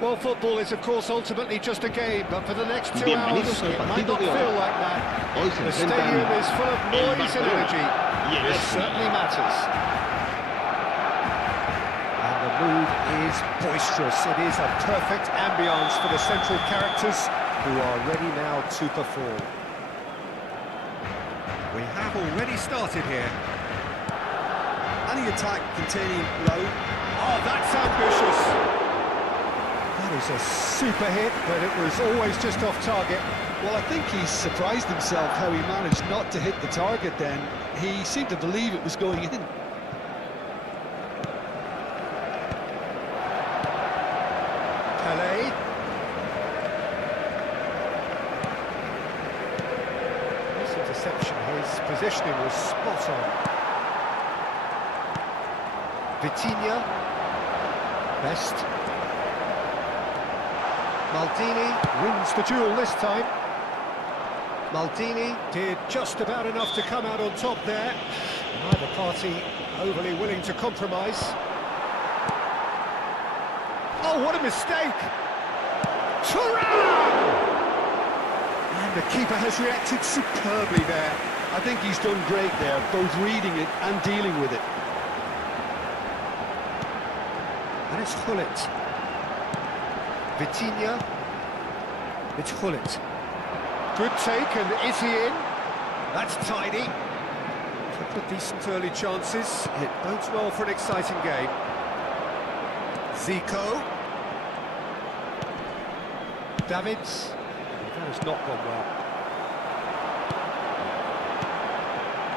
Well, football is, of course, ultimately just a game, but for the next 2 hours, Bienvenidos al it might partido not de hoy. feel like that. Hoy se The enfrentan stadium is full of el noise and Barcelona energy. y el This Arsenal. certainly matters. And the mood is boisterous. It is a perfect ambience for the central characters who are ready now to perform. We have already started here. Any attack containing low. Oh, that's ambitious. That is a super hit, but it was always just off target. Well, I think he surprised himself how he managed not to hit the target then. He seemed to believe it was going in. Pelé. This interception, his positioning was spot on. Vitinha. Best. Maldini wins the duel this time. Maldini did just about enough to come out on top there. Neither party overly willing to compromise. Oh, what a mistake! Thuram! And the keeper has reacted superbly there. I think he's done great there, both reading it and dealing with it. And it's Gullit. Vitinha. It's Gullit. Good take, and is he in? That's tidy. Couple of decent early chances. It bodes well for an exciting game. Zico. Davids. That has not gone well.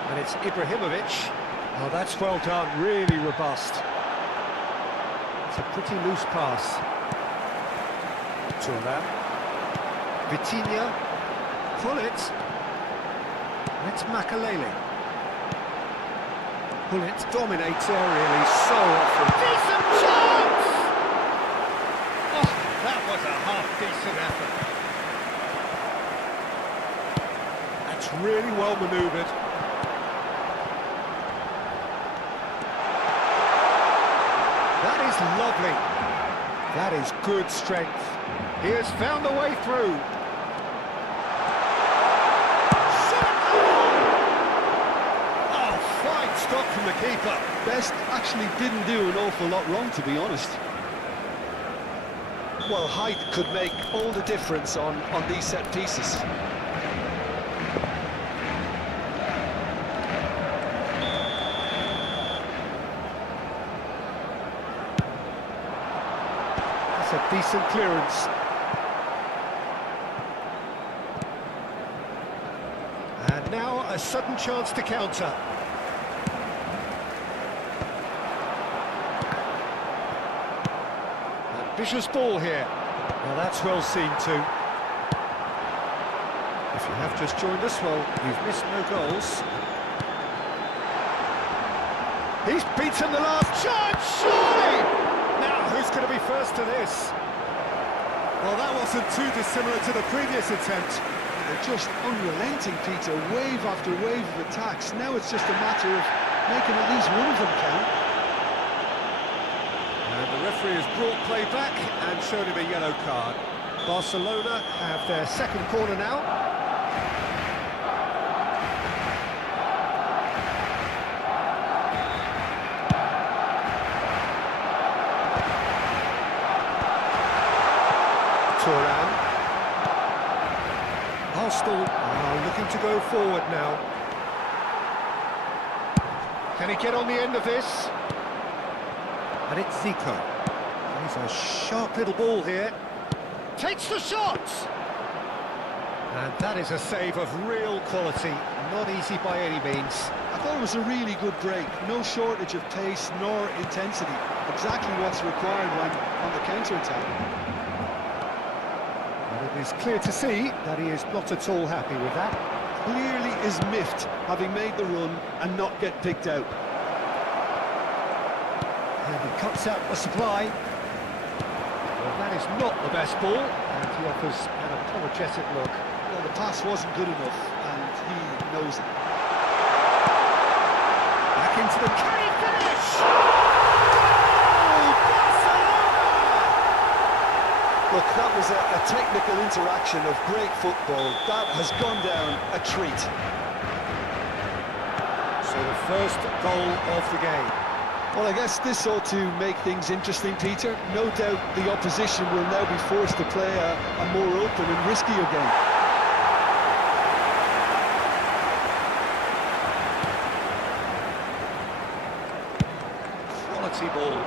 And it's Ibrahimovic. Oh, that's well done, really robust. It's a pretty loose pass. Thuram. Vitinha. Gullit. It's Makalele. Gullit dominates aerially so often. Decent chance! Oh, that was a half-decent effort. That's really well manoeuvred. That is lovely. That is good strength. He has found a way through. Oh, fine stop from the keeper. Best actually didn't do an awful lot wrong, to be honest. Well, height could make all the difference on these set pieces. a decent clearance. And now a sudden chance to counter. Ambitious ball here. Now that's well seen too. If you have just joined us, well, you've missed no goals. He's beaten the last chance, surely! Now, who's going to be first to this? Well, that wasn't too dissimilar to the previous attempt. They're just unrelenting, Peter, wave after wave of attacks. Now it's just a matter of making at least one of them count. And the referee has brought play back and shown him a yellow card. Barcelona have their second corner now. Arsenal are looking to go forward now. Can he get on the end of this? And it's Zico. He's a sharp little ball here. Takes the shot! And that is a save of real quality. Not easy by any means. I thought it was a really good break. No shortage of pace nor intensity. Exactly what's required when on the counter-attack. It is clear to see that he is not at all happy with that. Clearly is miffed, having made the run and not get picked out. And he cuts out the supply. Well, that is not the best ball, and he offers an apologetic look. Well, the pass wasn't good enough, and he knows it. Back into the... Can he finish? Look, that was a technical interaction of great football. That has gone down a treat. So the first goal of the game. Well, I guess this ought to make things interesting, Peter. No doubt the opposition will now be forced to play a more open and riskier game. Quality ball.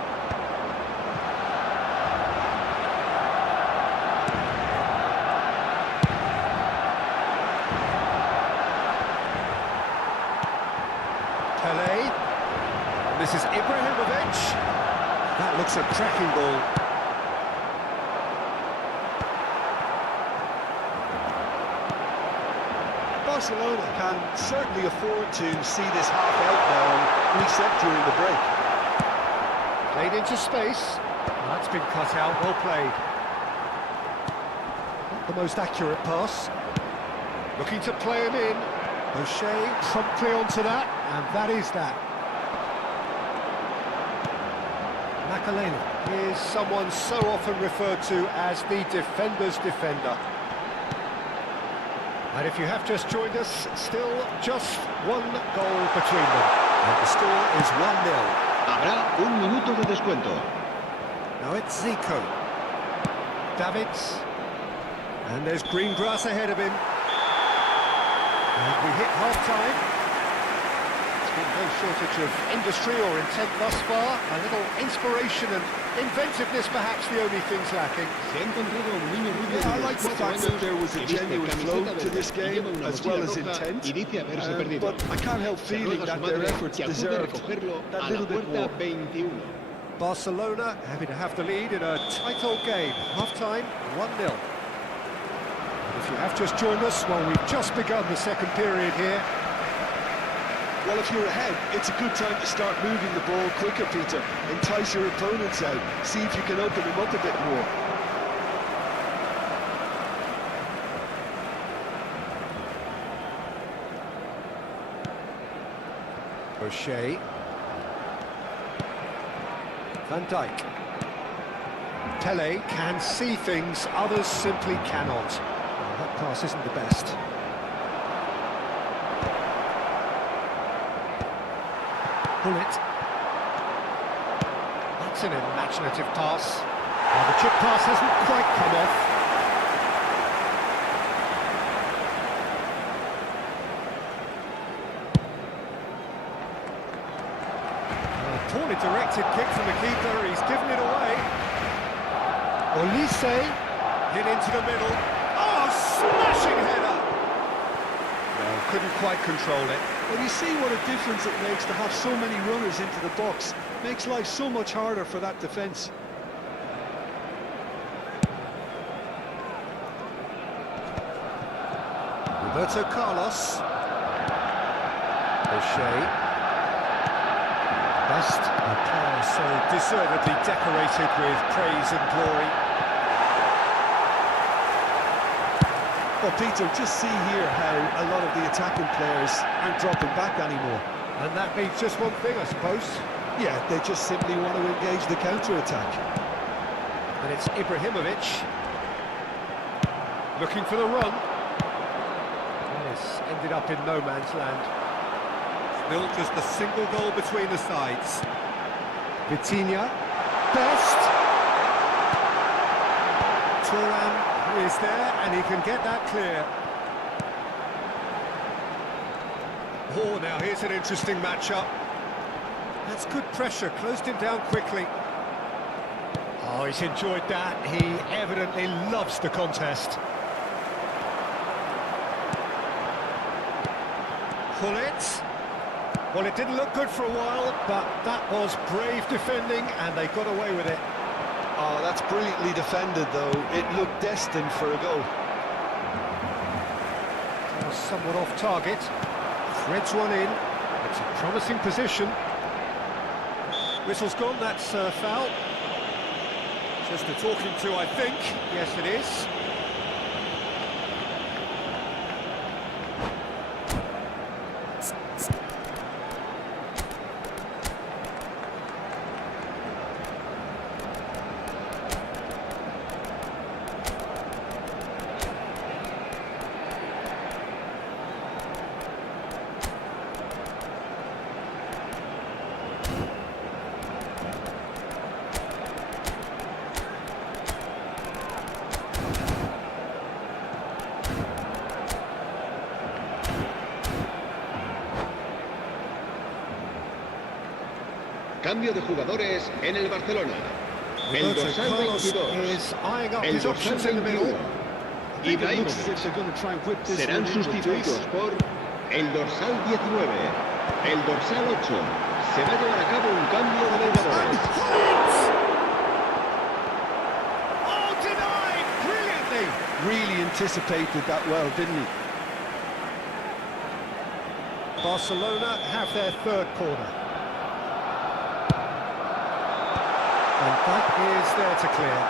This is Ibrahimovic. That looks a cracking ball. Barcelona can certainly afford to see this half out now and reset during the break. Played into space. That's been cut out, well played. Not the most accurate pass. Looking to play him in. O'Shea promptly onto that, and that is that. Makaleli is someone so often referred to as the defender's defender. And if you have just joined us, still just one goal between them. And the score is 1-0. Habrá un minuto de descuento. Now it's Zico. Davids. And there's green grass ahead of him. And we hit half-time. There's been no shortage of industry or intent thus far. A little inspiration and inventiveness, perhaps the only things lacking. Yeah, I like the fact that there was a genuine flow to this game, as well as intent. But I can't help feeling that their efforts deserved that little bit more. Barcelona happy to have the lead in a tight old game. Half-time, 1-0. If you have just joined us, well, we've just begun the second period here. Well, if you're ahead, it's a good time to start moving the ball quicker, Peter. Entice your opponents out. See if you can open them up a bit more. O'Shea. Van Dijk. Tele can see things others simply cannot. Well, that pass isn't the best. Bullet. That's an imaginative pass. Well, the chip pass hasn't quite come off. A poorly directed kick from the keeper, he's given it away. Olise, hit into the middle. Oh, smashing header! Well, couldn't quite control it. Well, you see what a difference it makes to have so many runners into the box. Makes life so much harder for that defence. Roberto Carlos. O'Shea. Best. A player so deservedly decorated with praise and glory. Well, Peter, just see here how a lot of the attacking players aren't dropping back anymore. And that means just one thing, I suppose. Yeah, they just simply want to engage the counter-attack. And it's Ibrahimovic. Looking for the run. Yes, ended up in no man's land. Still just a single goal between the sides. Vitinha. Best. Thuram is there, and he can get that clear. Oh, now here's an interesting matchup. That's good pressure, closed him down quickly. Oh, he's enjoyed that. He evidently loves the contest. Pull it. Well, it didn't look good for a while, but that was brave defending, and they got away with it. Oh, that's brilliantly defended, though. It looked destined for a goal. Well, somewhat off target. Threads one in. It's a promising position. Whistle's gone, that's foul. Just a talking to, I think. Yes, it is. Cambio de jugadores en el Barcelona. El dorsal 22. El dorsal 21. Ibrahimovic. Serán sustituidos por el dorsal 19. El dorsal 8. Se va a llevar a cabo un cambio de jugadores. Oh, denied! Brilliantly! Really anticipated that well, didn't he? Barcelona have their third corner. And that is there to clear.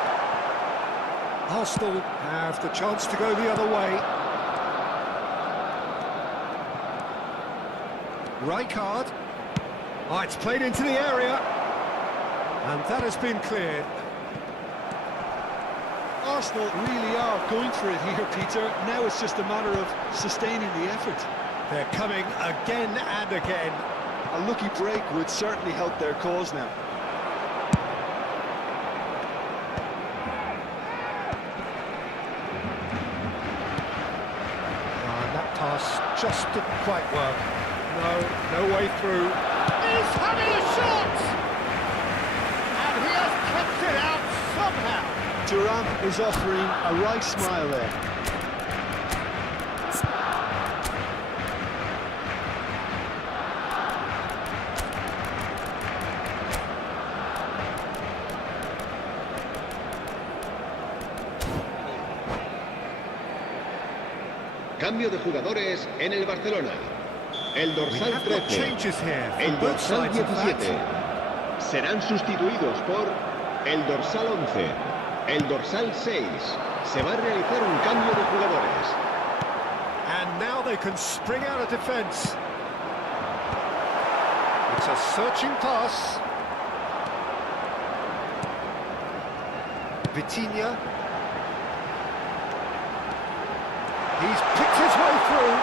Arsenal have the chance to go the other way. Rijkaard. Oh, it's played into the area. And that has been cleared. Arsenal really are going for it here, Peter. Now it's just a matter of sustaining the effort. They're coming again and again. A lucky break would certainly help their cause now. Pass just didn't quite work. No way through. He's having a shot! And he has kept it out somehow. Thuram is offering a right smile there. Cambio de jugadores en el Barcelona. El dorsal 13. El dorsal 17. Serán sustituidos por el dorsal 11. El dorsal 6. Se va a realizar un cambio de jugadores. And now they can spring out of defence. It's a searching pass. Vitinha. He's picked his way through.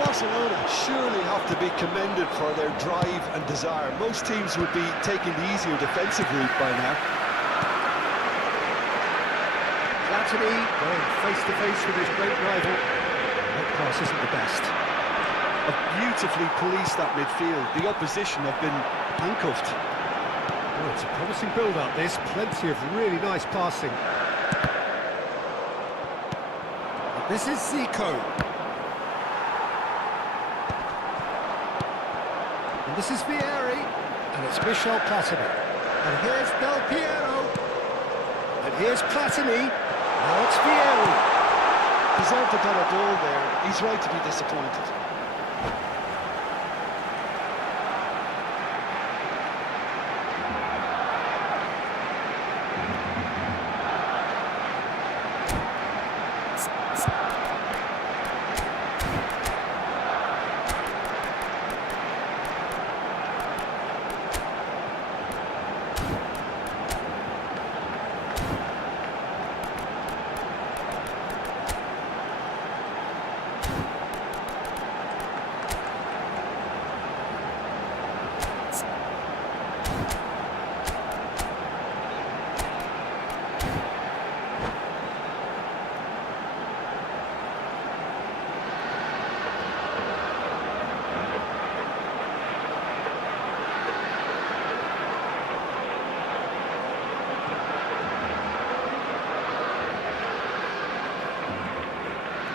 Barcelona surely have to be commended for their drive and desire. Most teams would be taking the easier defensive route by now. Platini going face-to-face with his great rival. That pass isn't the best. Have beautifully policed that midfield. The opposition have been handcuffed. Well, it's a promising build-up, this. Plenty of really nice passing. This is Zico. And this is Vieri. And it's Michel Platini. And here's Del Piero. And here's Platini. Now it's Vieri. Deserved a better goal there. He's right to be disappointed.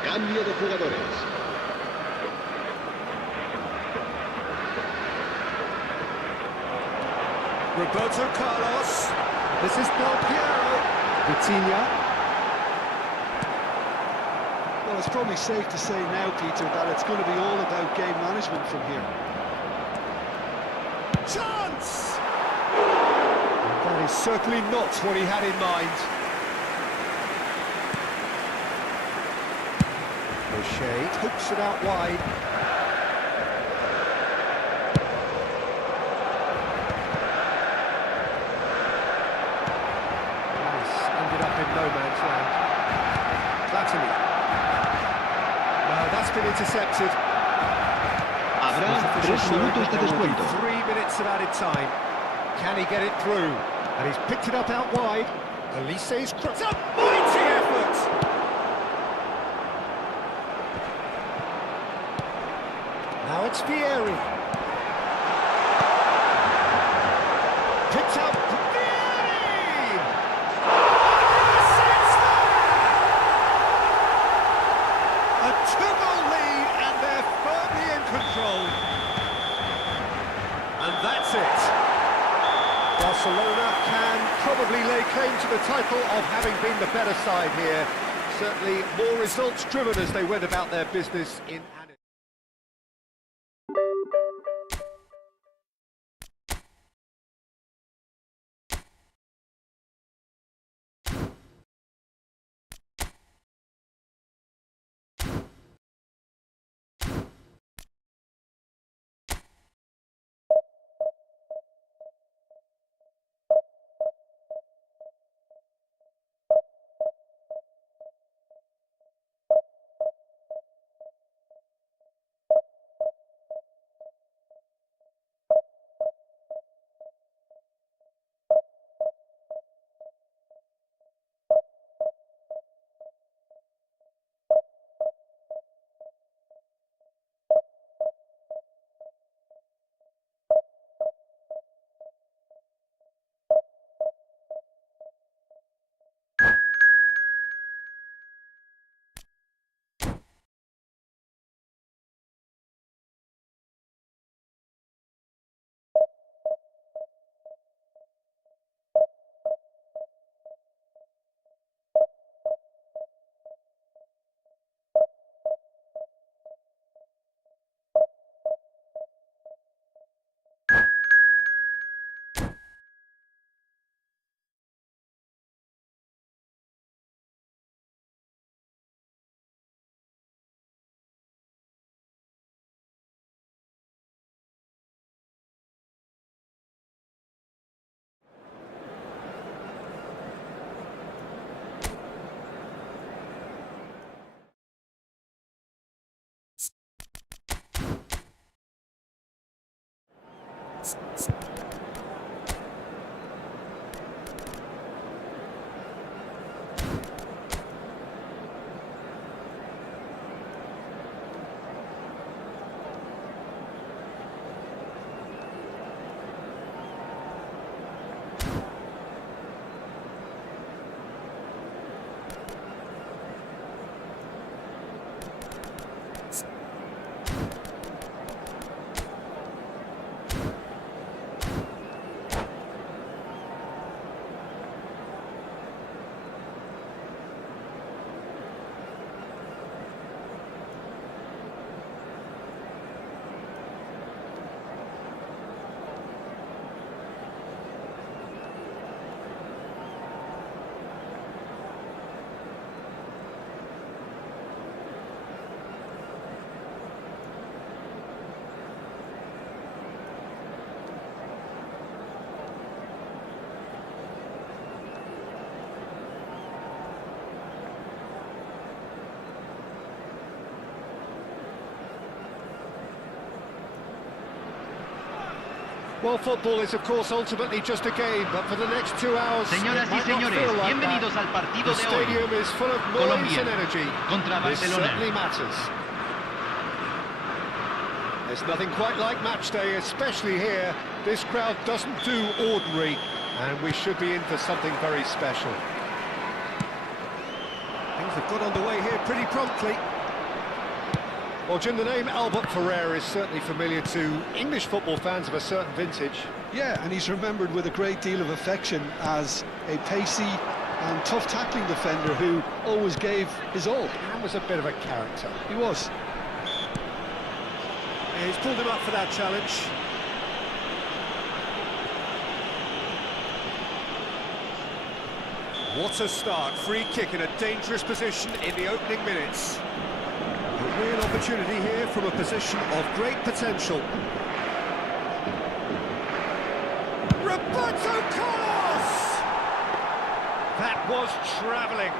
Cambio de jugadores. Roberto Carlos. This is Del Piero. Vitinha. Well, it's probably safe to say now, Peter, that it's going to be all about game management from here. Chance! That is certainly not what he had in mind. O'Shea hooks it out wide. Nice, ended up in no man's land. Platini. That's been intercepted. Habrá 3 minutos de descuento. 3 minutes of added time. Can he get it through? And he's picked it up out wide. Elise's cross. A mighty effort! Now it's Vieri. Picks up Vieri! Sits there! A 2-goal lead, and they're firmly in control. And that's it. Barcelona can probably lay claim to the title of having been the better side here. Certainly more results-driven as they went about their business in Anfield. Well, football is, of course, ultimately just a game, but for the next 2 hours, Señoras y señores, bienvenidos al partido the de hoy. stadium is full of noise Colombia and energy. contra This Barcelona. certainly matters. There's nothing quite like match day, especially here. This crowd doesn't do ordinary, and we should be in for something very special. Things have got underway here pretty promptly. Well, Jim, the name Albert Ferrer is certainly familiar to English football fans of a certain vintage. Yeah, and he's remembered with a great deal of affection as a pacey and tough tackling defender who always gave his all. And was a bit of a character. He was. Yeah, he's pulled him up for that challenge. What a start. Free kick in a dangerous position in the opening minutes. A real opportunity here from a position of great potential. Roberto Carlos! That was travelling.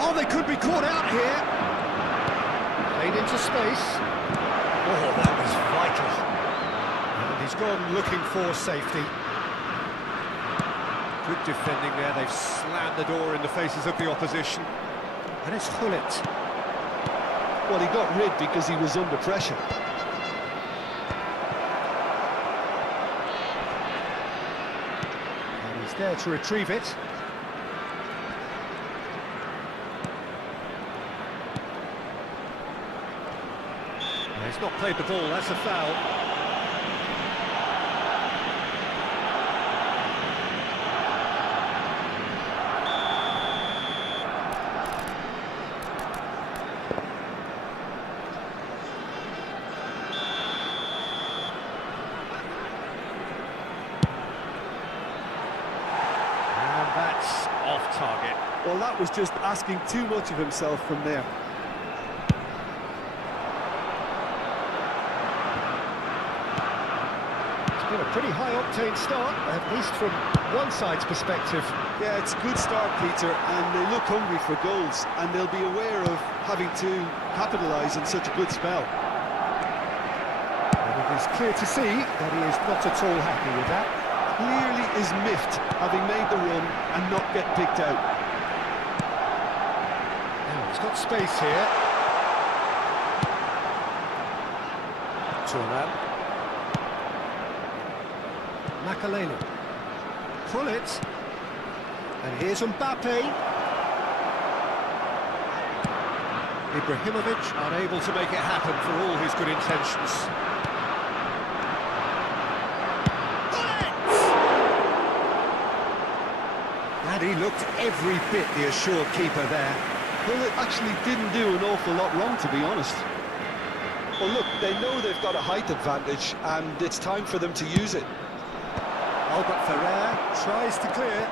Oh, they could be caught out here. Played into space. Oh, that was vital. And he's gone looking for safety. Good defending there. They've slammed the door in the faces of the opposition. And it's Hullet. Well, he got rid because he was under pressure. And he's there to retrieve it. No, he's not played the ball, that's a foul. Off target. Well, that was just asking too much of himself from there. It's been a pretty high-octane start, at least from one side's perspective. Yeah, it's a good start, Peter, and they look hungry for goals, and they'll be aware of having to capitalise on such a good spell. And it is clear to see that he is not at all happy with that. Clearly is miffed, having made the run and not get picked out. Now, he's got space here. Turan. Makaleli. Pull it. And here's Mbappe. Ibrahimovic unable to make it happen for all his good intentions. And he looked every bit the assured keeper there. Well, it actually didn't do an awful lot wrong, to be honest. Well, look, they know they've got a height advantage, and it's time for them to use it. Albert Ferrer tries to clear.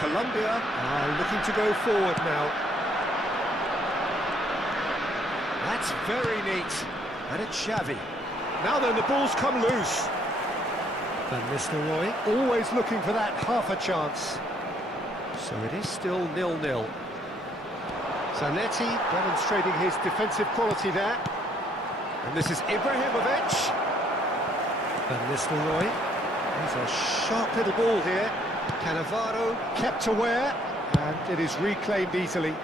Colombia are looking to go forward now. That's very neat. And it's Xavi. Now then, the ball's come loose. Van Nistelrooy always looking for that half a chance. So it is still 0-0. Zanetti demonstrating his defensive quality there. And this is Ibrahimovic. Van Nistelrooy. There's a sharp little ball here. Cannavaro kept aware, and it is reclaimed easily.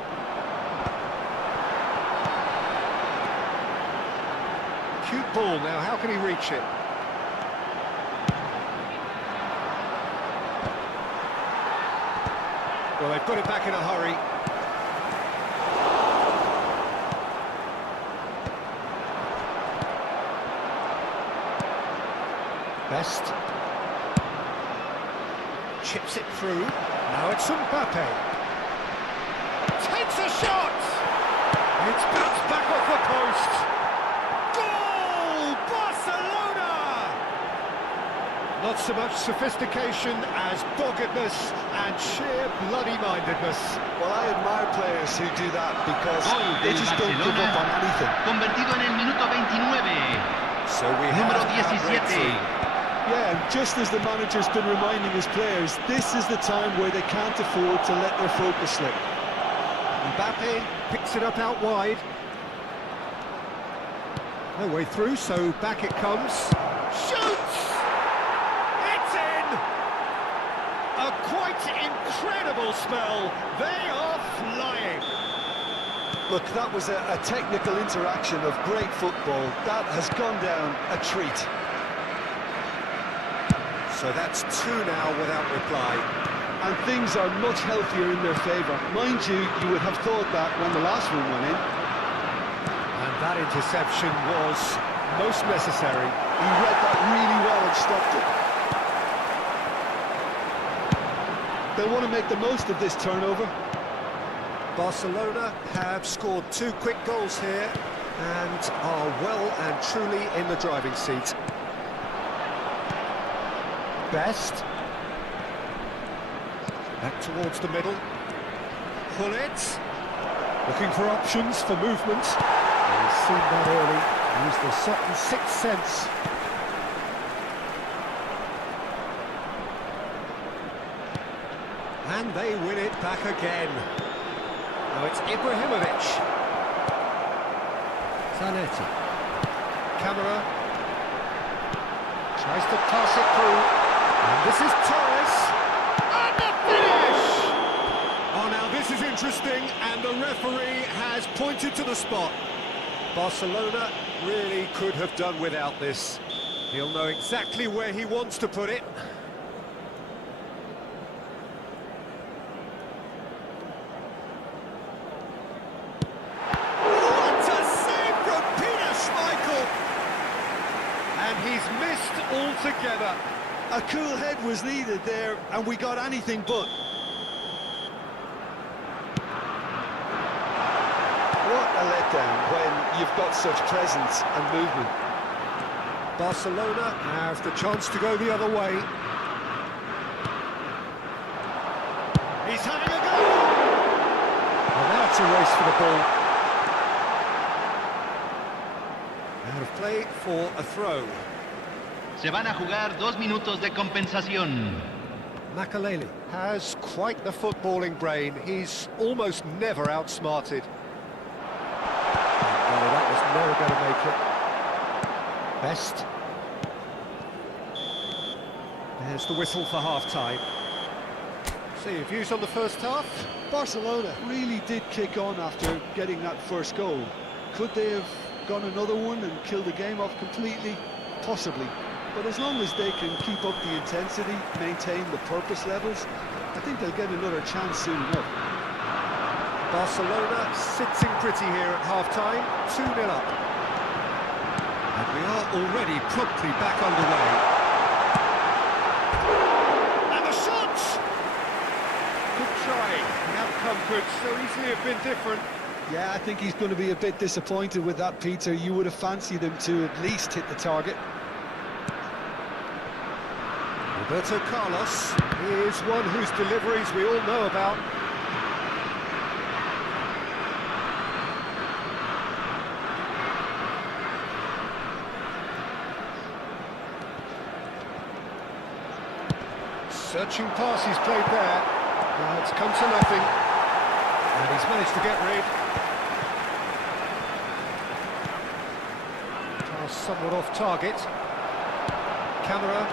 Cute ball now, how can he reach it? Well, they've got it back in a hurry. Best. Chips it through. Now it's Mbappe. Takes a shot! It's bounced back off the post. Goal! Barcelona! Not so much sophistication as doggedness and sheer bloody-mindedness. Well, I admire players who do that because they just don't give up on anything. Convertido en el minuto 29. So we Número have 17. Yeah, and just as the manager's been reminding his players, this is the time where they can't afford to let their focus slip. Mbappe picks it up out wide. No way through, so back it comes. Shoots! It's in! A quite incredible spell. They are flying. Look, that was a technical interaction of great football. That has gone down a treat. So that's 2 now without reply. And things are much healthier in their favour. Mind you, you would have thought that when the last one went in. And that interception was most necessary. He read that really well and stopped it. They'll want to make the most of this turnover. Barcelona have scored 2 quick goals here and are well and truly in the driving seat. Best. Back towards the middle. Pull it. Looking for options for movement. He's seen that early. Used the certain sixth sense. And they win it back again. Now it's Ibrahimovic. Zanetti. Camera. Tries to pass it through. And this is Torres. And the finish! Oh, now this is interesting, and the referee has pointed to the spot. Barcelona really could have done without this. He'll know exactly where he wants to put it. What a save from Peter Schmeichel! And he's missed altogether. A cool head was needed there, and we got anything but. What a letdown when you've got such presence and movement. Barcelona have the chance to go the other way. He's having a go! Well, now it's a race for the ball. Out of play for a throw. Se van a jugar 2 minutos de compensación. Makaleli has quite the footballing brain. He's almost never outsmarted. No, that was never going to make it. Best. There's the whistle for half-time. So your views on the first half? Barcelona really did kick on after getting that first goal. Could they have gone another one and killed the game off completely? Possibly. But as long as they can keep up the intensity, maintain the purpose levels, I think they'll get another chance soon enough. Barcelona sitting pretty here at half-time, 2-0 up. And we are already promptly back underway. And the shot! Good try. The outcome could so easily have been different. Yeah, I think he's going to be a bit disappointed with that, Peter. You would have fancied him to at least hit the target. Roberto Carlos is one whose deliveries we all know about. Searching pass he's played there. Now it's come to nothing. And he's managed to get rid. Pass somewhat off target. Camera.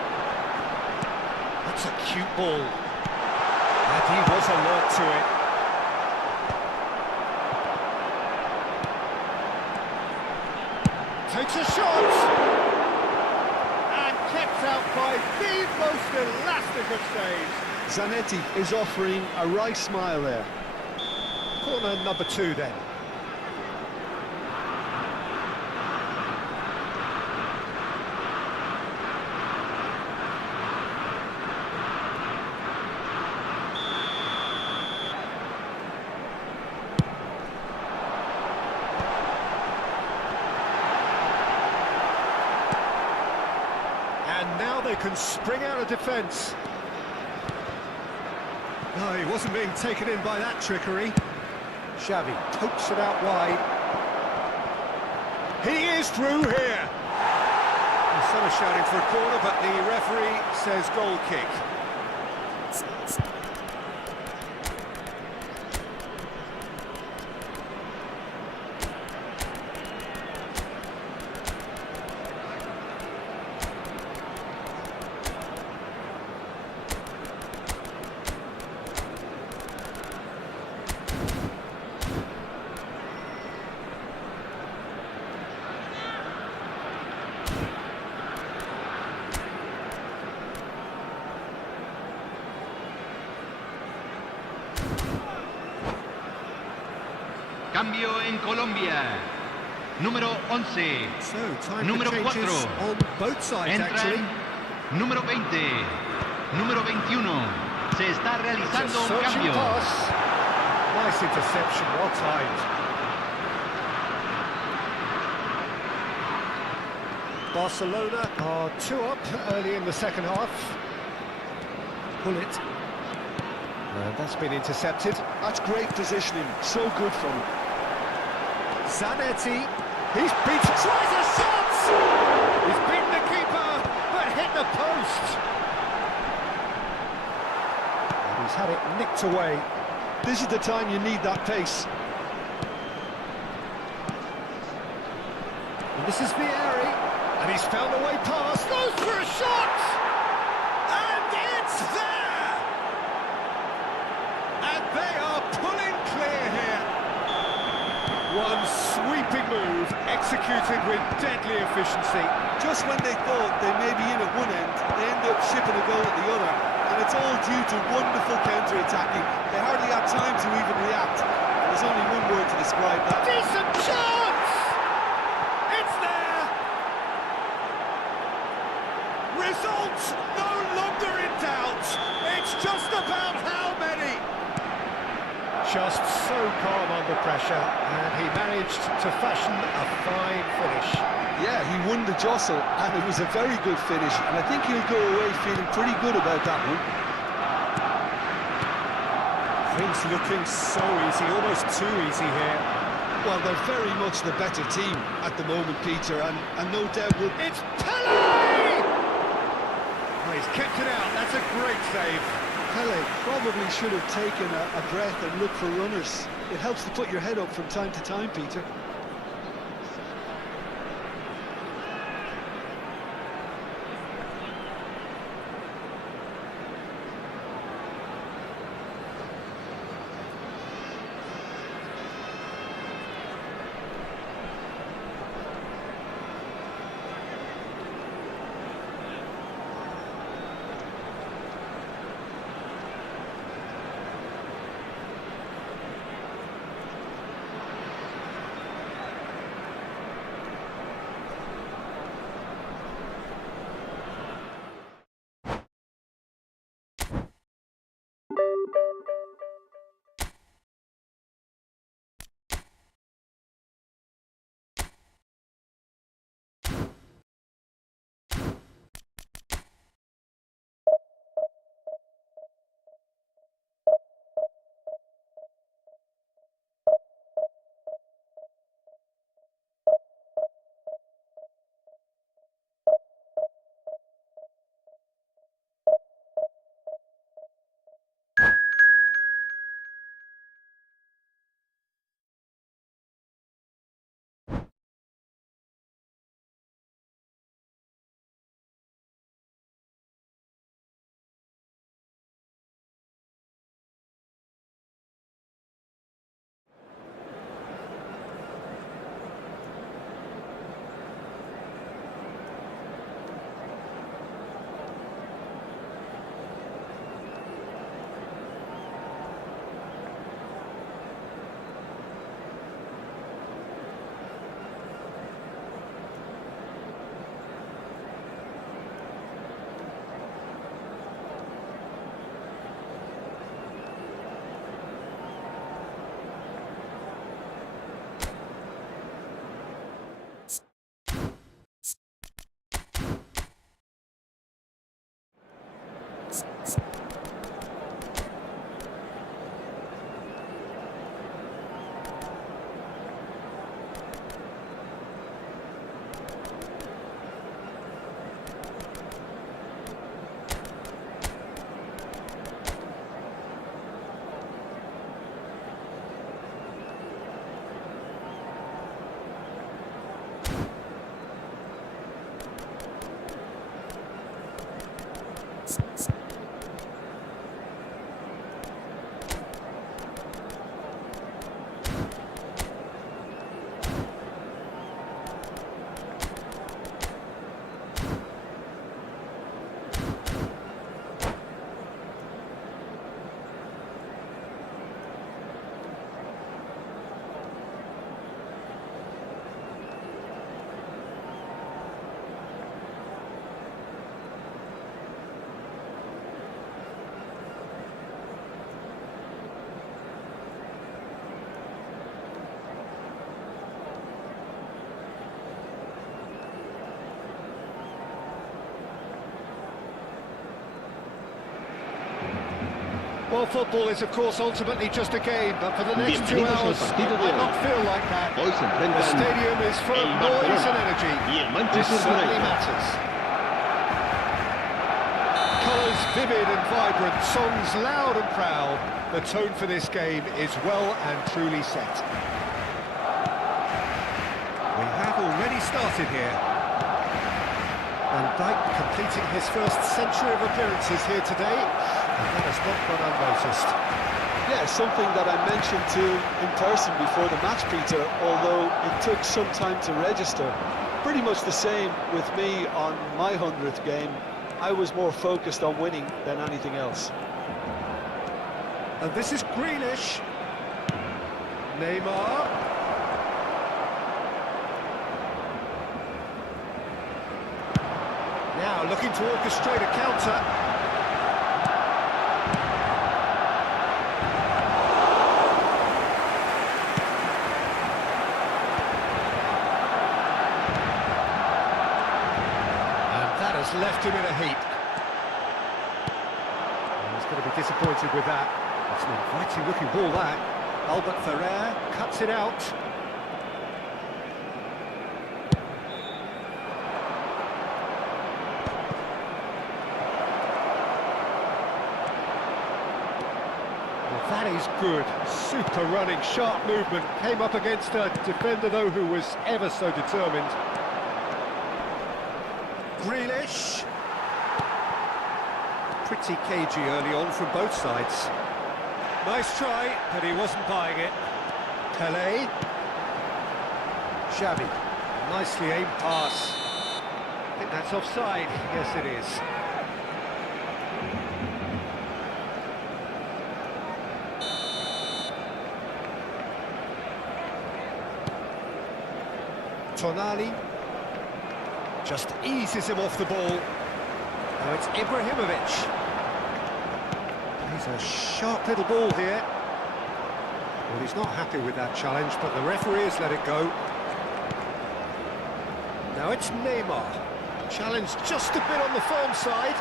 That's a cute ball. And he was alert to it. Takes a shot! And kept out by the most elastic of saves. Zanetti is offering a right smile there. Corner number 2 then. And now they can spring out of defence. No, he wasn't being taken in by that trickery. Xavi pokes it out wide. He is through here. Some are shouting for a corner, but the referee says goal kick. Cambio en Colombia. Número 11. So, time Número for changes 4. on both sides, actually. Entran número 20. Número 21. Se está realizando un Searching cambio. pass. Nice interception, well timed. Barcelona are 2 up early in the second half. Pull it. And that's been intercepted. That's great positioning, so good from him. Zanetti, he's beaten, tries a shot! He's beaten the keeper, but hit the post. And he's had it nicked away. This is the time you need that pace. And this is Vieri, and he's found a way past, goes for a shot! And it's there! And they are pulling clear here. One sweeping move, executed with deadly efficiency. Just when they thought they may be in at one end, they end up shipping a goal at the other. And it's all due to wonderful counter-attacking. They hardly had time to even react. There's only one word to describe that. Decent chance! It's there! Result no longer in doubt. It's just about how many. Just so calm under pressure, and he managed to fashion a fine finish. Yeah, he won the jostle, and it was a very good finish, and I think he'll go away feeling pretty good about that one. Things looking so easy, almost too easy here. Well, they're very much the better team at the moment, Peter, and no doubt will... It's Pele! Oh, he's kept it out, that's a great save. Pele probably should have taken a breath and looked for runners. It helps to put your head up from time to time, Peter. Well, football is, of course, ultimately just a game, but for the next 2 Bienvenidos al hours, it partido de might hoy. not feel like that. Hoy se The enfrentan stadium is full el of noise and Barcelona energy. y el This Manchester certainly United. matters. Colours vivid and vibrant, songs loud and proud. The tone for this game is well and truly set. We have already started here. Van Dijk completing his first century of appearances here today, and that has not gone unnoticed. Yeah, something that I mentioned to him in person before the match, Peter, although it took some time to register. Pretty much the same with me on my 100th game. I was more focused on winning than anything else. And this is Grealish. Neymar. Now looking to orchestrate a counter. And that has left him in a heap. He's going to be disappointed with that. It's an inviting looking ball, that. Albert Ferrer cuts it out. Well, that is good. Super running, sharp movement. Came up against a defender, though, who was ever so determined. Grealish. Pretty cagey early on from both sides. Nice try, but he wasn't buying it. Pelé. Xavi. Nicely aimed pass. I think that's offside. Yes, it is. Tonali. Just eases him off the ball. Now it's Ibrahimovic. He's a sharp little ball here. Well, he's not happy with that challenge, but the referee has let it go. Now it's Neymar. Challenge just a bit on the firm side.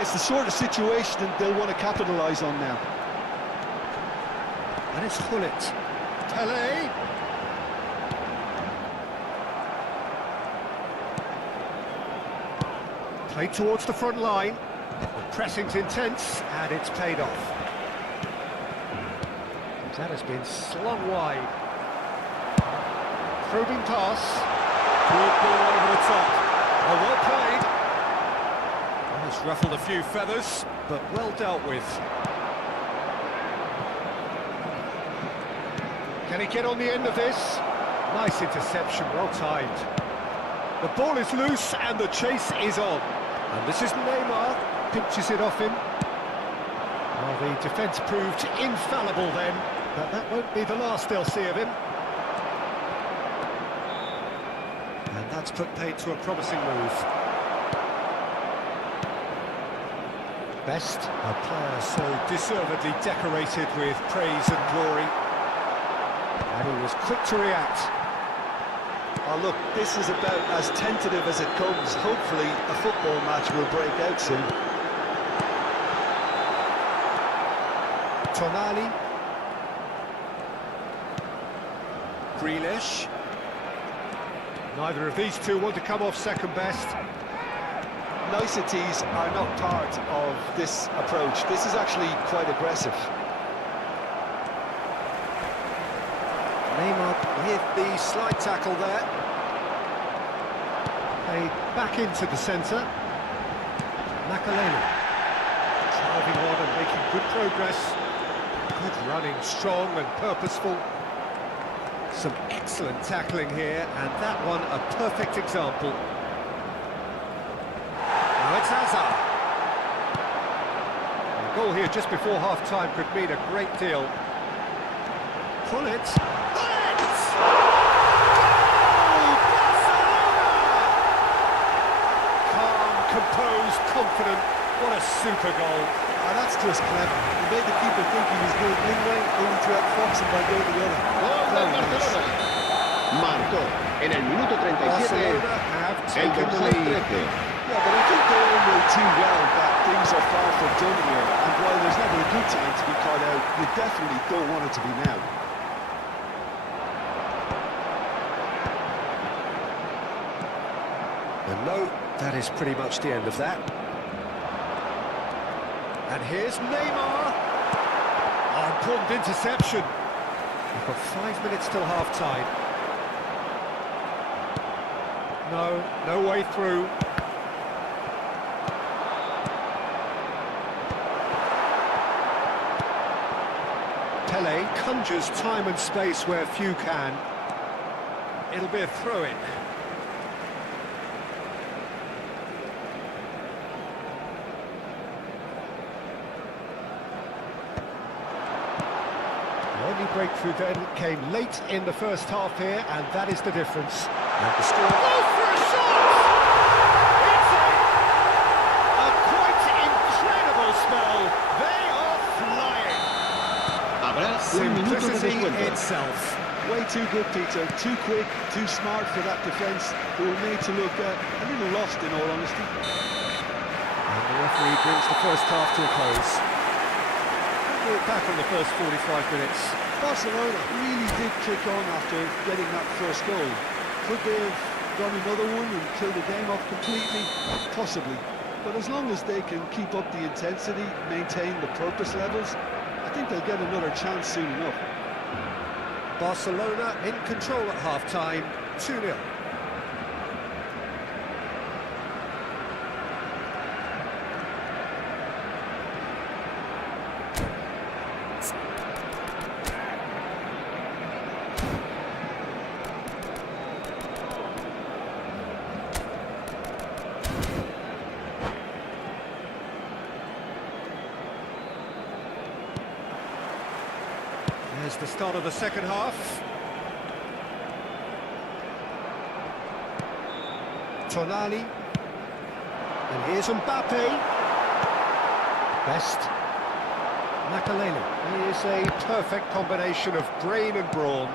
It's the sort of situation that they'll want to capitalise on now. And it's Hullet. Pelé. Played towards the front line. The pressing's intense, and it's paid off. That has been slung wide. Probing pass. Good ball over the top. Oh, well played. Well, it's ruffled a few feathers, but well dealt with. Can he get on the end of this? Nice interception, well timed. The ball is loose, and the chase is on. And this is Neymar. Pinches it off him. Well, the defence proved infallible then, but that won't be the last they'll see of him. And that's put paid to a promising move. Best, a player so deservedly decorated with praise and glory. And he was quick to react. Oh, look, this is about as tentative as it comes. Hopefully, a football match will break out soon. Tonali. Grealish. Neither of these two want to come off second best. Niceties are not part of this approach. This is actually quite aggressive. Neymar with the slide tackle there. Played back into the centre. Makaleli driving on and making good progress. Good running, strong and purposeful. Some excellent tackling here, and that one a perfect example. Now it's Hazard. A goal here just before half-time could mean a great deal. Pull it. Composed, confident, what a super goal. And that's just clever. He made the keeper think he was going one way, only to outfox him by going the other. Gol del Barcelona. Marcó en el minuto 37 Barcelona have el taken the dorsal lead. 13. Yeah, but I think they all know too well that things are far from done here, and while there's never a good time to be caught out, you definitely don't want it to be now. And no, that is pretty much the end of that. And here's Neymar. Oh, important interception. We've got 5 minutes till half-time. No way through. Pele conjures time and space where few can. It'll be a throw-in. The only breakthrough then came late in the first half here, and that is the difference. And the score... Go for a shot! It's a quite incredible spell. They are flying. Habrá un minuto de Simplicity descuento. itself. Way too good, Peter. Too quick, too smart for that defence, who were made to look a little lost, in all honesty. And the referee brings the first half to a close. We'll look back on the first 45 minutes. Barcelona really did kick on after getting that first goal. Could they have done another one and killed the game off completely? Possibly. But as long as they can keep up the intensity, maintain the purpose levels, I think they'll get another chance soon enough. Barcelona in control at half-time, 2-0. There's the start of the second half. Tonali. And here's Mbappe. Best. Makalele. He is a perfect combination of brain and brawn.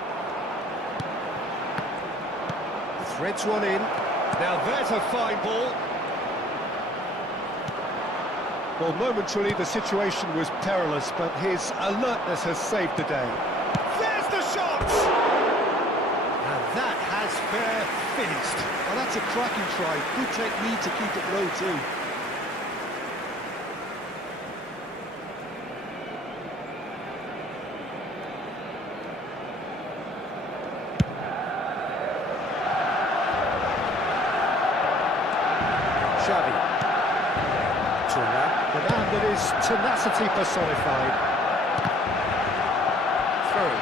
Threads one in. Now there's a fine ball. Well, momentarily the situation was perilous, but his alertness has saved the day. There's the shot! And that has fair finished. Well, that's a cracking try. Good technique to keep it low too. Xavi. The man that is tenacity personified. Through.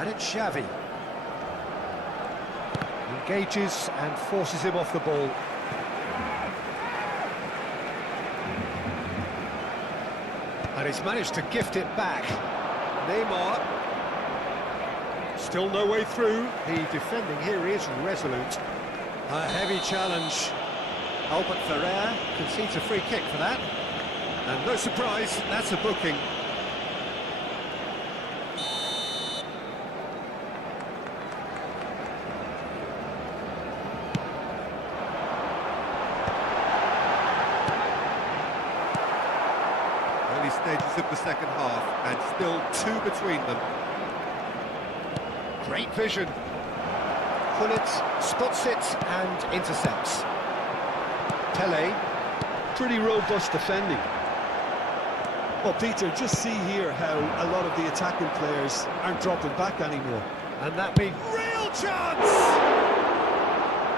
And it's Xavi. Engages and forces him off the ball. And he's managed to gift it back. Neymar. Still no way through. The defending here is resolute. A heavy challenge. Albert Ferrer concedes a free kick for that. And no surprise, that's a booking. Early stages of the second half, and still 2 between them. Great vision. Pullet spots it and intercepts. Pele. Pretty robust defending. Well, Peter, just see here how a lot of the attacking players aren't dropping back anymore. And that means real chance!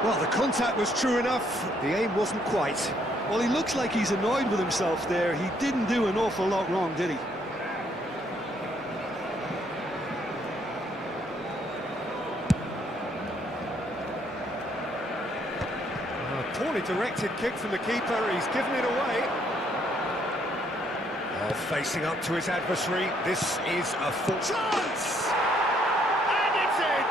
Well, the contact was true enough. The aim wasn't quite. Well, he looks like he's annoyed with himself there. He didn't do an awful lot wrong, did he? Poorly directed kick from the keeper, he's given it away. Facing up to his adversary, this is a full chance! And it's in!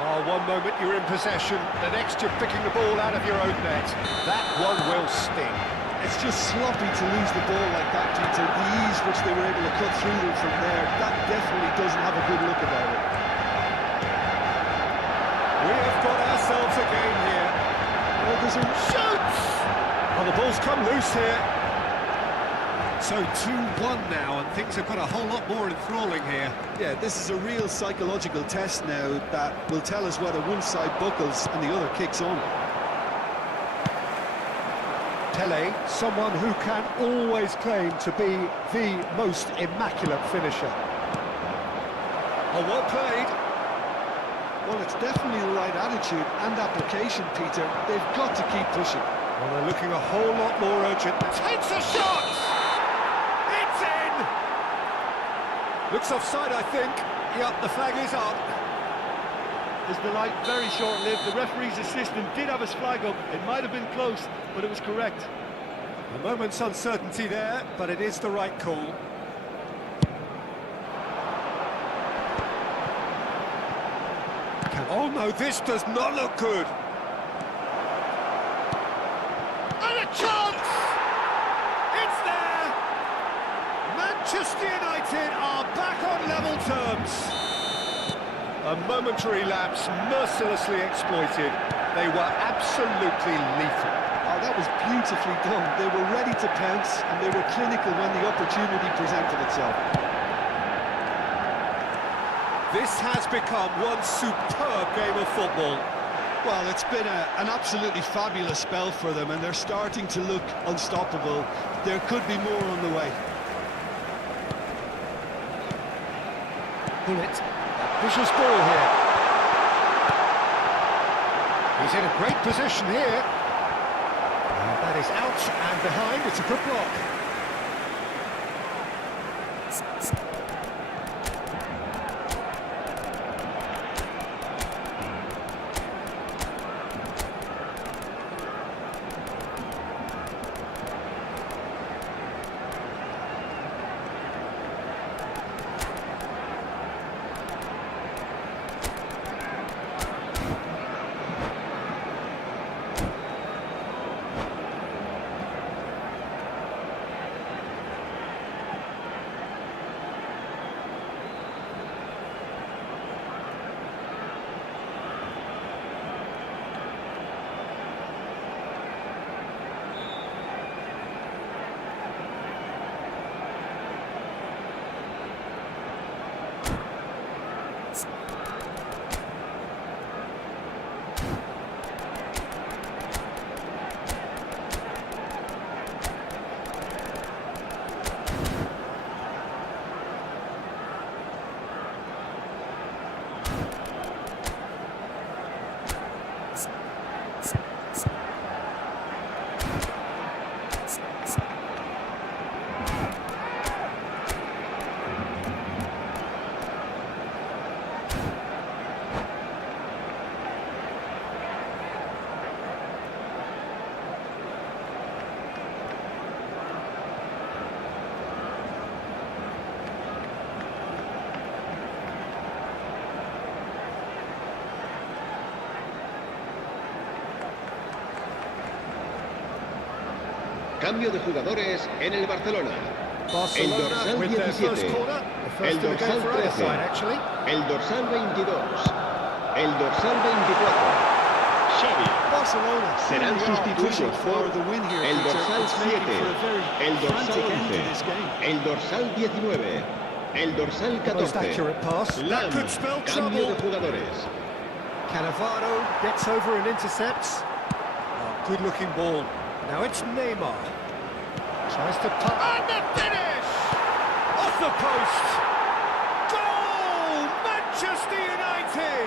Oh, one moment you're in possession, the next you're picking the ball out of your own net. That one will sting. It's just sloppy to lose the ball like that, Peter. The ease which they were able to cut through them from there, that definitely doesn't have a good look about it. We have got ourselves a game here. Well, there's a Shoots! Well, the ball's come loose here. So 2-1 now, and things have got a whole lot more enthralling here. Yeah, this is a real psychological test now that will tell us whether one side buckles and the other kicks on. Pele, someone who can always claim to be the most immaculate finisher. Oh, well played. Well, it's definitely the right attitude and application, Peter. They've got to keep pushing. Well, they're looking a whole lot more urgent. Takes a shot! It's in! Looks offside, I think. Yep, the flag is up. Is the light very short-lived? The referee's assistant did have his flag up. It might have been close, but it was correct. A moment's uncertainty there, but it is the right call. Oh no, this does not look good. And a chance! It's there! Manchester United are back on level terms. A momentary lapse mercilessly exploited. They were absolutely lethal. Oh, that was beautifully done. They were ready to pounce, and they were clinical when the opportunity presented itself. This has become one superb game of football. Well, it's been an absolutely fabulous spell for them, and they're starting to look unstoppable. There could be more on the way. Bullet. Vicious ball here. He's in a great position here. And that is out and behind. It's a good block. Cambio de jugadores en el Barcelona. El Barcelona dorsal with their 17, first corner, the first el in the game dorsal for either 13, side, actually. el dorsal 22, el dorsal 24. Xavi. Barcelona Serán sustituidos por the win here, el Peter. dorsal It's 7, making for a very el dorsal frantic end to 11, this game. el dorsal 19, el dorsal Most 14. accurate pass. That Lam, could spell cambio trouble. de jugadores. Cannavaro gets over and intercepts. Oh, good-looking ball. Now it's Neymar. Tries to put. And the finish! Off the post! Goal! Manchester United!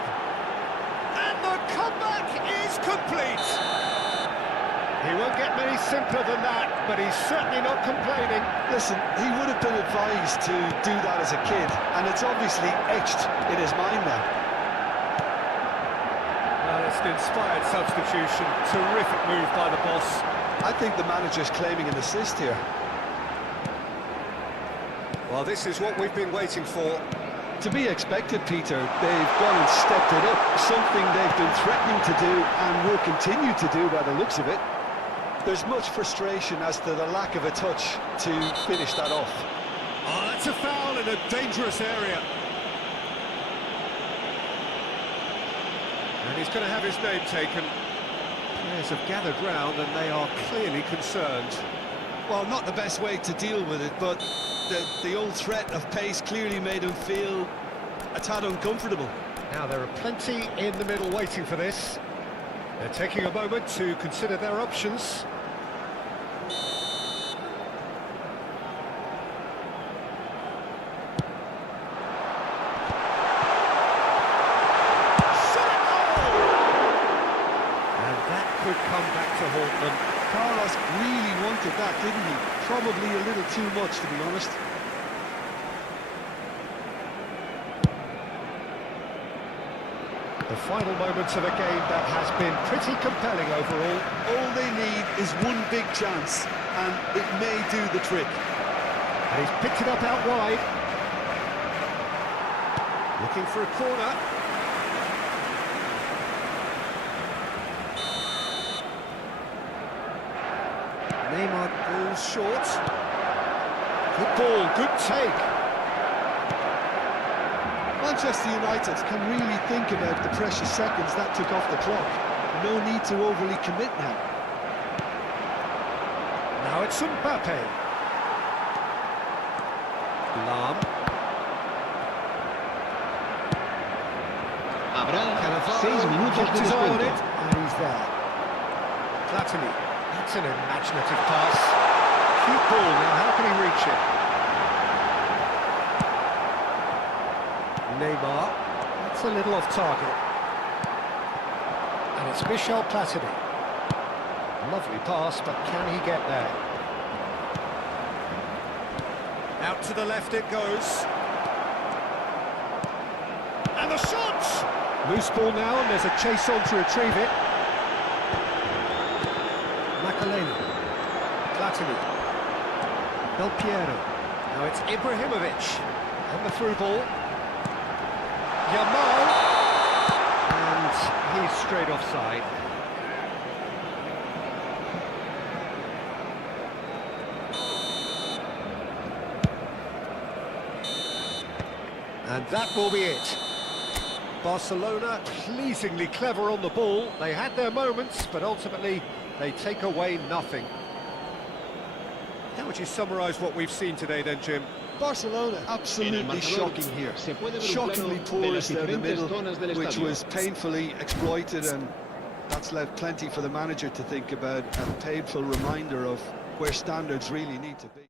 And the comeback is complete! He won't get many simpler than that, but he's certainly not complaining. Listen, he would have been advised to do that as a kid, and it's obviously etched in his mind now. Well, it's an inspired substitution. Terrific move by the boss. I think the manager's claiming an assist here. Well, this is what we've been waiting for. To be expected, Peter. They've gone and stepped it up, something they've been threatening to do and will continue to do by the looks of it. There's much frustration as to the lack of a touch to finish that off. Oh, that's a foul in a dangerous area. And he's going to have his name taken. Players have gathered round and they are clearly concerned. Well, not the best way to deal with it, but the old threat of pace clearly made him feel a tad uncomfortable. Now there are plenty in the middle waiting for this. They're taking a moment to consider their options. Could come back to haunt them. Carlos really wanted that, didn't he? Probably a little too much, to be honest. The final moments of a game that has been pretty compelling overall. All they need is one big chance, and it may do the trick. And he's picked it up out wide. Looking for a corner. Neymar goes short. Good ball, good take. Manchester United can really think about the precious seconds that took off the clock. No need to overly commit now. Now it's Mbappe. Lam. Habrá 6 minutos de descuento. And he's there. Platini. That's an imaginative pass. Cute ball, now how can he reach it? Neymar, that's a little off target. And it's Michel Platini. Lovely pass, but can he get there? Out to the left it goes. And the shot! Loose ball now, and there's a chase on to retrieve it. Platini, Del Piero, now it's Ibrahimovic, on the through ball, Yamal, and he's straight offside. And that will be it. Barcelona pleasingly clever on the ball. They had their moments, but ultimately they take away nothing. How would you summarise what we've seen today then, Jim? Barcelona absolutely shocking here. Shockingly porous down the middle, which was painfully exploited, and that's left plenty for the manager to think about. A painful reminder of where standards really need to be.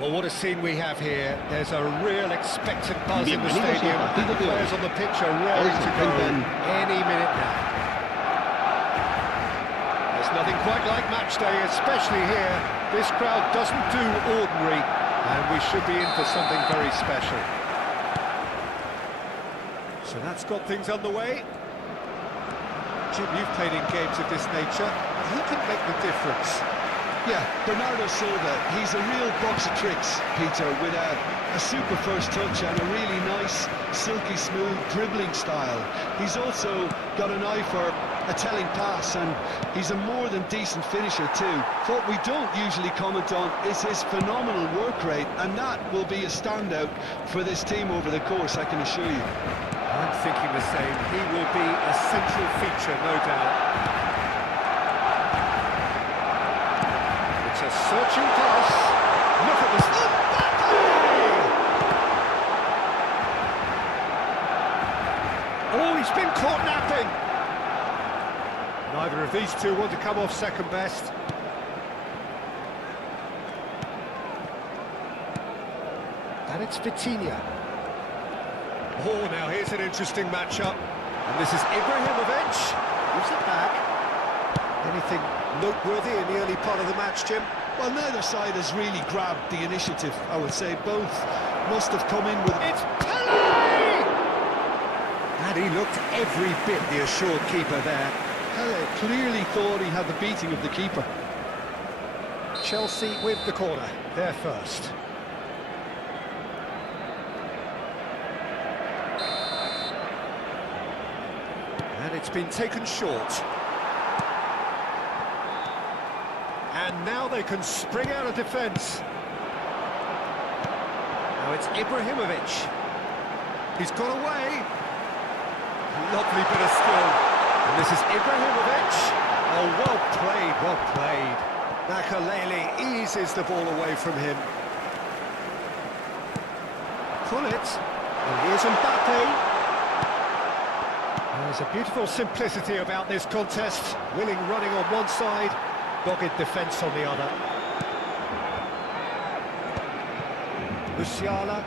Well, what a scene we have here. There's a real expectant buzz in the Bienvenidos al stadium, and partido the de hoy. players on the pitch are raring Hoy se to go enfrentan- any minute now. There's nothing quite like match day, especially here. This crowd doesn't do ordinary, and we should be in for something very special. So that's got things underway. Jim, you've played in games of this nature. Who can make the difference? Yeah, Bernardo Silva, he's a real box of tricks, Peter, with a super first touch and a really nice, silky smooth dribbling style. He's also got an eye for a telling pass, and he's a more than decent finisher too. What we don't usually comment on is his phenomenal work rate, and that will be a standout for this team over the course, I can assure you. I'm thinking the same. He will be a central feature, no doubt. It's a searching pass. Look at this. Mbappe! Oh, he's been caught napping. Neither of these two want to come off second best. And it's Vitinha. Oh, now here's an interesting matchup. And this is Ibrahimovic. Gives it back. Anything noteworthy in the early part of the match, Jim? Well, neither side has really grabbed the initiative, I would say. Both must have come in with... It's Pele! And he looked every bit the assured keeper there. Pele clearly thought he had the beating of the keeper. Chelsea with the corner, they're first. And it's been taken short. And now they can spring out of defence. Now it's Ibrahimovic. He's got away. Lovely bit of skill. And this is Ibrahimovic. Oh, well played, well played. Makalele eases the ball away from him. Pull it. And here's Mbappe. There's a beautiful simplicity about this contest. Willing running on one side, dogged defence on the other. Musiala,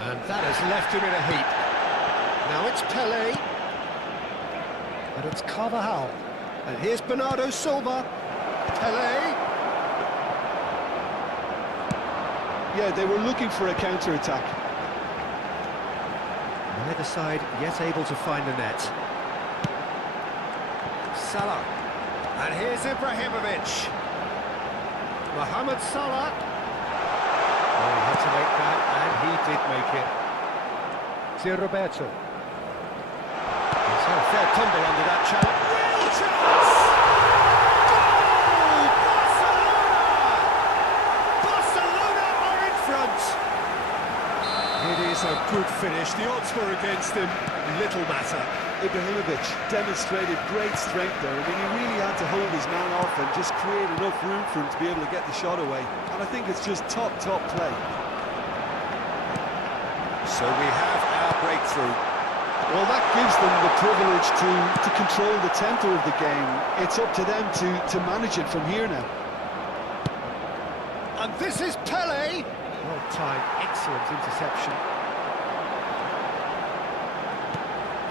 and that has left him in a heap. Now it's Pele, and it's Carvajal, and here's Bernardo Silva. Pele. Yeah, they were looking for a counter-attack. Neither side yet able to find the net. Salah. And here's Ibrahimovic. Mohamed Salah. Oh, he had to make that, and he did make it. Zé Roberto. He's had a fair tumble under that challenge. Real chance! Goal! Barcelona! Barcelona are in front! It is a good finish. The odds were against him. Little matter. Ibrahimovic demonstrated great strength there. I mean, he really had to hold his man off and just create enough room for him to be able to get the shot away. And I think it's just top play. So we have our breakthrough. Well, that gives them the privilege to control the tempo of the game. It's up to them to manage it from here now. And this is Pele. Well timed, excellent interception.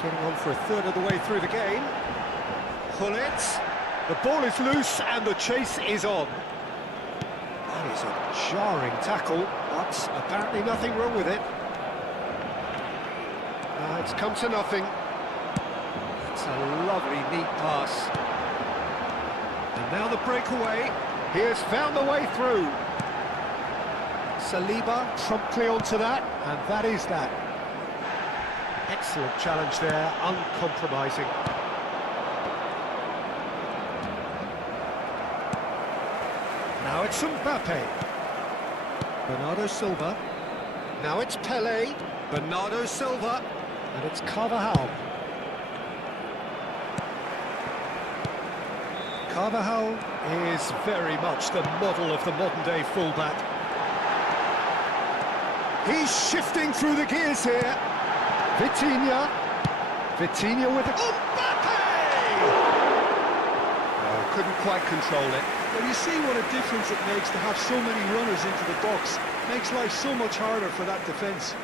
Getting on for a third of the way through the game. Hullet. The ball is loose and the chase is on. That is a jarring tackle, but apparently nothing wrong with it. It's come to nothing. It's a lovely, neat pass. And now the breakaway. He has found the way through. Saliba promptly onto that, and that is that. Excellent challenge there, uncompromising. Now it's Mbappe. Bernardo Silva. Now it's Pele. Bernardo Silva. And it's Carvajal. Carvajal is very much the model of the modern-day fullback. He's shifting through the gears here. Vitinha. Vitinha with a... Mbappe! Couldn't quite control it. Well, you see what a difference it makes to have so many runners into the box. Makes life so much harder for that defence.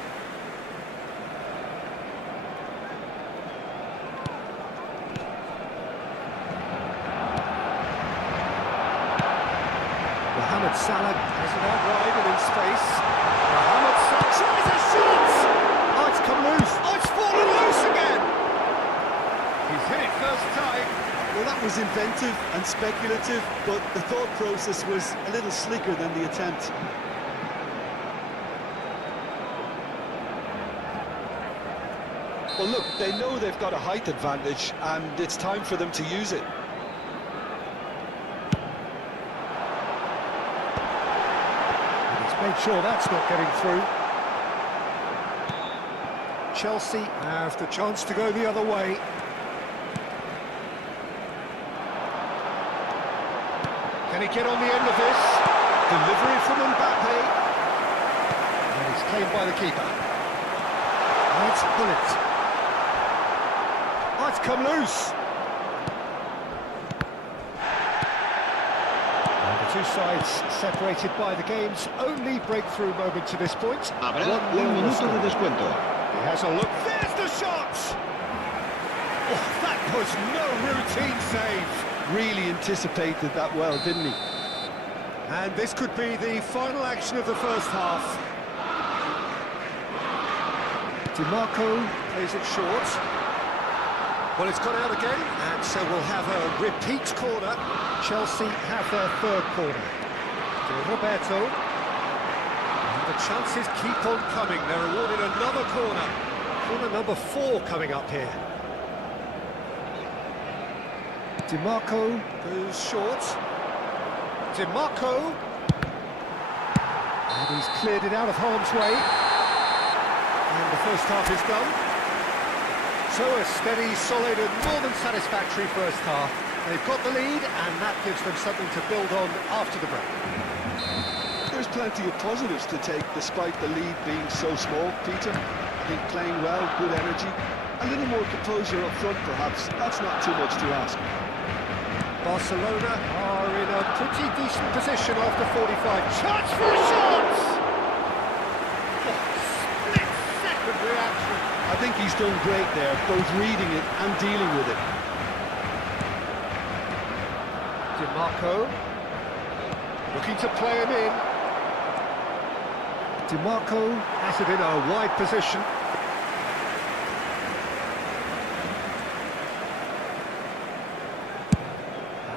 Mohamed Salah has it out wide and in space. Mohamed Salah tries a shot! Oh, it's come loose. Oh, it's fallen loose again! He's hit it first time. Well, that was inventive and speculative, but the thought process was a little slicker than the attempt. Well, look, they know they've got a height advantage, and it's time for them to use it. Make sure that's not getting through. Chelsea have the chance to go the other way. Can he get on the end of this? Delivery from Mbappe. And it's claimed by the keeper. Let's pull it. Oh, it's come loose. Two sides separated by the game's only breakthrough moment to this point. Habrá un minuto de descuento. He has a look. There's the shot! Oh, that was no routine save. Really anticipated that well, didn't he? And this could be the final action of the first half. DiMarco plays it short. Well, it's gone out again, and so we'll have a repeat corner. Chelsea have their third corner. To Roberto. And the chances keep on coming. They're awarded another corner. Corner number 4 coming up here. DiMarco goes short. DiMarco. And he's cleared it out of harm's way. And the first half is done. So a steady, solid and more than satisfactory first half. They've got the lead and that gives them something to build on after the break. There's plenty of positives to take despite the lead being so small, Peter. I think playing well, good energy, a little more composure up front perhaps. That's not too much to ask. Barcelona are in a pretty decent position after 45. Chance for a shot! Oh, split-second reaction. I think he's done great there, both reading it and dealing with it. DiMarco looking to play him in. DiMarco has it in a wide position.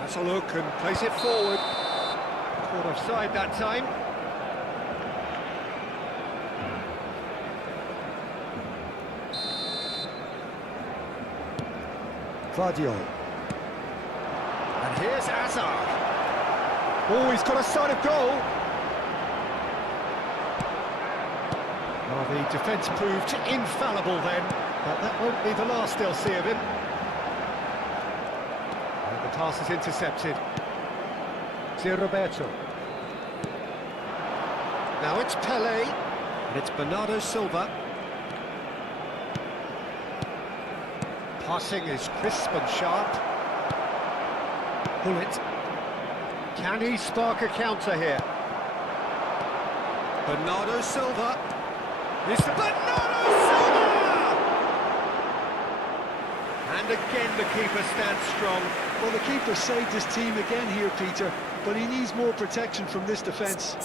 Has a look and plays it forward. Caught offside that time. Vardiol. And here's Hazard. Oh, he's got a sight of goal. Well, the defence proved infallible then, but that won't be the last they'll see of him. And the pass is intercepted. To Roberto. Now it's Pelé, and it's Bernardo Silva. Passing is crisp and sharp. Bullet. Can he spark a counter here? Bernardo Silva. It's Bernardo Silva! And again the keeper stands strong. Well, the keeper saved his team again here, Peter, but he needs more protection from this defence.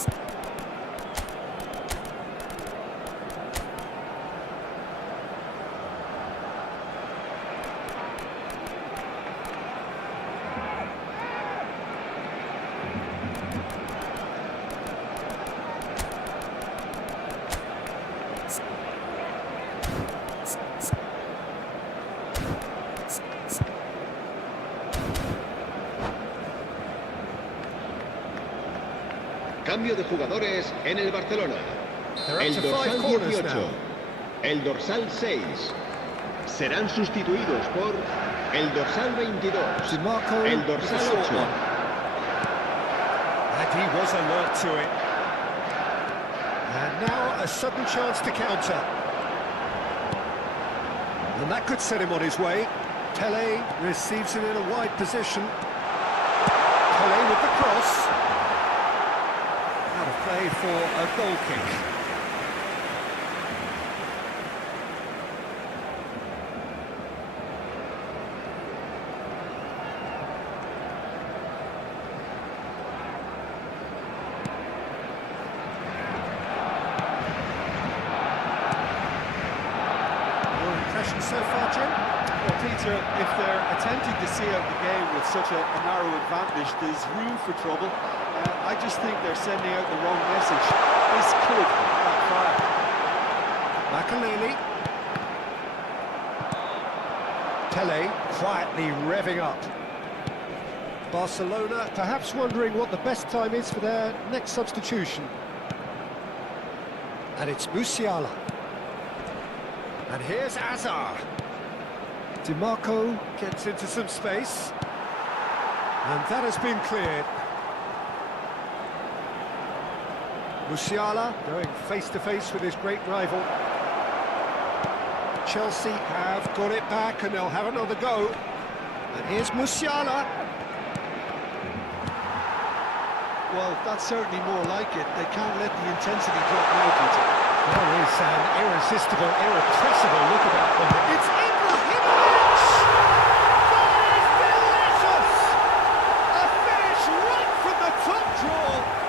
Cambio de jugadores en el Barcelona. El dorsal 18, el dorsal 6 serán sustituidos por el dorsal 22, el dorsal 8. And he was alert to it. And now a sudden chance to counter. And that could set him on his way. Pelé receives it in a wide position. Pelé with the cross. Out of play. away for a goal kick. Your impression so far, Jim? Well, Peter, if they're attempting to see out the game with such a narrow advantage, there's room for trouble. I just think they're sending out the wrong message. This could backfire. Makaleli. Pele quietly revving up. Barcelona perhaps wondering what the best time is for their next substitution. And it's Musiala. And here's Azar. DiMarco gets into some space. And that has been cleared. Musiala going face-to-face with his great rival. Chelsea have got it back and they'll have another go. And here's Musiala. Well, that's certainly more like it. They can't let the intensity drop now, Peter. There is an irresistible, irrepressible look about them. It's Ibrahimovic! That is delicious! A finish right from the top draw.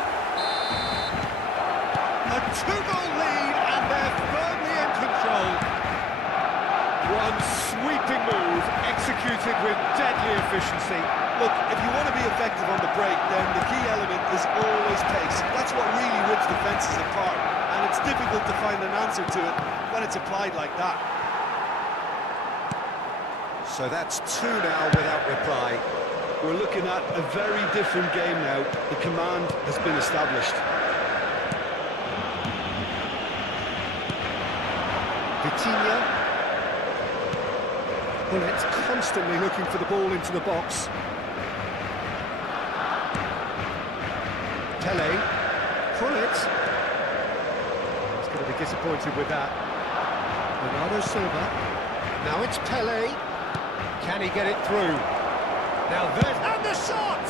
A two-goal lead and they're firmly in control. One sweeping move executed with deadly efficiency. Look, if you want to be effective on the break, then the key element is always pace. That's what really rips defences apart, and it's difficult to find an answer to it when it's applied like that. So that's two now without reply. We're looking at a very different game now. The command has been established. Vitinha. Well, it's constantly looking for the ball into the box. Pele, Pullet. He's going to be disappointed with that. Bernardo Silva. Now it's Pele. Can he get it through? Now there's... And the shot!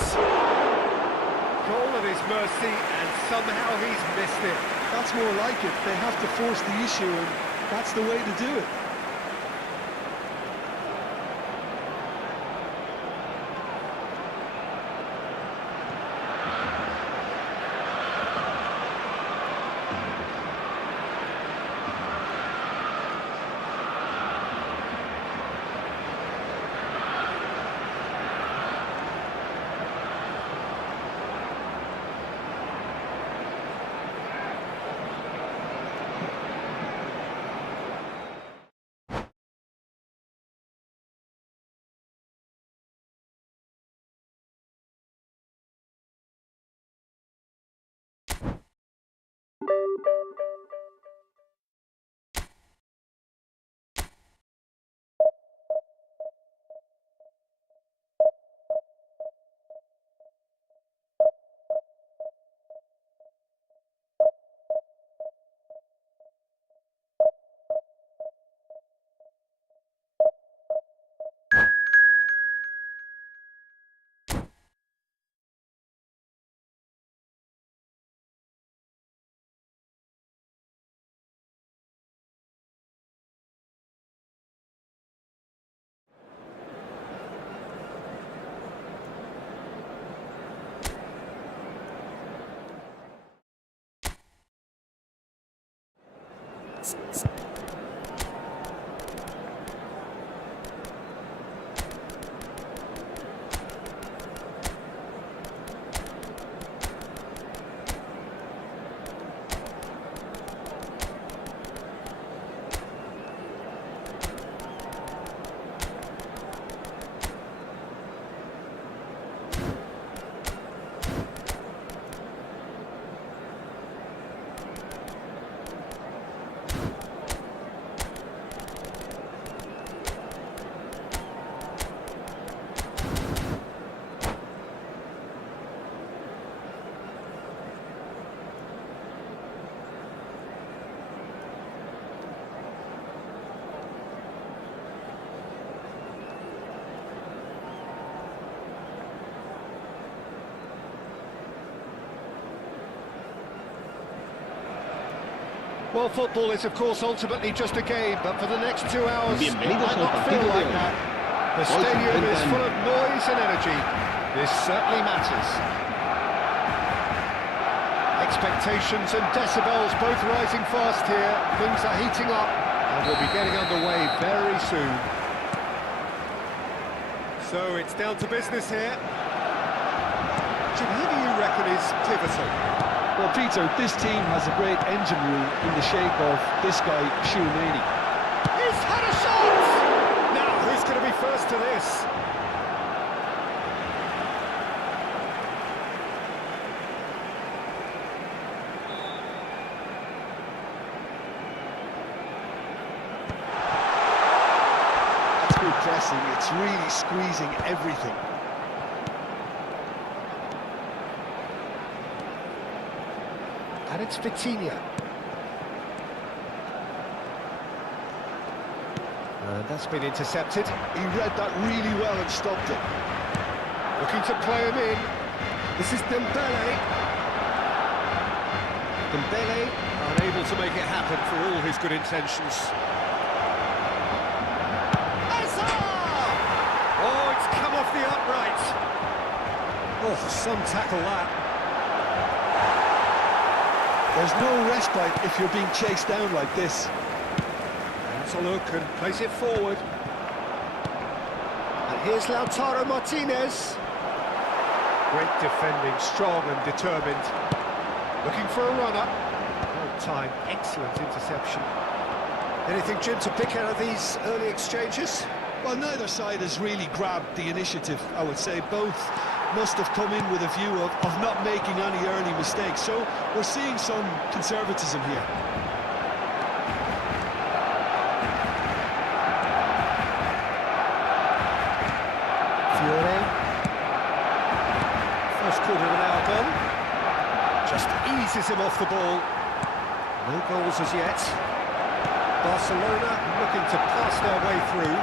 Goal at his mercy, and somehow he's missed it. That's more like it. They have to force the issue, and that's the way to do it. Well, football is, of course, ultimately just a game, but for the next 2 hours, it Bienvenidos might al not feel partido de like hoy. that. The Hoy se stadium is enfrentan- full of noise and energy. This certainly matters. Expectations and decibels both rising fast here. Things are heating up, and we'll be getting underway very soon. So it's down to business here. Jim, who do you reckon is pivotal? Well, Peter, this team has a great engine room in the shape of this guy, Shumani. He's had a shot! Now, who's going to be first to this? That's good pressing. It's really squeezing everything. And it's Vitinha. And that's been intercepted. He read that really well and stopped it. Looking to play him in. This is Dembele. Dembele unable to make it happen for all his good intentions. Hazard! Oh, it's come off the upright. Oh, some tackle that. There's no respite if you're being chased down like this. That's a look and plays it forward. And here's Lautaro Martinez. Great defending, strong and determined. Looking for a runner. Well timed, excellent interception. Anything, Jim, to pick out of these early exchanges? Well, neither side has really grabbed the initiative, I would say. Both must have come in with a view of not making any early mistakes. So we're seeing some conservatism here. Fiore. First quarter of an hour gone. Just eases him off the ball. No goals as yet. Barcelona looking to pass their way through.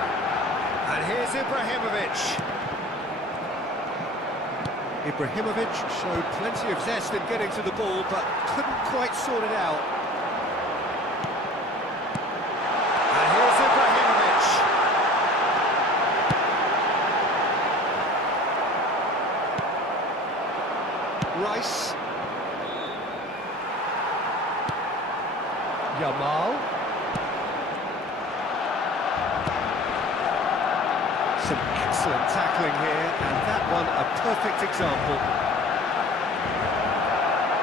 And here's Ibrahimovic. Ibrahimovic showed plenty of zest in getting to the ball, but couldn't quite sort it out. And here's Ibrahimovic. Rice. Yamal. Some excellent tackling here, and that one a perfect example.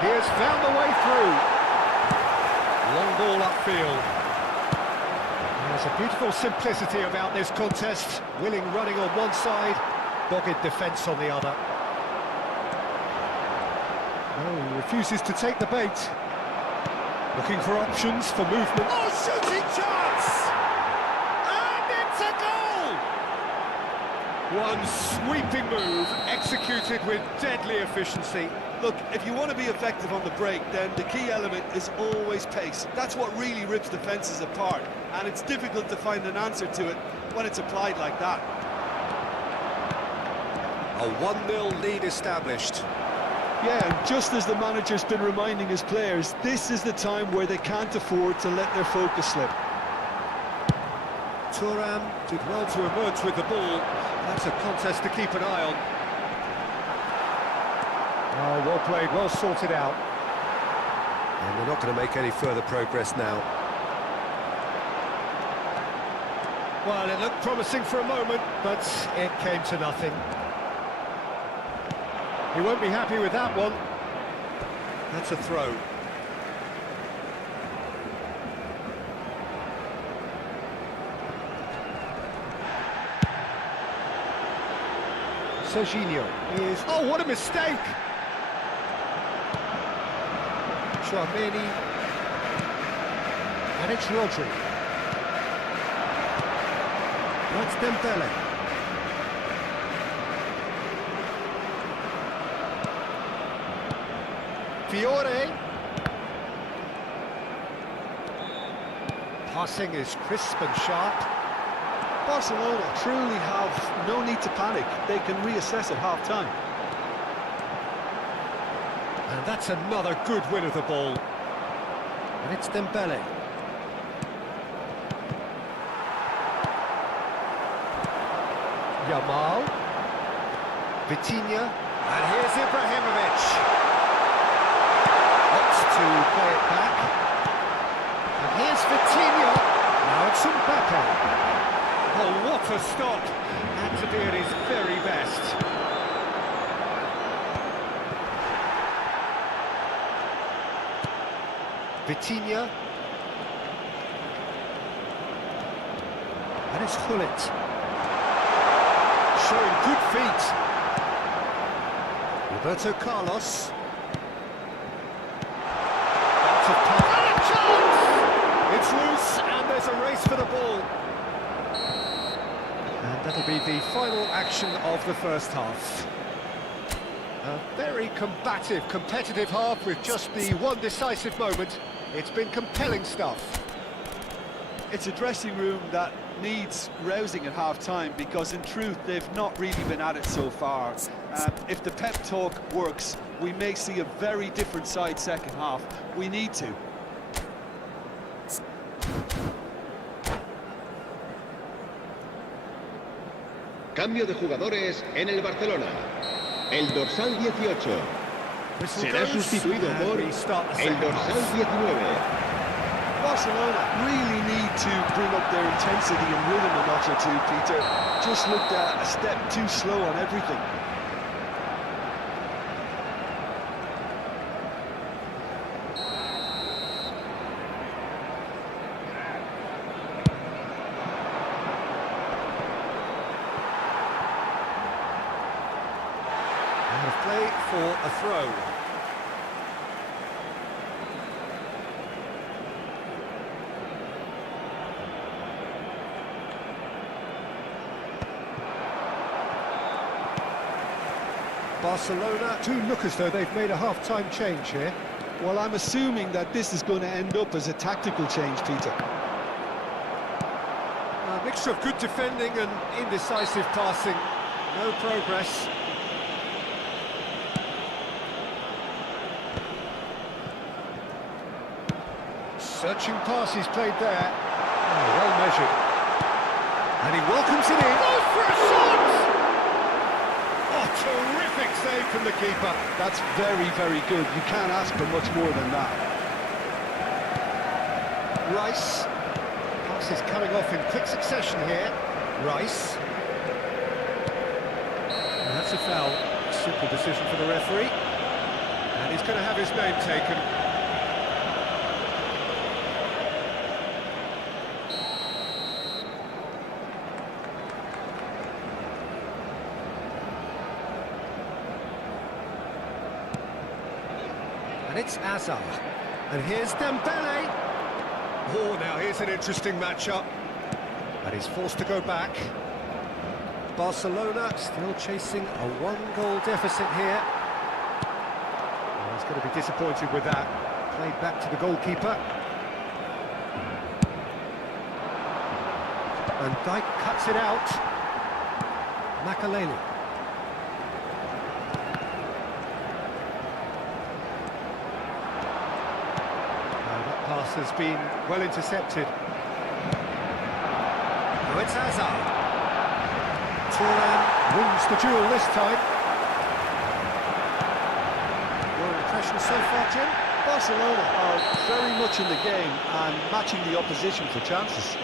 He has found the way through. Long ball upfield. There's a beautiful simplicity about this contest. Willing running on one side, dogged defence on the other. Oh, he refuses to take the bait. Looking for options for movement. Oh, shooting chance! And it's a goal! One sweeping move, executed with deadly efficiency. Look, if you want to be effective on the break, then the key element is always pace. That's what really rips defences apart, and it's difficult to find an answer to it when it's applied like that. A 1-0 lead established. Yeah, and just as the manager's been reminding his players, this is the time where they can't afford to let their focus slip. Thuram did well to emerge with the ball. That's a contest to keep an eye on. Oh, well played, well sorted out. And they're not going to make any further progress now. Well, it looked promising for a moment, but it came to nothing. He won't be happy with that one. That's a throw. Serginho is... Oh, what a mistake! Tchouameni. And it's Rodri. That's Dembele. Fiore. Passing is crisp and sharp. Barcelona truly have no need to panic. They can reassess at half-time. And that's another good win of the ball. And it's Dembele. Yamal. Vitinha. And here's Ibrahimovic. Opts to play it back. And here's Vitinha. Now it's Mbappe. Oh, what a stop. Had to be at his very best. Vitinha. And it's Gullit. Showing good feet. Roberto Carlos. Out of pass. And a chance! It's loose, and there's a race for the ball. And that'll be the final action of the first half. A very combative, competitive half with just the one decisive moment. It's been compelling stuff. It's a dressing room that needs rousing at half-time, because in truth they've not really been at it so far. If the pep talk works, we may see a very different side second half. We need to. Cambio de jugadores en el Barcelona. El dorsal 18 será sustituido por el dorsal 19. Barcelona really need to bring up their intensity and rhythm a notch or two, Peter. Just looked a step too slow on everything. And a play for a throw. Barcelona do look as though they've made a half-time change here. Well, I'm assuming that this is going to end up as a tactical change, Peter. A mixture of good defending and indecisive passing. No progress. Searching pass he's played there. Oh, well measured. And he welcomes it in. Oh, for a shot! Oh, terrific save from the keeper. That's very, very good. You can't ask for much more than that. Rice. Pass is coming off in quick succession here. Rice. And that's a foul. Simple decision for the referee. And he's going to have his name taken. And it's Azar. And here's Dembele. Oh, now here's an interesting matchup. And he's forced to go back. Barcelona still chasing a one-goal deficit here. Well, he's going to be disappointed with that. Played back to the goalkeeper. And Dijk cuts it out. Makaleli. Pass has been well intercepted. Now it's Hazard. Turan wins the duel this time. Your impression so far, Jim? Barcelona are very much in the game and matching the opposition for chances.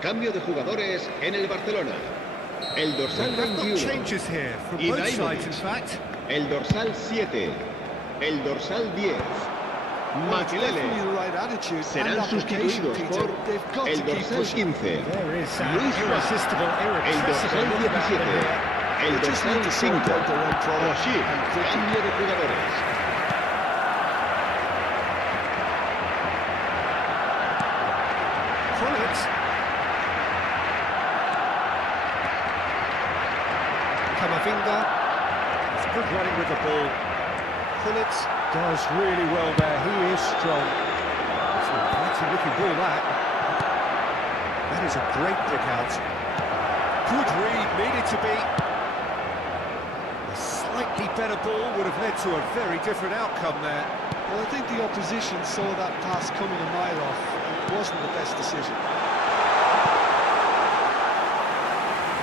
Cambio de jugadores en el Barcelona. El dorsal 21. Changes here from both sides, in fact. El dorsal 7. el dorsal 10. Makelele. Serán sustituidos por el dorsal 15. Luis Suárez, el dorsal 17. El dorsal 5. Oshir, cambio de jugadores. Camavinga. It's good running with the ball. Phillips does really well there. He is strong. It's a pretty looking ball, that. That is a great pick out. Good read, needed to be. A slightly better ball would have led to a very different outcome there. Well, I think the opposition saw that pass coming a mile off, and it wasn't the best decision.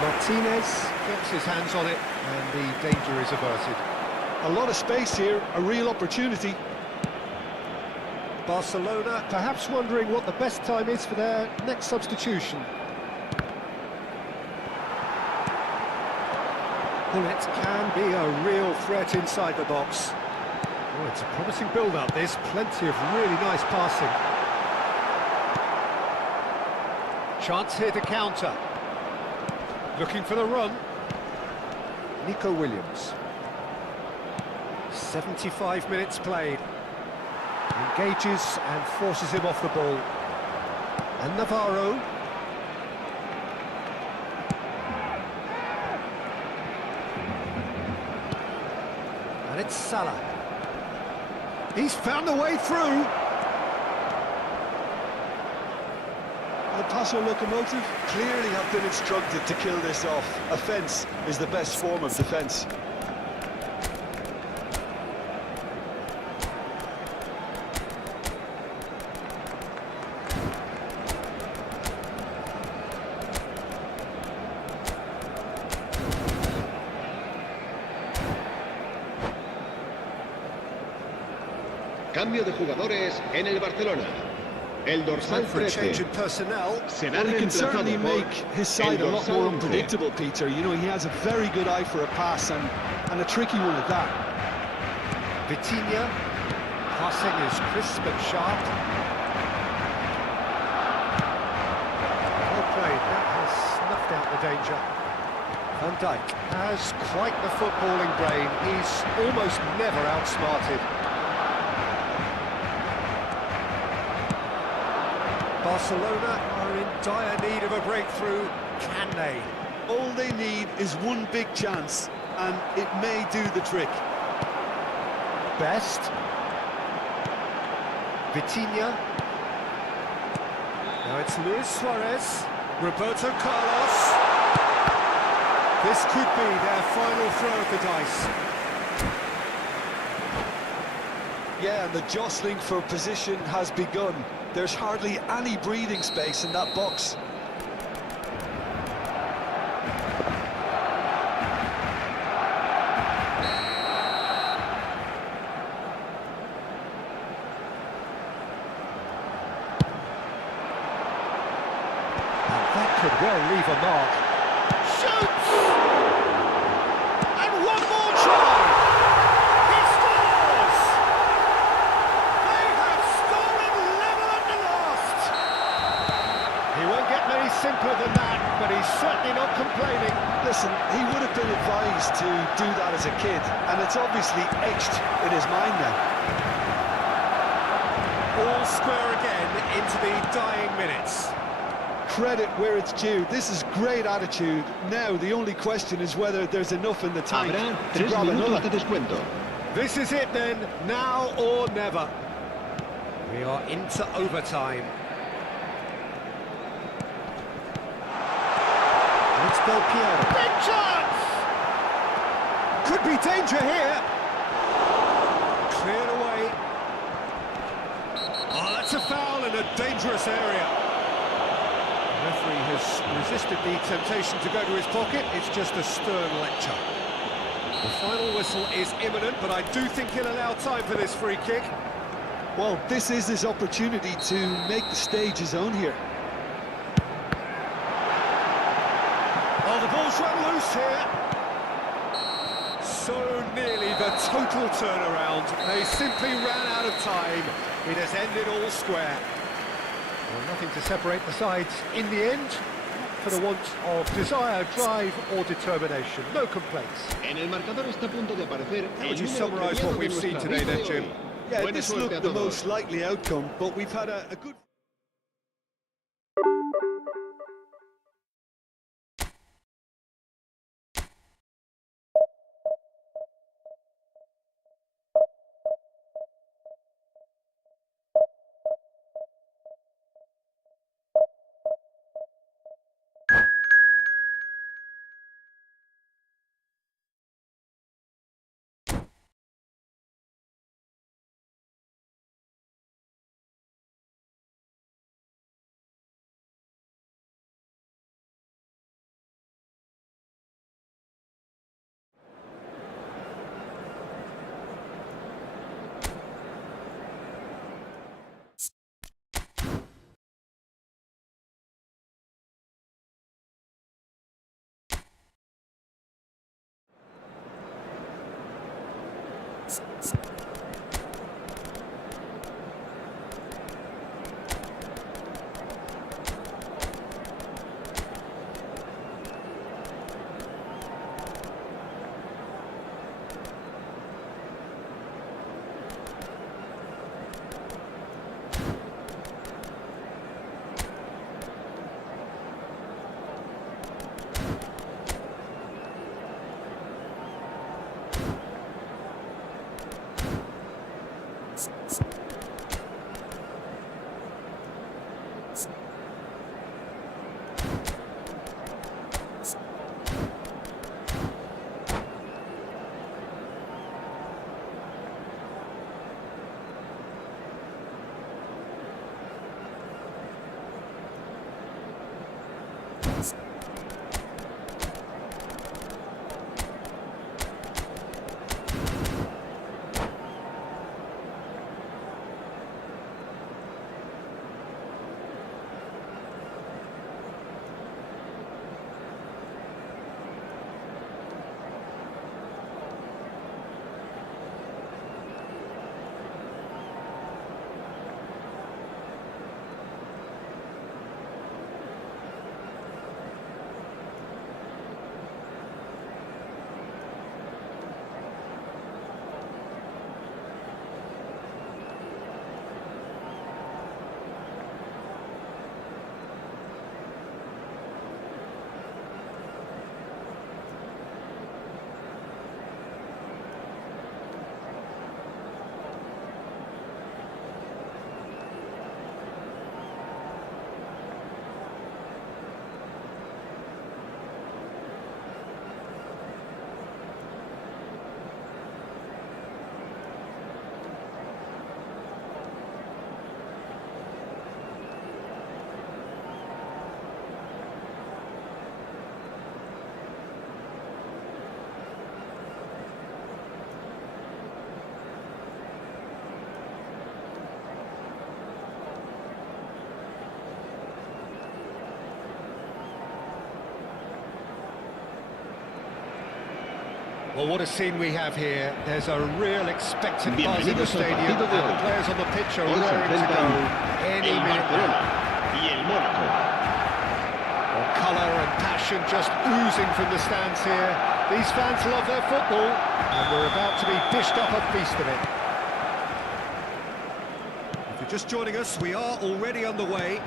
Martinez gets his hands on it, and the danger is averted. A lot of space here, a real opportunity. Barcelona perhaps wondering what the best time is for their next substitution. Bullet can be a real threat inside the box. Oh, it's a promising build-up, this. Plenty of really nice passing. Chance here to counter. Looking for the run. Nico Williams. 75 minutes played. Engages and forces him off the ball. And Navarro. And it's Salah. He's found a way through. The Paso Locomotive clearly have been instructed to kill this off. Offence is the best form of defence. Cambio de jugadores en el Barcelona. El dorsal 13 será Well, he can reemplazado certainly por make his side a el lot dorsal more 11. unpredictable, Peter. You know, he has a very good eye for a pass and a tricky one at that. Vitinha. Passing is crisp and sharp. Well played, that has snuffed out the danger. Van Dijk has quite the footballing brain. He's almost never outsmarted. Barcelona are in dire need of a breakthrough. Can they? All they need is one big chance, and it may do the trick. Best. Vitinha. Now it's Luis Suarez. Roberto Carlos. This could be their final throw of the dice. Yeah, and the jostling for position has begun. There's hardly any breathing space in that box. And that could well leave a mark. Shoots! And one more try! He scores! They have stolen level at the last! He won't get many simpler than that, but he's certainly not complaining. Listen, he would have been advised to do that as a kid, and it's obviously etched in his mind now. All square again into the dying minutes. Credit where it's due. This is great attitude. Now, the only question is whether there's enough in the tank Habrá to 3 grab minutos another. de descuento. This is it then, now or never. We are into overtime. It's Del Piero. Big chance! Could be danger here. Cleared away. Oh, that's a foul in a dangerous area. The referee has resisted the temptation to go to his pocket. It's just a stern lecture. The final whistle is imminent, but I do think he'll allow time for this free kick. Well, this is his opportunity to make the stage his own here. Oh, the ball's run loose here. so nearly the total turnaround. They simply ran out of time. It has ended all square. Well, nothing to separate the sides in the end, for the want of desire, drive or determination. No complaints. En el marcador está a punto de aparecer How el would you número summarise premiado what de we've seen nuestra today lista then, de Jim? hoy. Yeah, Buena this suerte looked a the todos. most likely outcome, but we've had a good... Well, what a scene we have here. There's a real expectant buzz in the Bienvenidos al stadium, partido de and the hoy. players on the pitch are Hoy se raring to go enfrentan any el minute Barcelona now. y el Mónaco. Well, colour and passion just oozing from the stands here. These fans love their football, and we're about to be dished up a feast of it. If you're just joining us, we are already underway.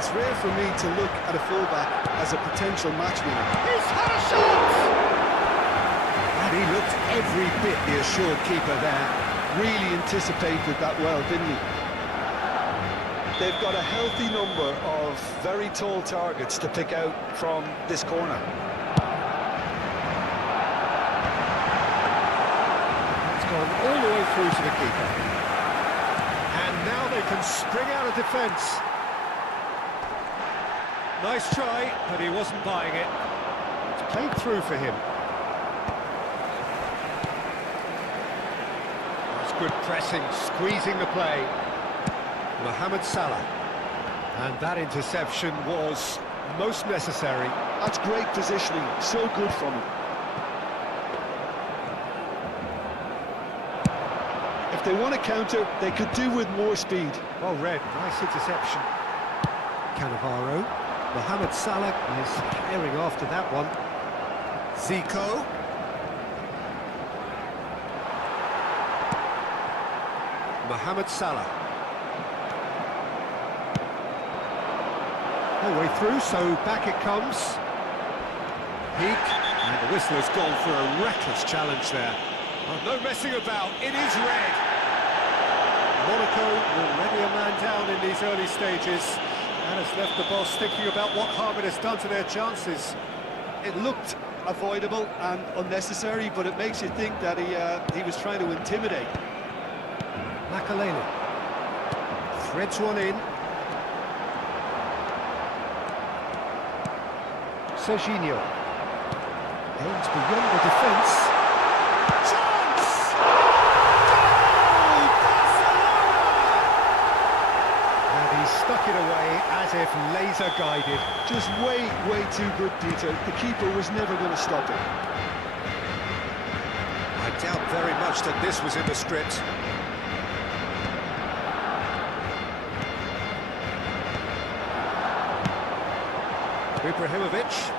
It's rare for me to look at a fullback as a potential match winner. He's had a shot! And he looked every bit the assured keeper there. Really anticipated that well, didn't he? They've got a healthy number of very tall targets to pick out from this corner. It's gone all the way through to the keeper. And now they can spring out of defence. Nice try, but he wasn't buying it. It's played through for him. That's good pressing, squeezing the play. Mohamed Salah. And that interception was most necessary. That's great positioning, so good from him. they want to counter, they could do with more speed. Well read, nice interception. Cannavaro. Mohamed Salah is herring after that one. Zico. Mohamed Salah. No way through, so back it comes. Peak, and the whistle has gone for a reckless challenge there. Oh, no messing about, it is red. Monaco already a man down in these early stages and has left the boss thinking about what harm it has done to their chances. It looked avoidable and unnecessary, but it makes you think that he was trying to intimidate. Makalele threads one in. Serginho aims beyond the defence. Chance! Goal! Barcelona! And he stuck it away as if laser guided. Just way too good, Peter. The keeper was never going to stop it. I doubt very much that this was in the script. Ibrahimovic.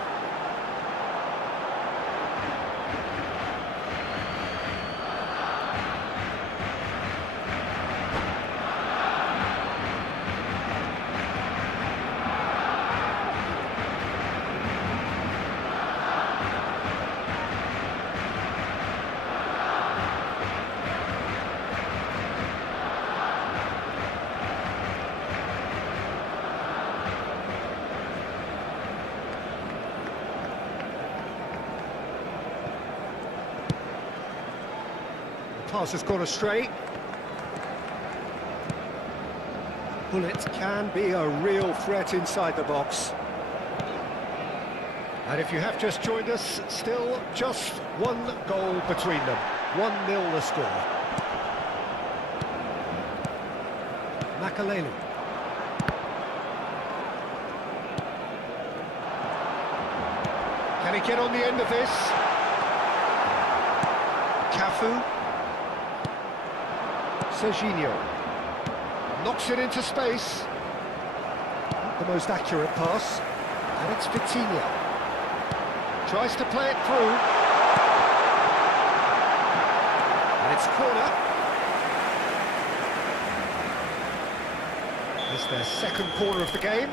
Pass has gone astray. Bullet can be a real threat inside the box. And if you have just joined us, still just one goal between them. 1-0 the score. Makalele. Can he get on the end of this? Cafu. Serginho knocks it into space. Not the most accurate pass. And it's Vitinha. Tries to play it through. And it's corner. It's their second corner of the game.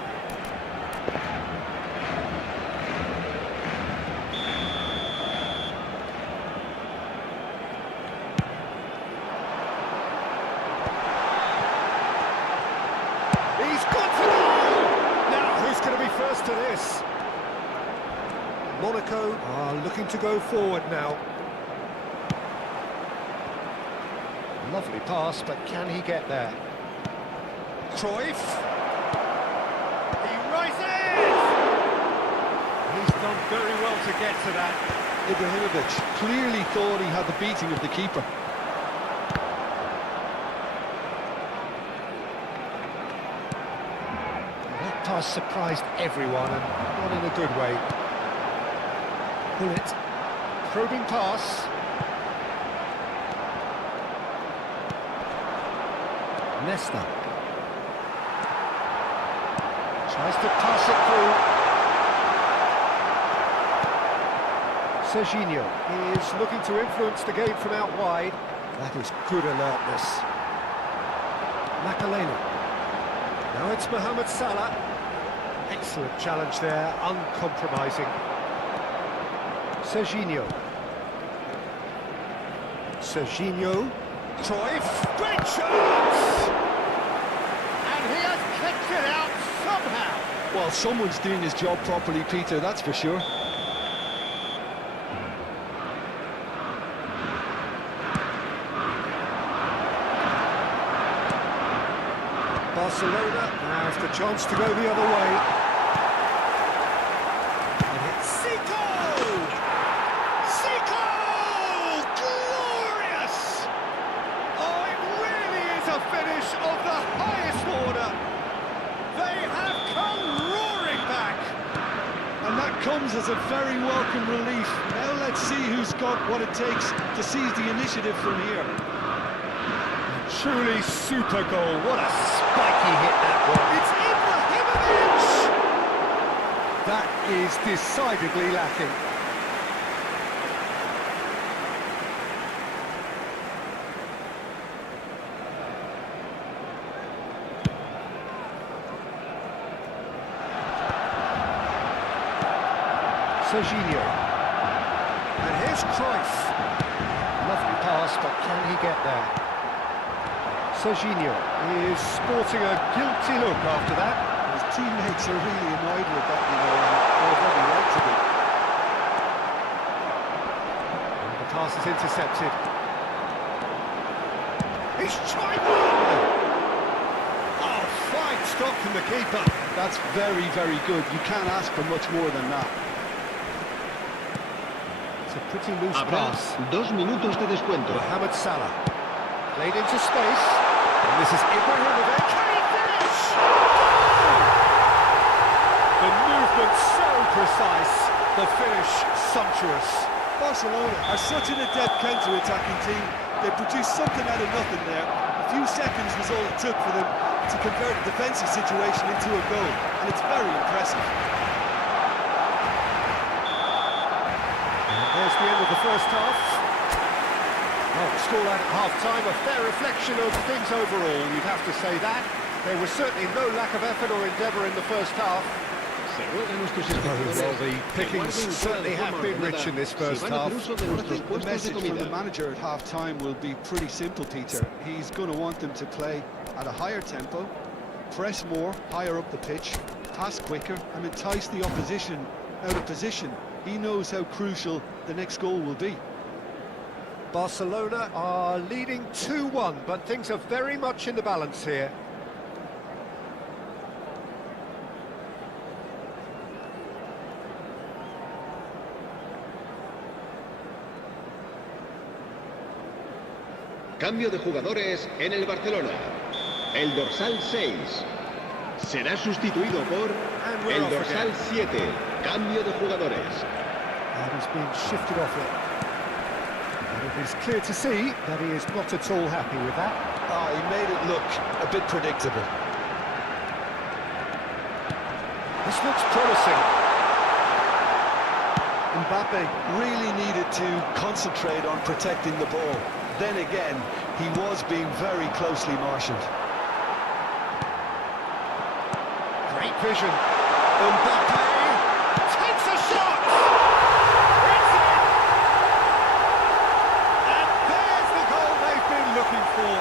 He's got to go! Now, who's going to be first to this? Monaco are looking to go forward now. Lovely pass, but can he get there? Cruyff. He rises! He's done very well to get to that. Ibrahimovic clearly thought he had the beating of the keeper. That pass surprised everyone, and not in a good way. Bullet, probing pass. Nesta. Tries to pass it through. Serginho is looking to influence the game from out wide. That is good alertness. Makalele. Now it's Mohamed Salah. Excellent challenge there, uncompromising. Serginho. Serginho. Cruyff. Great chance! And he has kicked it out somehow. Well, someone's doing his job properly, Peter, that's for sure. Barcelona has the chance to go the other way. And it's Zico! Zico! Glorious! Oh, it really is a finish of the highest order. They have come roaring back. And that comes as a very welcome relief. Now let's see who's got what it takes to seize the initiative from here. Truly super goal. What a spiky hit that was. It's Ibrahimovic! That is decidedly lacking. Serginho. And here's Cruyff. Lovely pass, but can he get there? Serginho is sporting a guilty look after that. His teammates are really annoyed with that, you know, and they're very right to be. And the pass is intercepted. He's tried one! Oh, fine stop from the keeper. That's very, very good. You can't ask for much more than that. It's a pretty loose Habrá pass. 2 minutos de descuento. Mohamed Salah. Played into space. And this is Ibrahimovic. Can he finish? The movement so precise. The finish sumptuous. Barcelona are such an adept counter-attacking team. They produced something out of nothing there. A few seconds was all it took for them to convert a defensive situation into a goal. And it's very impressive. There's the end of the first half. Well, the scoreline at half-time, a fair reflection of things overall, you'd have to say that. There was certainly no lack of effort or endeavour in the first half. Well, the pickings certainly have been rich in this first half. I think the message from the manager at half-time will be pretty simple, Peter. He's going to want them to play at a higher tempo, press more, higher up the pitch, pass quicker, and entice the opposition out of position. He knows how crucial the next goal will be. Barcelona are leading 2-1, but things are very much in the balance here. Cambio de jugadores en el Barcelona. El dorsal 6 será sustituido por el dorsal 7. Cambio de jugadores. And he's being shifted off it. And it is clear to see that he is not at all happy with that. Oh, he made it look a bit predictable. This looks promising. Mbappe really needed to concentrate on protecting the ball. Then again, he was being very closely marshalled. Great vision. Mbappe takes a shot! It's in! And there's the goal they've been looking for.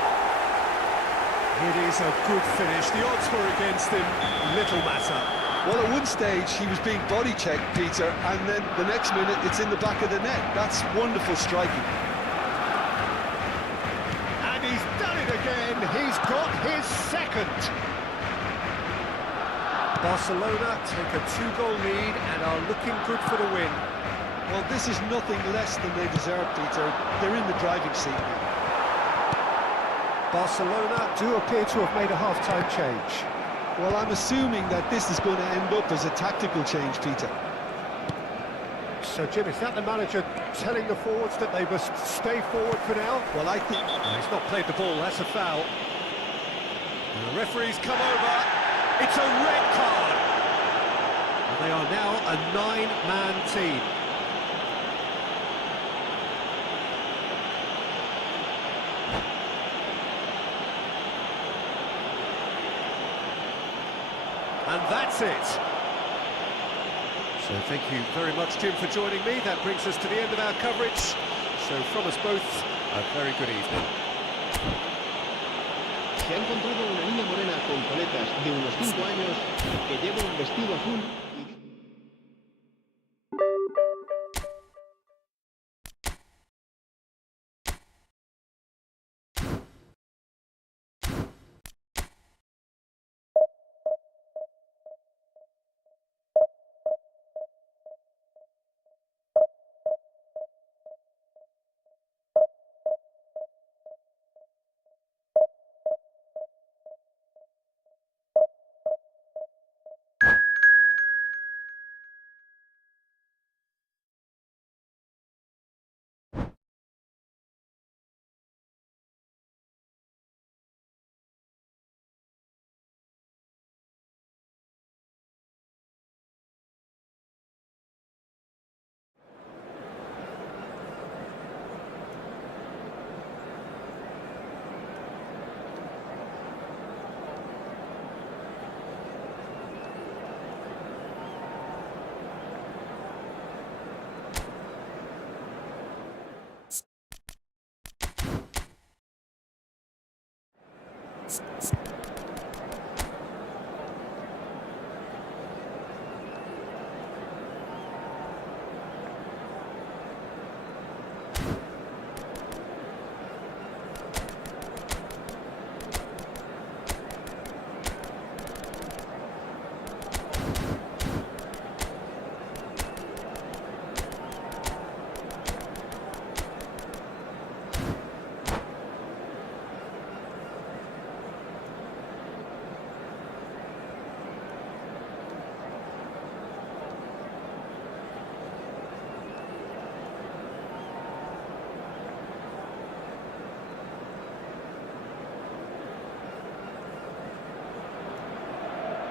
It is a good finish. The odds were against him. Little matter. Well, at one stage, he was being body-checked, Peter, and then the next minute, it's in the back of the net. That's wonderful striking. And he's done it again. He's got his second. Barcelona take a 2-goal lead and are looking good for the win. Well, this is nothing less than they deserve, Peter. They're in the driving seat now. Barcelona do appear to have made a half-time change. Well, I'm assuming that this is going to end up as a tactical change, Peter. So, Jim, is that the manager telling the forwards that they must stay forward for now? Well, I think... He's not played the ball, that's a foul. And the referee's come over. It's a red card. And they are now a 9-man team. And that's it. So thank you very much, Jim, for joining me. That brings us to the end of our coverage. So from us both, a very good evening. Se ha encontrado una niña morena con coletas de unos 5 años que lleva un vestido azul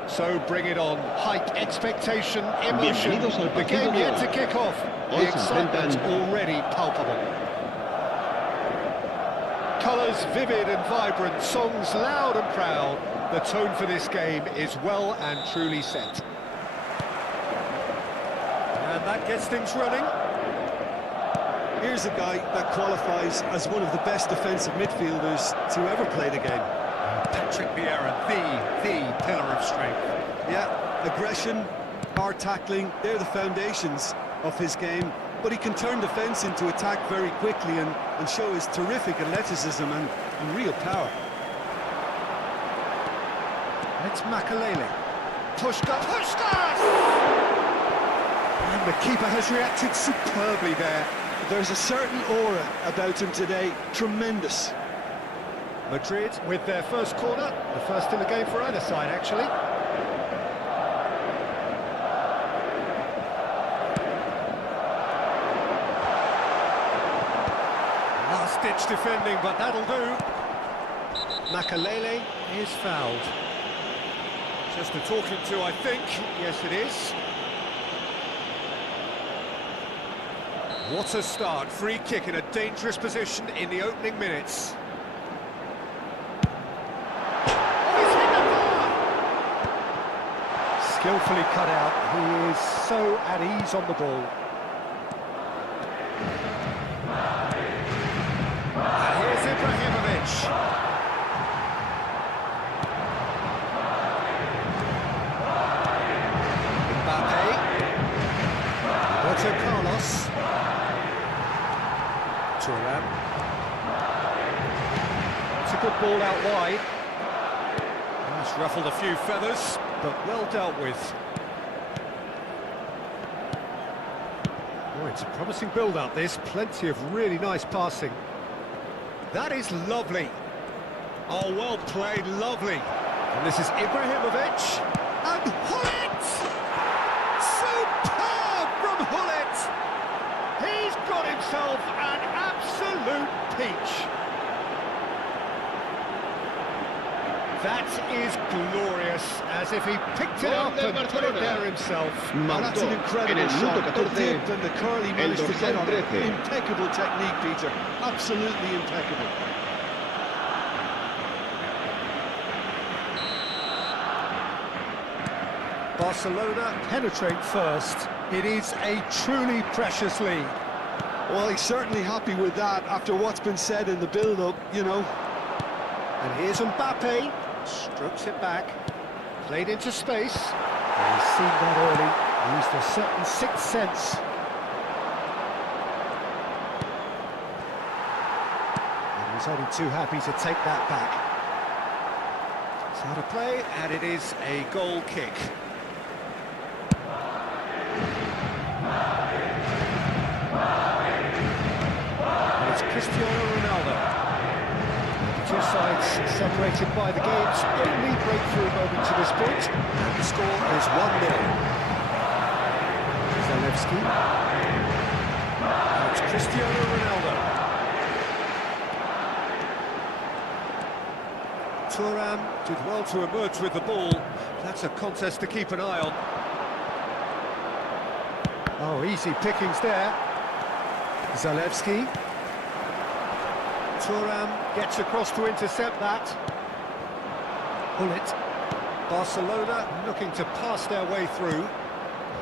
So bring it on. Hype, expectation, emotion. Bienvenidos al The partido game de yet hoy. to kick off. Hoy The se excitement enfrentan- already palpable. Colours vivid and vibrant, songs loud and proud. The tone for this game is well and truly set. And that gets things running. Here's a guy that qualifies as one of the best defensive midfielders to ever play the game. Patrick Vieira, the pillar of strength. Yeah, aggression, hard tackling, they're the foundations of his game, but he can turn defence into attack very quickly and show his terrific athleticism and real power. It's Makalele. Pushkas! And the keeper has reacted superbly there. There's a certain aura about him today, tremendous. Madrid with their first corner, the first in the game for either side, actually. Last-ditch defending, but that'll do. Makalele is fouled. Just a talking to, I think. Yes, it is. What a start. Free kick in a dangerous position in the opening minutes. Skillfully cut out, he is so at ease on the ball. And here's Ibrahimovic. Mbappe. Roberto Carlos. Thuram. It's a good ball out wide. That's ruffled a few feathers, but well dealt with. Oh, it's a promising build-up, this. Plenty of really nice passing. That is lovely. Oh, well played, lovely. And this is Ibrahimovic. And Hullet! Superb from Hullet! He's got himself an absolute peach. That is glorious, as if he picked it up and put it there himself. Oh, that's an incredible shot. The dip and the curl he managed to get on it. 13. Impeccable technique, Peter. Absolutely impeccable. Barcelona penetrate first. It is a truly precious lead. Well, he's certainly happy with that after what's been said in the build-up, you know. And here's Mbappe. Strokes it back. Played into space. And he's seen that early. Used a certain sixth sense. And he's only too happy to take that back. It's out of play, and it is a goal kick. And it's Cristiano Ronaldo. Two sides separated by the game's only breakthrough moment to this point. And the score is 1-0. Zalewski. Now it's Cristiano Ronaldo. Thuram did well to emerge with the ball. That's a contest to keep an eye on. Oh, easy pickings there. Zalewski. Thuram gets across to intercept that. Hullet. Barcelona looking to pass their way through.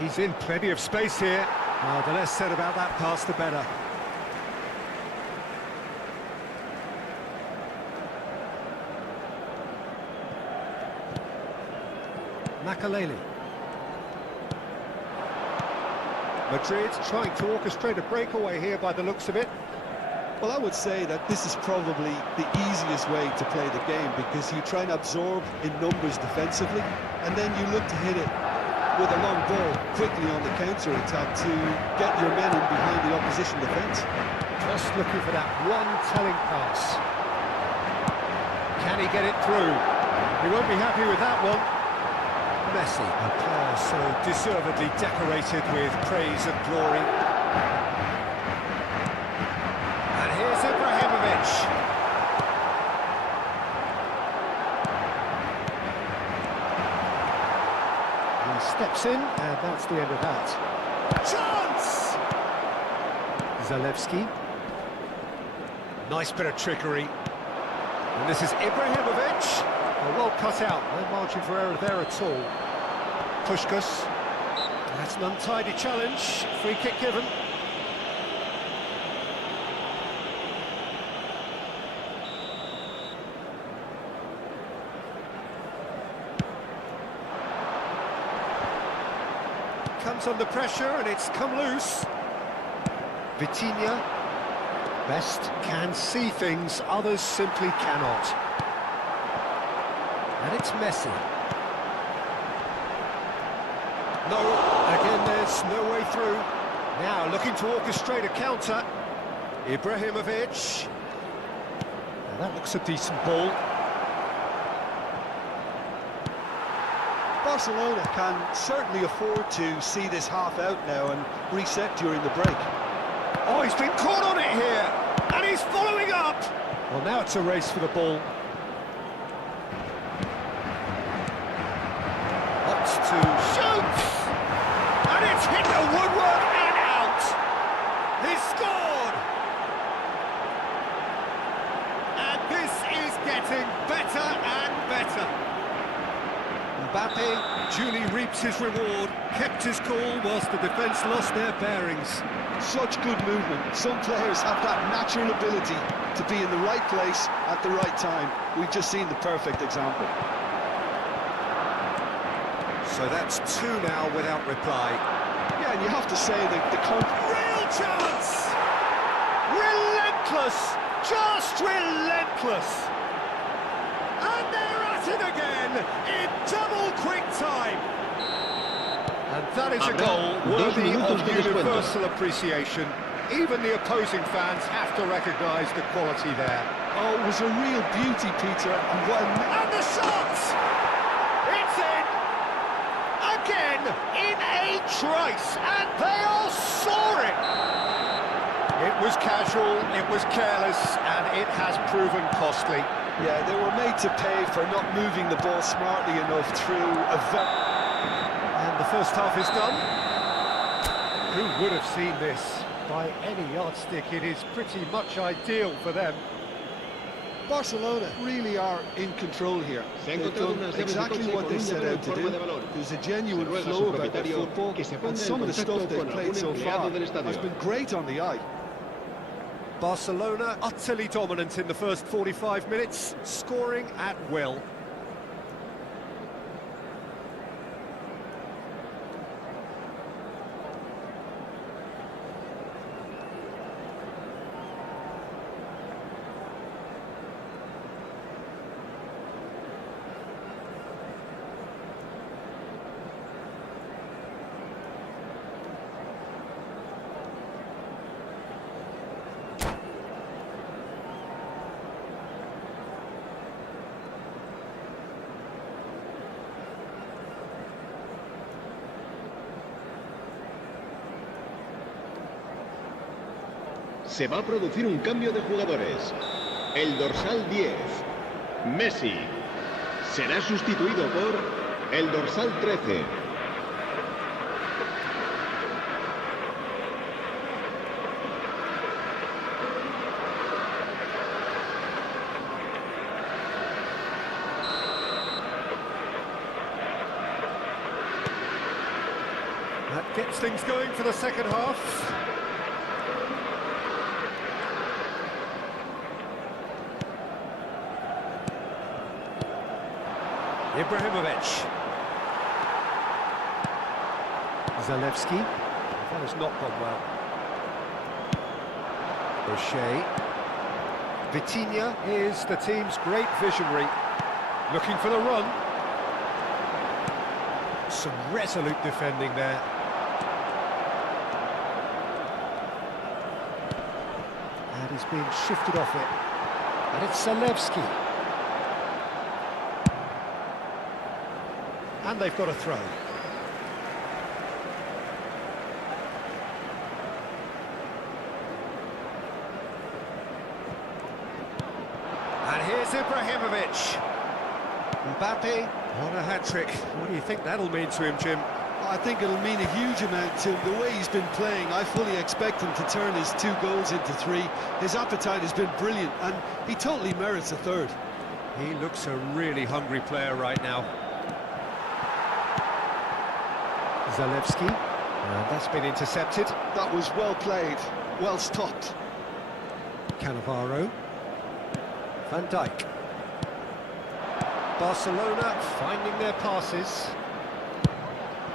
He's in plenty of space here. Well, the less said about that pass, the better. Makaleli. Madrid trying to orchestrate a breakaway here by the looks of it. Well, I would say that this is probably the easiest way to play the game, because you try and absorb in numbers defensively, and then you look to hit it with a long ball quickly on the counter-attack to get your men in behind the opposition defence. Just looking for that one telling pass. Can he get it through? He won't be happy with that one. Messi, a player so deservedly decorated with praise and glory. And here's Ibrahimovic. He steps in, and that's the end of that. Chance! Zalewski. Nice bit of trickery. And this is Ibrahimovic. Well cut out, no margin for error there at all. Puskás. That's an untidy challenge. Free kick given. Comes under pressure and it's come loose. Vitinha. Best can see things, others simply cannot. And it's Messi. No, again there's no way through. Now looking to orchestrate a counter. Ibrahimovic. Now that looks a decent ball. Barcelona can certainly afford to see this half out now and reset during the break. Oh, he's been caught on it here, and he's following up. Well, now it's a race for the ball. Wants to shoot, and it's hit the woodwork and out. He's scored, and this is getting better and better. Mbappe duly reaps his reward, kept his cool whilst the defence lost their bearings. Such good movement. Some players have that natural ability to be in the right place at the right time. We've just seen the perfect example. So that's two now without reply. Yeah, and you have to say that the real chance! Relentless! Just relentless! And they're at it again in double quick time! And that is a goal worthy of universal appreciation. Even the opposing fans have to recognise the quality there. Oh, it was a real beauty, Peter. And the shot! It's in! Again, in a trice, and they all saw it! It was casual, it was careless, and it has proven costly. Yeah, they were made to pay for not moving the ball smartly enough through a And the first half is done. Who would have seen this? By any yardstick, it is pretty much ideal for them. Barcelona really are in control here. They've done exactly what they set out to do. There's a genuine flow about their football, and some of the stuff they've played so far has been great on the eye. Barcelona utterly dominant in the first 45 minutes, scoring at will. Se va a producir un cambio de jugadores. El dorsal 10, Messi, será sustituido por el dorsal 13. That gets things going for the second half. Ibrahimovic. Zalewski. That has not gone well. O'Shea. Vitinha is the team's great visionary. Looking for the run. Some resolute defending there. And he's being shifted off it. And it's Zalewski. And they've got a throw. And here's Ibrahimovic. Mbappe on a hat-trick. What do you think that'll mean to him, Jim? I think it'll mean a huge amount to him. The way he's been playing, I fully expect him to turn his 2 goals into 3. His appetite has been brilliant, and he totally merits a third. He looks a really hungry player right now. Zalewski, and that's been intercepted. That was well played, well stopped. Cannavaro. Van Dijk. Barcelona finding their passes.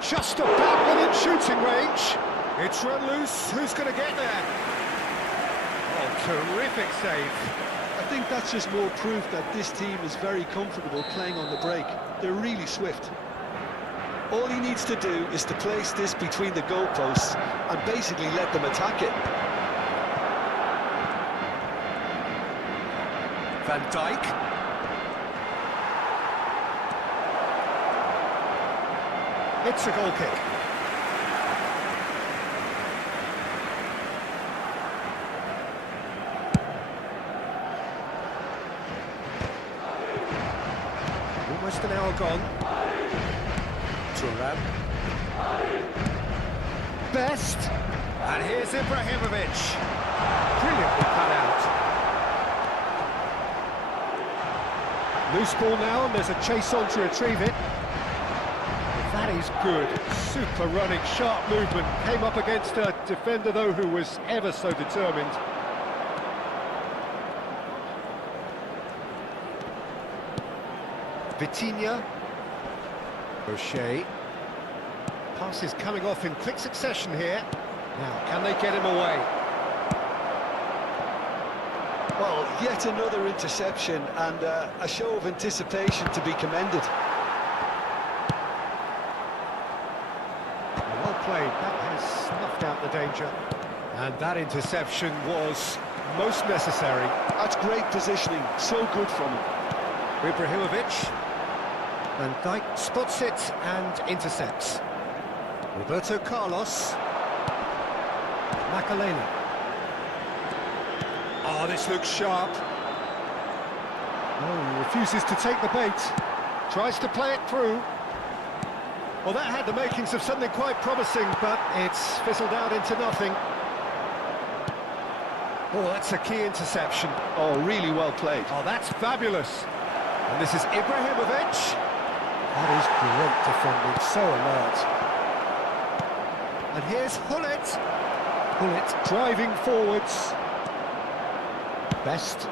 Just about within shooting range. It's run loose. Who's going to get there? Oh, terrific save. I think that's just more proof that this team is very comfortable playing on the break. They're really swift. All he needs to do is to place this between the goalposts and basically let them attack it. Van Dijk. It's a goal kick. Almost an hour gone. Thuram. Best. And here's Ibrahimovic. Brilliantly cut out. Loose ball now, and there's a chase on to retrieve it. That is good. Super running, sharp movement. Came up against a defender, though, who was ever so determined. Vitinha. O'Shea. Passes coming off in quick succession here. Now, can they get him away? Well, yet another interception and a show of anticipation to be commended. Well played. That has snuffed out the danger. And that interception was most necessary. That's great positioning. So good from him. Ibrahimovic. Van Dijk spots it and intercepts. Roberto Carlos. Makalele. Oh, this looks sharp. Oh, he refuses to take the bait. Tries to play it through. Well, that had the makings of something quite promising, but it's fizzled out into nothing. Oh, that's a key interception. Oh, really well played. Oh, that's fabulous. And this is Ibrahimovic. That is great defending, so alert. And here's Hullet. Hullet driving forwards. Best.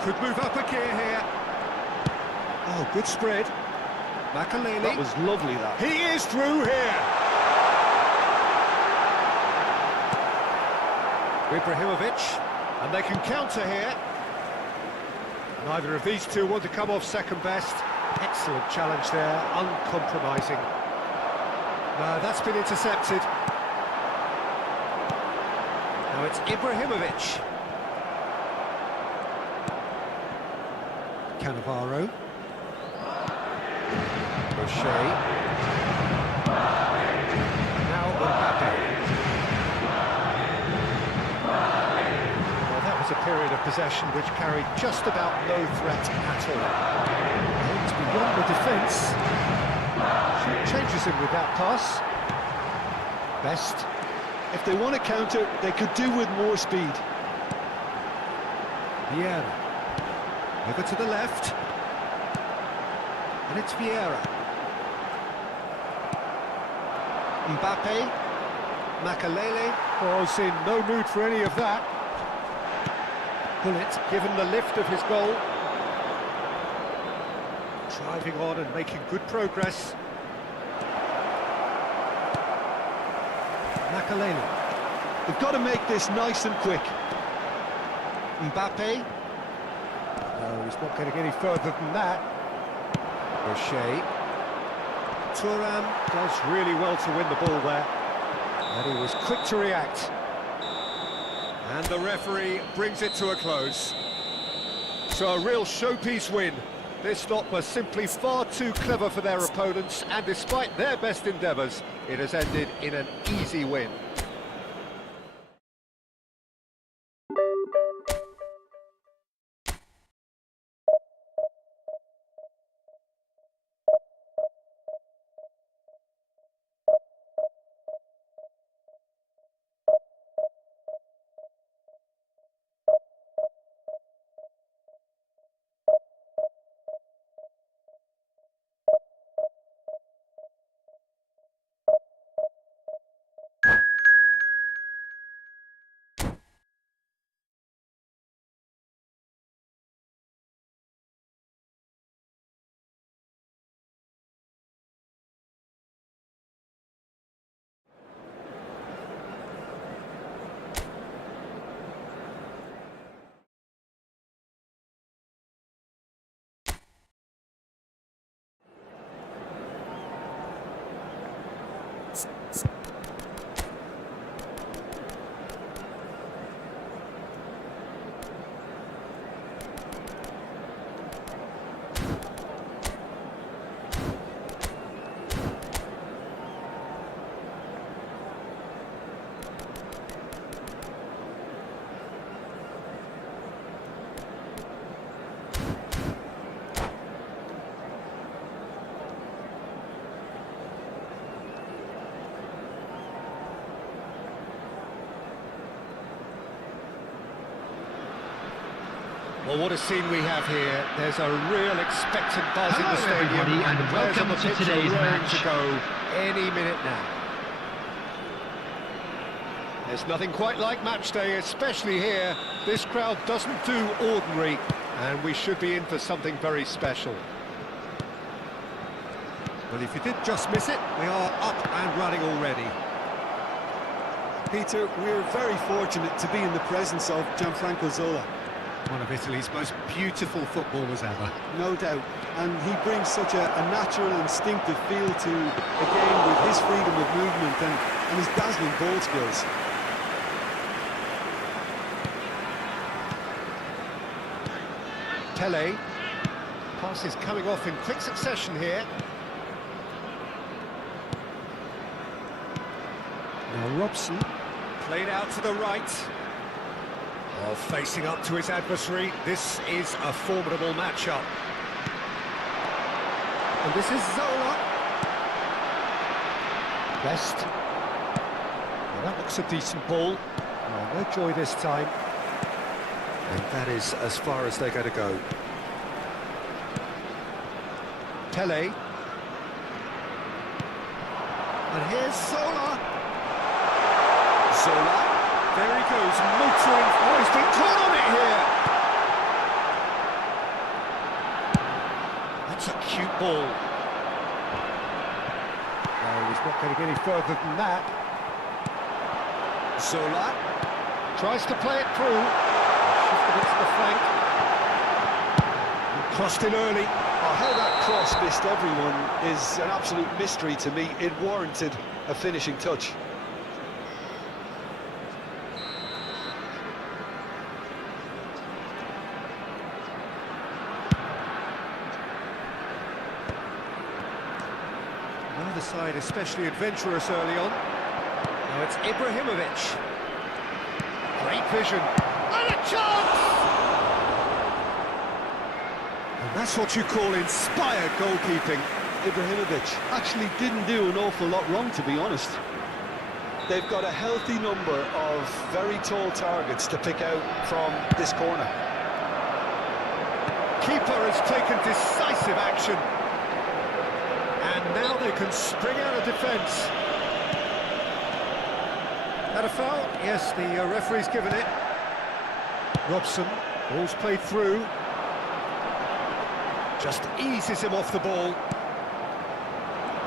Could move up a gear here. Oh, good spread. Makalele. That was lovely, that. He is through here. Ibrahimovic. And they can counter here. Neither of these two want to come off second best. Excellent challenge there, uncompromising. No, that's been intercepted. Now it's Ibrahimovic. Cannavaro. O'Shea. Now Mbappe. Well, that was a period of possession which carried just about no threat at all. It's beyond the defence. She changes him with that pass. Best. If they want to counter, they could do with more speed. Vieira. Over to the left. And it's Vieira. Mbappe. Makalele was in no mood for any of that. Hullet given the lift of his goal. Driving on and making good progress. Makaleli. They've got to make this nice and quick. Mbappe. No, he's not getting any further than that. Rocher. Thuram does really well to win the ball there. And he was quick to react. And the referee brings it to a close. So a real showpiece win. This lot were simply far too clever for their opponents, and despite their best endeavours, it has ended in an easy win. Well, what a scene we have here. There's a real expectant buzz in the stadium. Hello everybody, and welcome to today's match. To go any minute now. There's nothing quite like match day, especially here. This crowd doesn't do ordinary, and we should be in for something very special. Well, if you did just miss it, we are up and running already. Peter, we're very fortunate to be in the presence of Gianfranco Zola. One of Italy's most beautiful footballers ever. No doubt, and he brings such a natural, instinctive feel to a game with his freedom of movement and his dazzling ball skills. Pele. Passes coming off in quick succession here. Now Robson, played out to the right. Oh, facing up to his adversary, this is a formidable matchup. And this is Zola. Best. Well, that looks a decent ball. Oh, no joy this time. And that is as far as they're going to go. Pele. And here's Zola. Zola. There he goes, motoring. Oh, he's been caught on it here. That's a cute ball. No, he's not getting any further than that. Zola tries to play it through. Shifted it to the flank. And crossed in early. Oh, how that cross missed everyone is an absolute mystery to me. It warranted a finishing touch. Neither side especially adventurous early on. Now it's Ibrahimovic. Great vision. And a chance! And that's what you call inspired goalkeeping. Ibrahimovic actually didn't do an awful lot wrong, to be honest. They've got a healthy number of very tall targets to pick out from this corner. Keeper has taken decisive action. And now they can spring out of defence. That a foul? Yes, the referee's given it. Robson, ball's played through. Just eases him off the ball.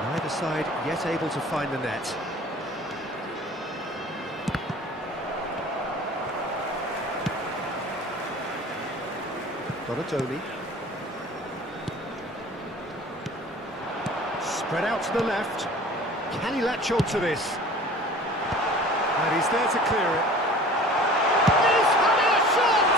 Neither side yet able to find the net. Donatoni. Spread out to the left. Can he latch on to this? And he's there to clear it. He's having a shot!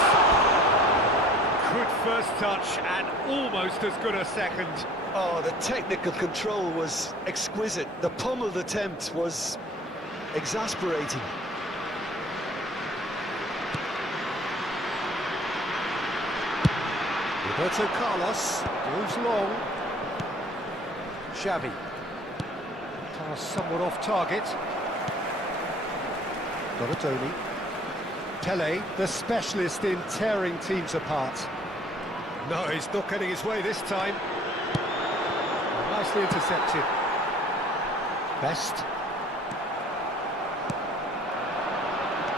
Good first touch and almost as good a second. Oh, the technical control was exquisite. The pummeled attempt was exasperating. Roberto Carlos goes long. Xavi. Pass somewhat off target. Donatoni. Pele, the specialist in tearing teams apart. No, he's not getting his way this time. Nicely intercepted. Best.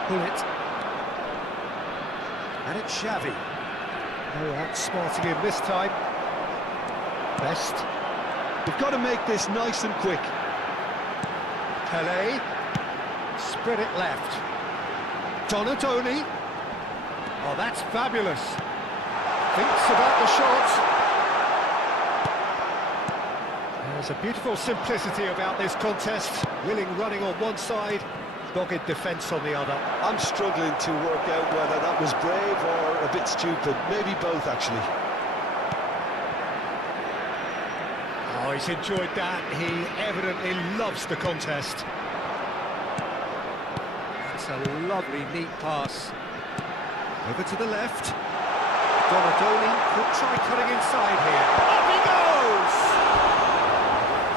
Bullet. And it's Xavi. Oh, outsmarting him this time. Best. We've got to make this nice and quick. Pele. Spread it left. Donatoni. Oh, that's fabulous. Thinks about the shot. There's a beautiful simplicity about this contest. Willing running on one side, dogged defence on the other. I'm struggling to work out whether that was brave or a bit stupid. Maybe both, actually. Oh, he's enjoyed that. He evidently loves the contest. That's a lovely, neat pass. Over to the left. Donatoni could try cutting inside here. Up he goes!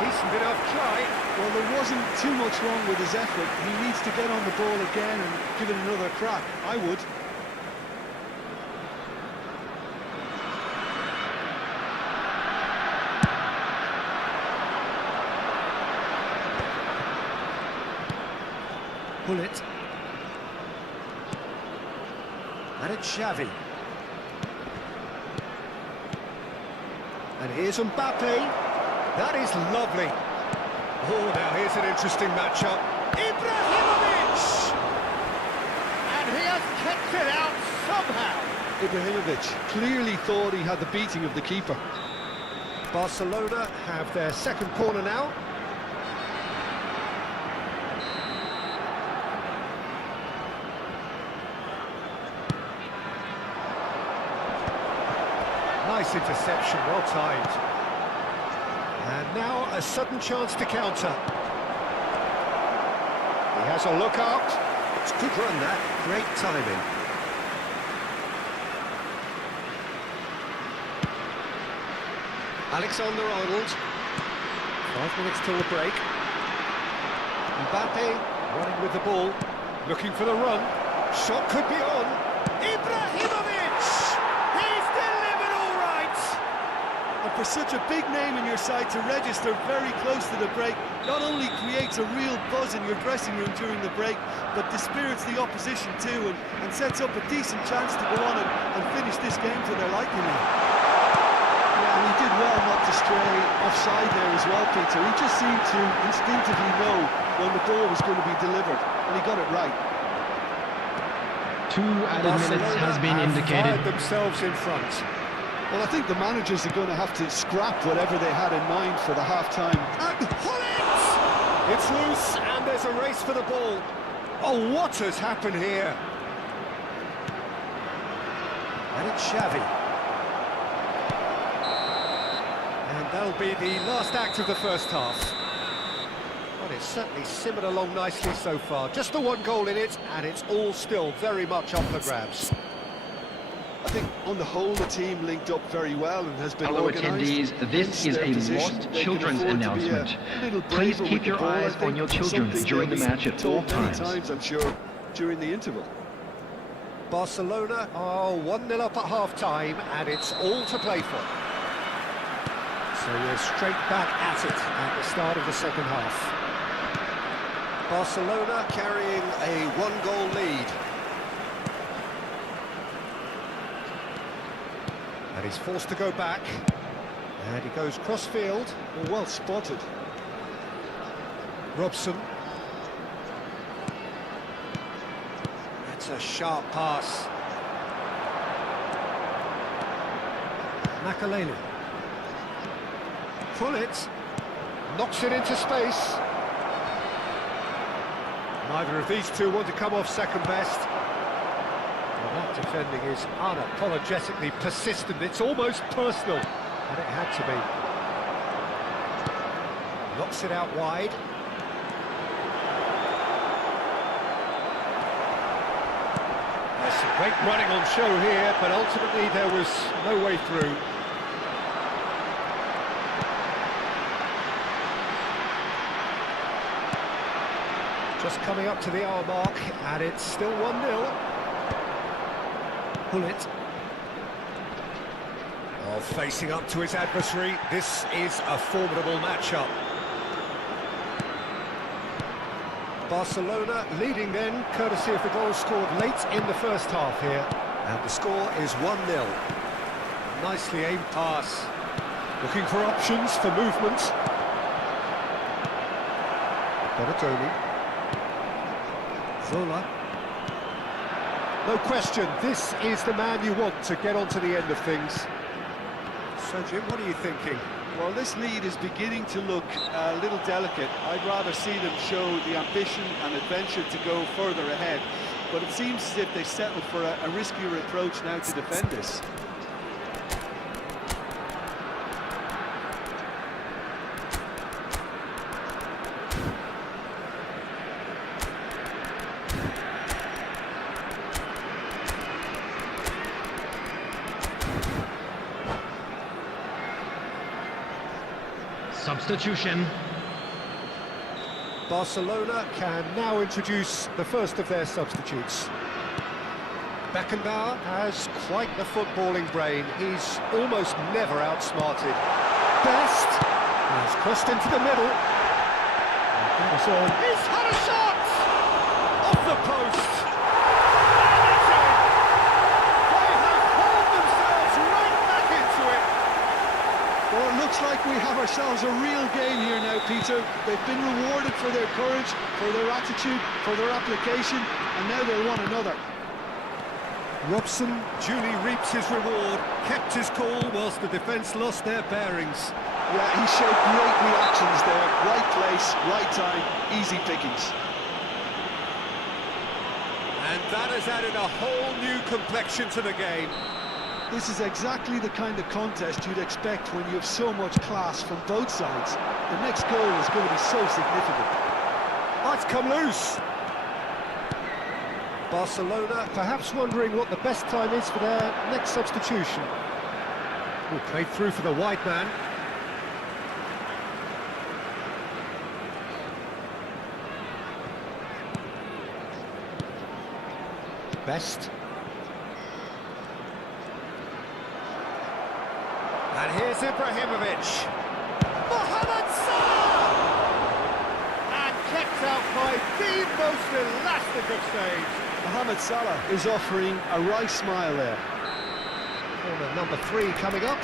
Decent enough try. Well, there wasn't too much wrong with his effort. He needs to get on the ball again and give it another crack. I would. Bullet. And it's Xavi. And here's Mbappe. That is lovely. Oh, now here's an interesting matchup. Ibrahimovic! And he has kept it out somehow. Ibrahimovic clearly thought he had the beating of the keeper. Barcelona have their second corner now. Nice interception, well timed. And now a sudden chance to counter. He has a look out. It's a good run, that. Great timing. Alexander-Arnold. 5 minutes till the break. Mbappe running with the ball. Looking for the run. Shot could be on. Ibrahimovic! He's delivered all right! And for such a big name in your side to register very close to the break, not only creates a real buzz in your dressing room during the break, but dispirits the opposition too, and sets up a decent chance to go on and finish this game to their liking. Yeah, and he did well not to stray offside there as well, Peter. He just seemed to instinctively know when the ball was going to be delivered, and he got it right. 2 added minutes has been indicated. Themselves in front. Well, I think the managers are going to have to scrap whatever they had in mind for the half-time. It's loose, and there's a race for the ball. Oh, what has happened here? And it's Xavi. And that'll be the last act of the first half. Well, it's certainly simmered along nicely so far. Just the one goal in it, and it's all still very much up for grabs. I think on the whole the team linked up very well and has been Fellow organised. attendees, this is a lost children's announcement. Please keep your eyes on your children during the match at all times. I'm sure, during the interval. Barcelona are 1-0 up at half-time, and it's all to play for. So we're straight back at it at the start of the second half. Barcelona carrying a 1-goal lead. And he's forced to go back. And he goes cross-field. Well spotted. Robson. That's a sharp pass. Makaleli. Pullet. Knocks it into space. Neither of these two want to come off second best. Well, that defending is unapologetically persistent. It's almost personal, and it had to be. Knocks it out wide. There's some great running on show here, but ultimately there was no way through. Just coming up to the hour mark, and it's still 1-0. Pullet. Oh, facing up to his adversary, this is a formidable matchup. Barcelona leading then, courtesy of the goal scored late in the first half here. And the score is 1-0. Nicely aimed pass. Looking for options for movement. Bonatoni. Zola. No question, this is the man you want to get onto the end of things. So, Jim, what are you thinking? Well, this lead is beginning to look a little delicate. I'd rather see them show the ambition and adventure to go further ahead. But it seems as if they settled for a riskier approach now to defend this. Substitution. Barcelona can now introduce the first of their substitutes. Beckenbauer has quite the footballing brain. He's almost never outsmarted. Best has crossed into the middle. He's had a shot! Off the post! And it's in! They have hauled themselves right back into it! Well, it looks like we have ourselves a real game here now, Peter. They've been rewarded for their courage, for their attitude, for their application, and now they'll want another. Robson duly reaps his reward, kept his cool whilst the defence lost their bearings. Yeah, he showed great reactions there. Right place, right time, easy pickings. And that has added a whole new complexion to the game. This is exactly the kind of contest you'd expect when you have so much class from both sides. The next goal is going to be so significant. Oh, it's come loose. Barcelona perhaps wondering what the best time is for their next substitution. Oh, played through for the wide man. Best. And here's Ibrahimovic. Mohamed Salah! And kept out by the most elastic of saves. Mohamed Salah is offering a wry smile there. Corner number 3 coming up.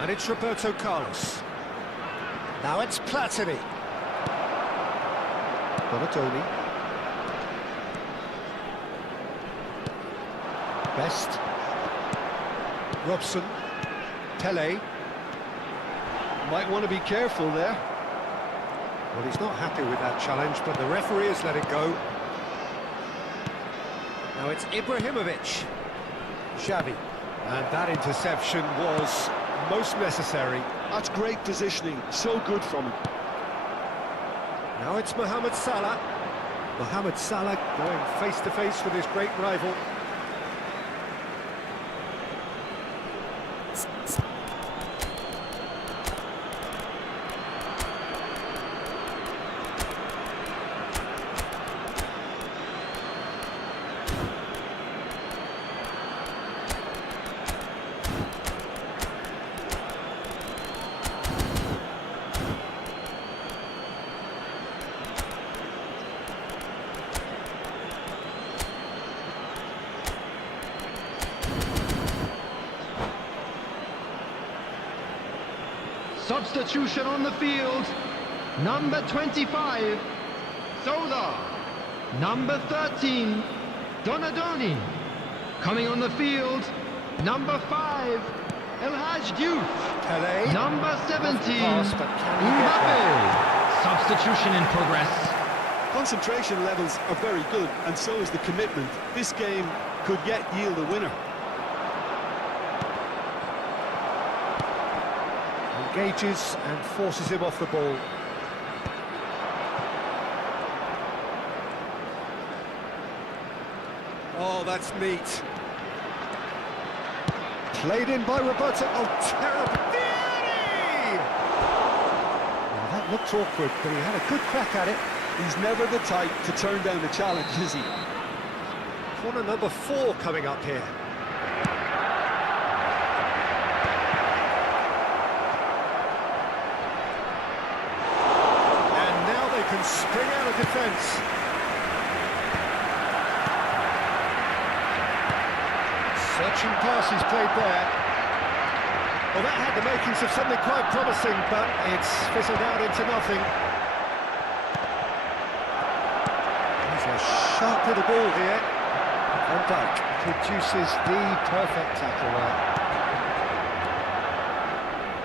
And it's Roberto Carlos. Now it's Platini. Bonatoni. Best. Robson. Pele. Might want to be careful there. Well, he's not happy with that challenge, but the referee has let it go. Now it's Ibrahimovic. Xavi. And that interception was most necessary. That's great positioning, so good from him. Now it's Mohamed Salah. Mohamed Salah going face to face with his great rival. Substitution on the field. Number 25, Sola. Number 13, Donadoni. Coming on the field, number 5, El Hadj Diouf. Pele. Number 17, Pass, but can he get Mbappe. Substitution in progress. Concentration levels are very good, and so is the commitment. This game could yet yield a winner. Engages and forces him off the ball. Oh, that's neat. Played in by Roberto. Oh, terrible. Vieri! Well, that looked awkward, but he had a good crack at it. He's never the type to turn down a challenge, is he? Corner number 4 coming up here. And now they can spring out of defence. Searching passes played there. Well, that had the makings of something quite promising, but it's fizzled out into nothing. There's a sharp little ball here. Van Dijk produces the perfect tackle there.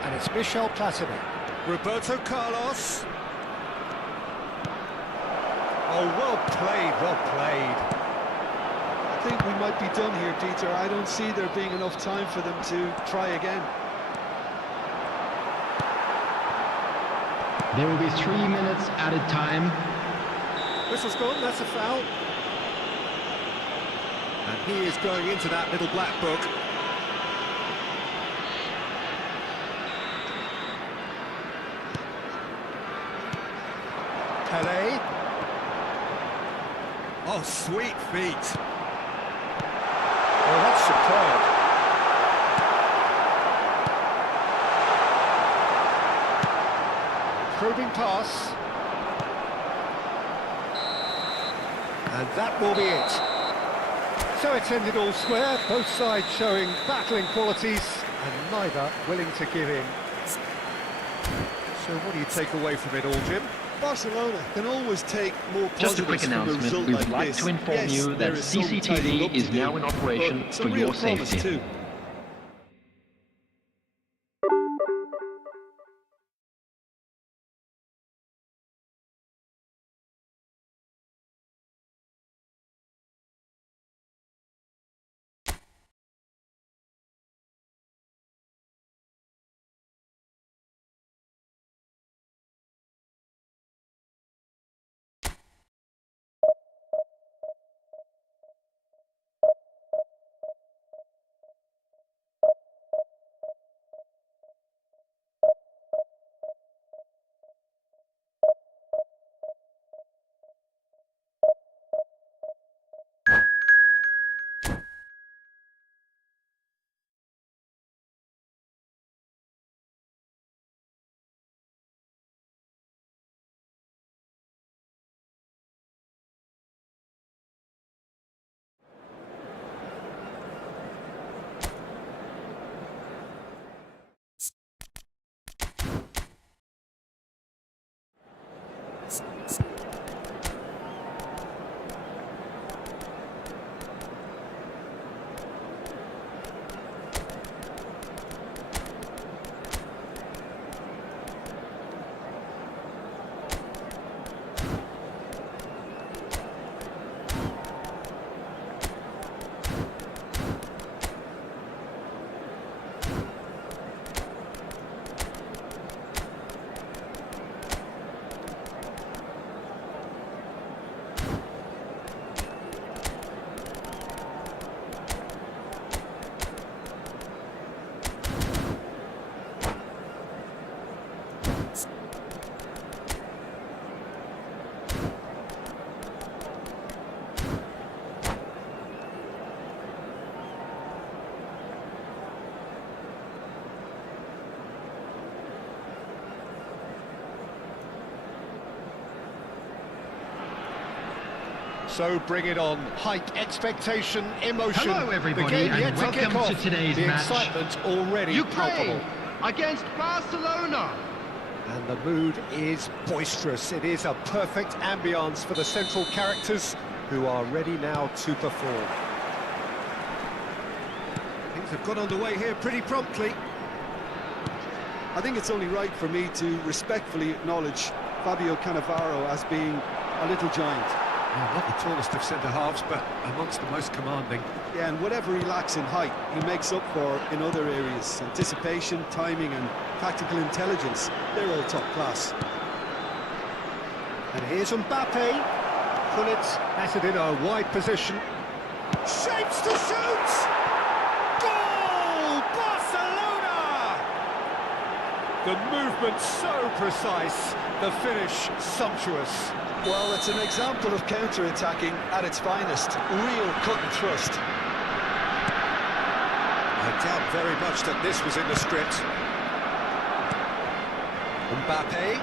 And it's Michel Platini. Roberto Carlos. Oh, well played, well played. I think we might be done here, Peter. I don't see there being enough time for them to try again. There will be 3 minutes added time. Whistle's gone, that's a foul. And he is going into that little black book. Pele. Oh, sweet feet. Oh, that's superb. Probing pass. And that will be it. So it's ended all square, both sides showing battling qualities and neither willing to give in. So what do you take away from it all, Jim? Barcelona can always take more Just a quick positives from a announcement. result We would like like this. to inform Yes, you that there is some tidying up CCTV is to do, now in operation but for some real your promise safety. too. So bring it on. Hype, expectation, emotion. Hello, everybody, the game and yet to kick welcome off. to today's the match. excitement already Ukraine palpable. against Barcelona. And the mood is boisterous. It is a perfect ambience for the central characters who are ready now to perform. Things have got underway here pretty promptly. I think it's only right for me to respectfully acknowledge Fabio Cannavaro as being a little giant. Yeah, not the tallest of centre-halves, but amongst the most commanding. Yeah, and whatever he lacks in height, he makes up for in other areas. Anticipation, timing and tactical intelligence, they're all top class. And here's Mbappe. Gullit has it in a wide position. Shapes to shoot! Goal! Barcelona! The movement so precise, the finish sumptuous. Well, it's an example of counter-attacking at its finest. Real cut and thrust. I doubt very much that this was in the script. Mbappe.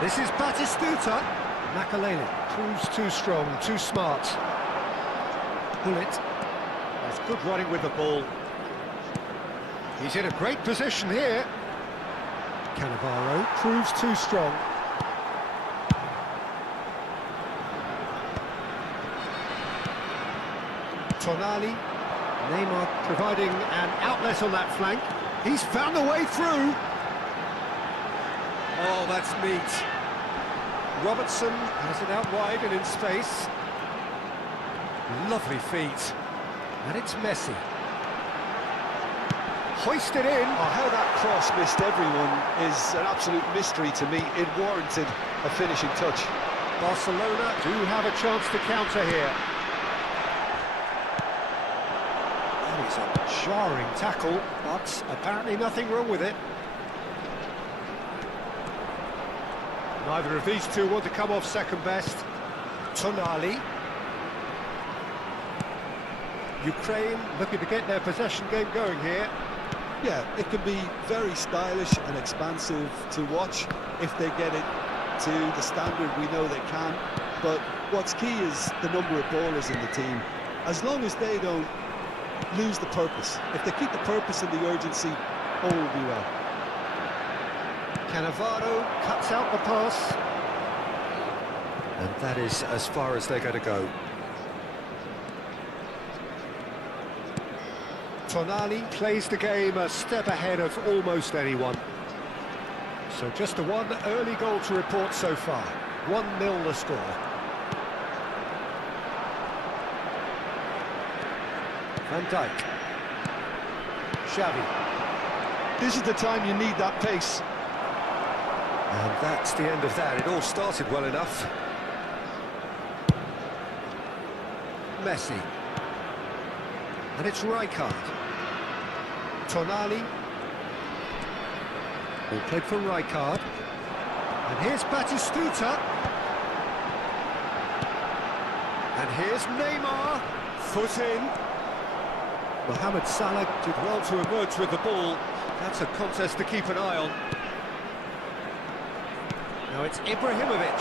This is Batistuta. Makalele proves too strong, too smart. Gullit has good running with the ball. He's in a great position here. Cannavaro proves too strong. Tonali. Neymar providing an outlet on that flank. He's found a way through. Oh, that's neat. Robertson has it out wide and in space. Lovely feet. And it's Messi. Hoisted in. Oh, how that cross missed everyone is an absolute mystery to me. It warranted a finishing touch. Barcelona do have a chance to counter here. That is a jarring tackle, but apparently nothing wrong with it. Neither of these two want to come off second best. Tonali. Ukraine looking to get their possession game going here. Yeah, it can be very stylish and expansive to watch if they get it to the standard we know they can. But what's key is the number of ballers in the team. As long as they don't lose the purpose, if they keep the purpose and the urgency, all will be well. Cannavaro cuts out the pass. And that is as far as they're going to go. Tonali plays the game a step ahead of almost anyone. So just the one early goal to report so far. 1-0 the score. Van Dijk. Xavi. This is the time you need that pace. And that's the end of that. It all started well enough. Messi. And it's Rijkaard. Tonali. All played for Rijkaard. And here's Batistuta. And here's Neymar. Foot in. Mohamed Salah did well to emerge with the ball. That's a contest to keep an eye on. Now it's Ibrahimovic.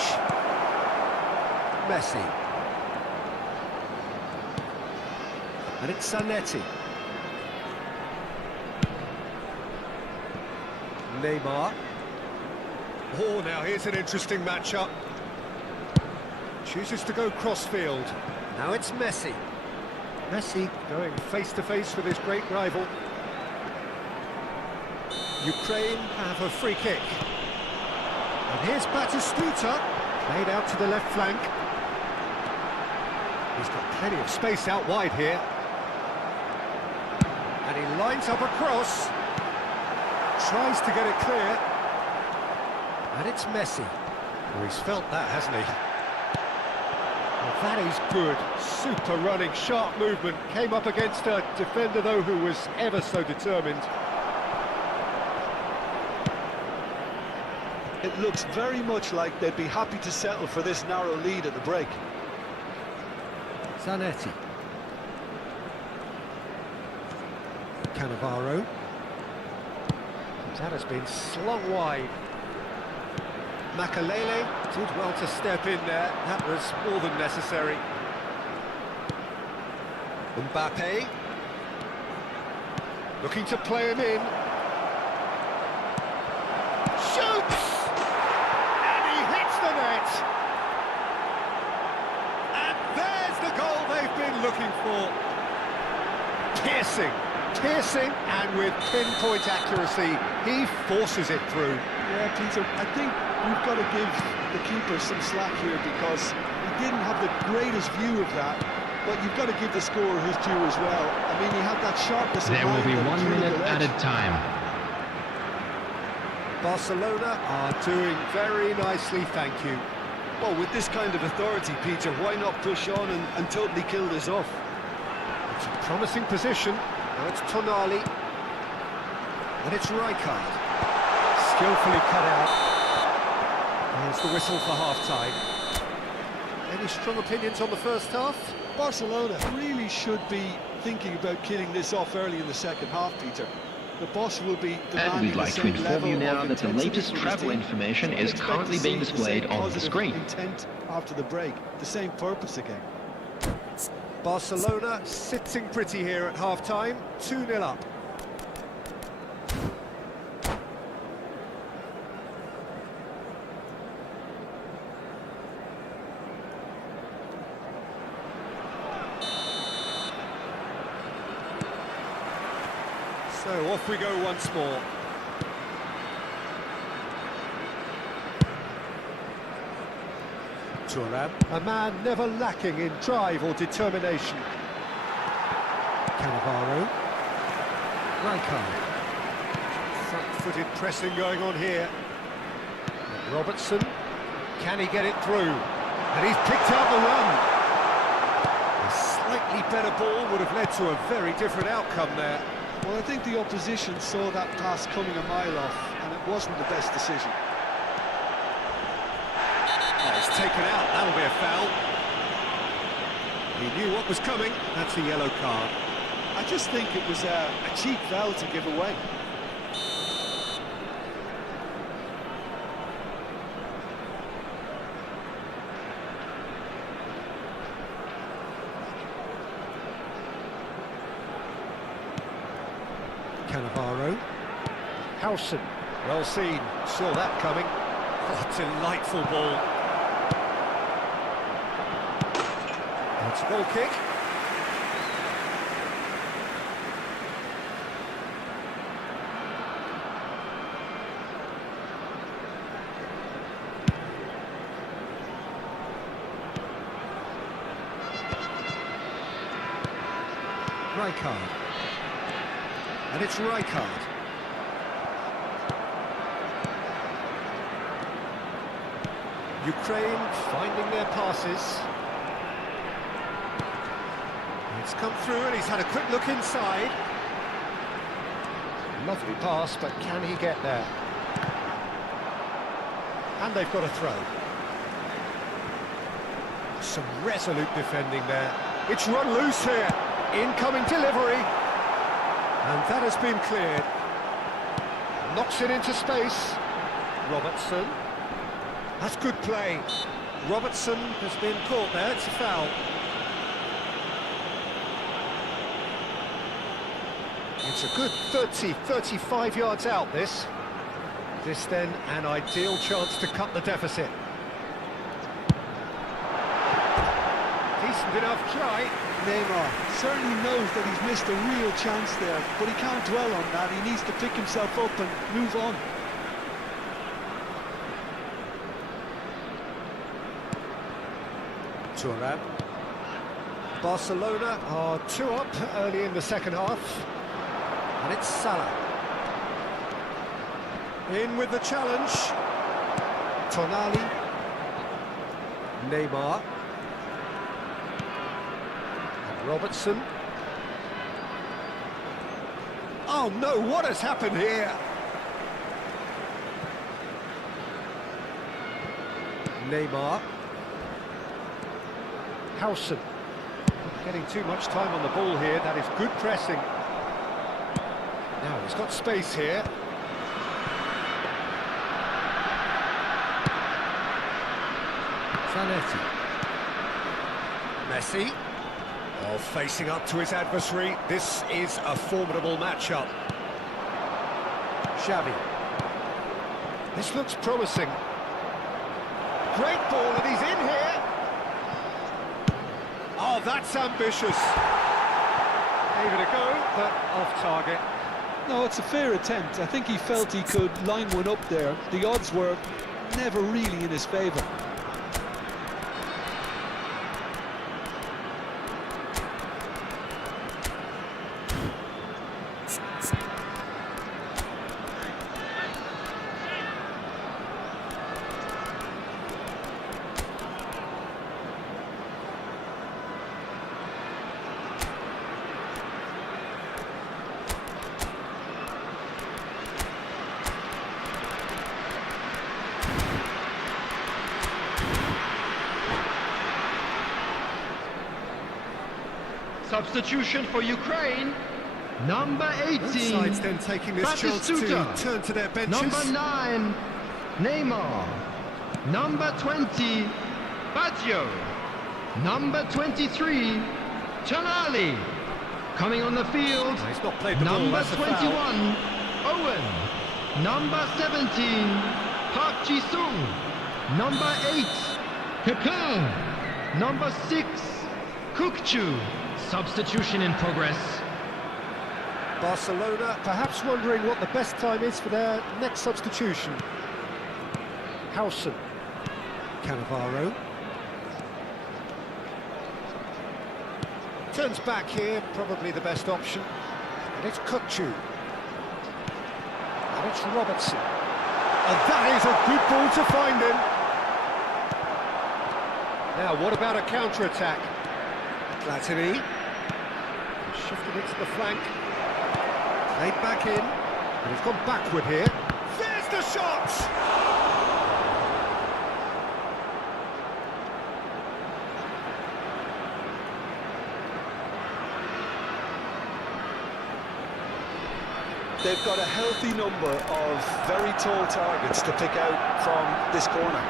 Messi. And it's Zanetti. Neymar. Oh, now here's an interesting matchup. Chooses to go cross-field. Now it's Messi. Messi going face-to-face with his great rival. Ukraine have a free kick. And here's Batistuta, played out to the left flank. He's got plenty of space out wide here. And he lines up a cross. Tries to get it clear. And it's Messi. Well, he's felt that, hasn't he? Well, that is good. Super running, sharp movement. Came up against a defender, though, who was ever so determined. It looks very much like they'd be happy to settle for this narrow lead at the break. Zanetti. Cannavaro. That has been slung wide. Makalele did well to step in there. That was more than necessary. Mbappe. Looking to play him in. Shoots! And he hits the net! And there's the goal they've been looking for. Piercing, and with pinpoint accuracy, he forces it through. Yeah, Peter, I think we've got to give the keeper some slack here because he didn't have the greatest view of that, but you've got to give the scorer his due as well. I mean, he had that sharpness in There will mind be that 1 drew minute the added edge. time. Barcelona are doing very nicely, thank you. Well, with this kind of authority, Peter, why not push on and totally kill this off? It's a promising position. Now it's Tonali. And it's Rijkaard. Skillfully cut out. Here's the whistle for half-time. Any strong opinions on the first half? Barcelona really should be thinking about killing this off early in the second half, Peter. The boss will be And demanding we'd like the to same inform you level now of that the intensity latest from his travel team. information So is expect currently to being see the displayed same on the positive screen. Intent after the break, the same purpose again. Barcelona sitting pretty here at half-time, 2-0 up. So off we go once more. Thuram, a man never lacking in drive or determination. Cannavaro. Rijkaard. Front-footed pressing going on here. And Robertson. Can he get it through? And he's picked out the run. A slightly better ball would have led to a very different outcome there. Well, I think the opposition saw that pass coming a mile off, and it wasn't the best decision. Oh, it's taken out, that'll be a foul. He knew what was coming, that's a yellow card. I just think it was a cheap foul to give away. Cannavaro. Howson, well seen, saw that coming. Oh, delightful ball. That's a goal kick. Rijkaard. And it's Rijkaard. Ukraine finding their passes. It's come through and he's had a quick look inside. Lovely pass, but can he get there? And they've got a throw. Some resolute defending there. It's run loose here. Incoming delivery. And that has been cleared. Knocks it into space. Robertson. That's good play. Robertson has been caught there, it's a foul. It's a good 30, 35 yards out, this. This then, an ideal chance to cut the deficit. Decent enough try. Neymar certainly knows that he's missed a real chance there, but he can't dwell on that. He needs to pick himself up and move on. Thuram. Barcelona are 2 up early in the second half. And it's Salah. In with the challenge. Tonali. Neymar. And Robertson. Oh no, what has happened here? Neymar. Howson. Getting too much time on the ball here, that is good pressing. Now he's got space here. Zanetti. Messi. Oh, facing up to his adversary, this is a formidable matchup. Xavi. This looks promising. Great ball, and he's in here. Oh, that's ambitious. Gave it a go, but off target. No, it's a fair attempt. I think he felt he could line one up there. The odds were never really in his favour. Substitution for Ukraine. Number 18. Both sides then taking this chance to turn to their benches. Number 9, Neymar. Number 20, Baggio. Number 23, Tonali. Coming on the field, He's not played the ball, number that's a 21, foul. Owen. Number 17, Park Ji-sung. Number 8, Pepin. Number 6, Kukçu. Substitution in progress. Barcelona perhaps wondering what the best time is for their next substitution. Howson. Cannavaro. Turns back here, probably the best option. And it's Kukçu. And it's Robertson. And that is a good ball to find him. Now, what about a counter-attack? Platini. Shifted it to the flank. Played back in. And he's gone backward here. There's the shot! They've got a healthy number of very tall targets to pick out from this corner.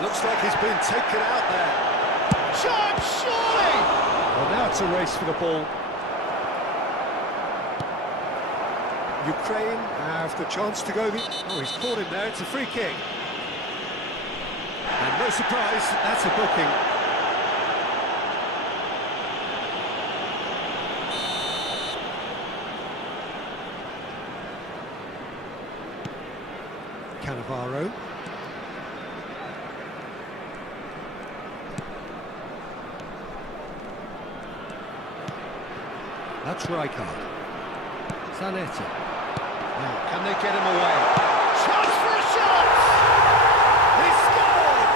Looks like he's been taken out there. Shot, surely! Well, now it's a race for the ball. Ukraine have the chance to go. Oh, he's caught him there. It's a free kick. And no surprise, that's a booking. Cannavaro. That's Rijkaard. Zanetti. Now, can they get him away? Chance for a shot! He scored!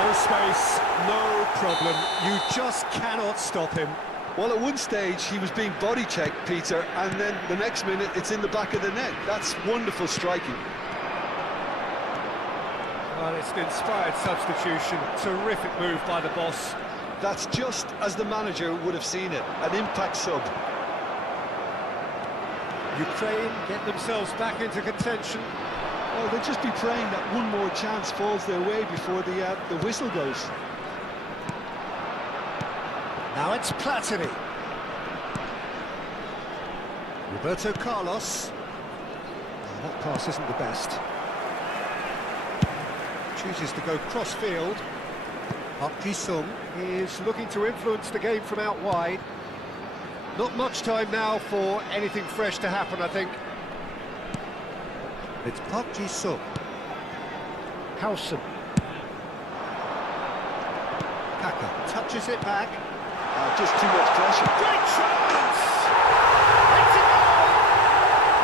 No space, no problem. You just cannot stop him. Well, at one stage he was being body checked, Peter, and then the next minute it's in the back of the net. That's wonderful striking. Well, it's an inspired substitution. Terrific move by the boss. That's just as the manager would have seen it, an impact sub. Ukraine get themselves back into contention. Well, they'll just be praying that one more chance falls their way before the whistle goes. Now it's Platini. Roberto Carlos. Well, that pass isn't the best. Chooses to go cross-field. Park Ji-sung is looking to influence the game from out wide. Not much time now for anything fresh to happen, I think. It's Park Ji-sung. Howson. Kaka touches it back. Just too much pressure. Great chance! It's a goal!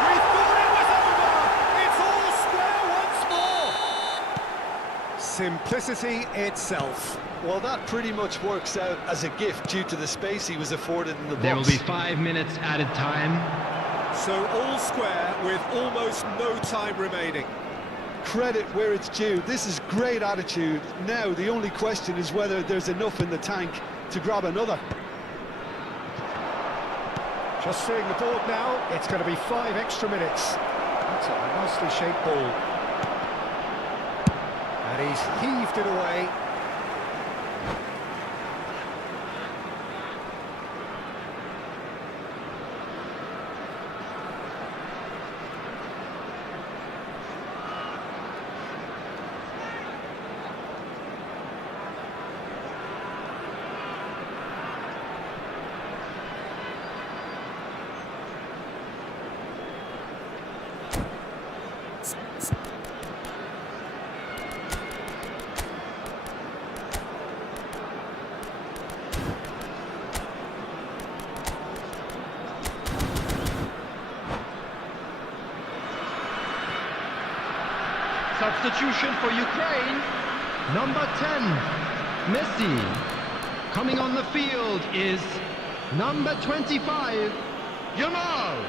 We thought it was over! It's all square once more! Simplicity itself. Well, that pretty much works out as a gift due to the space he was afforded in the box. There will be 5 minutes added time. So all square with almost no time remaining. Credit where it's due. This is great attitude. Now the only question is whether there's enough in the tank to grab another. Just seeing the board now, it's going to be 5 extra minutes. a nicely shaped ball. And he's heaved it away. Substitution for Ukraine. Number 10, Messi. Coming on the field is number 25, Yamal.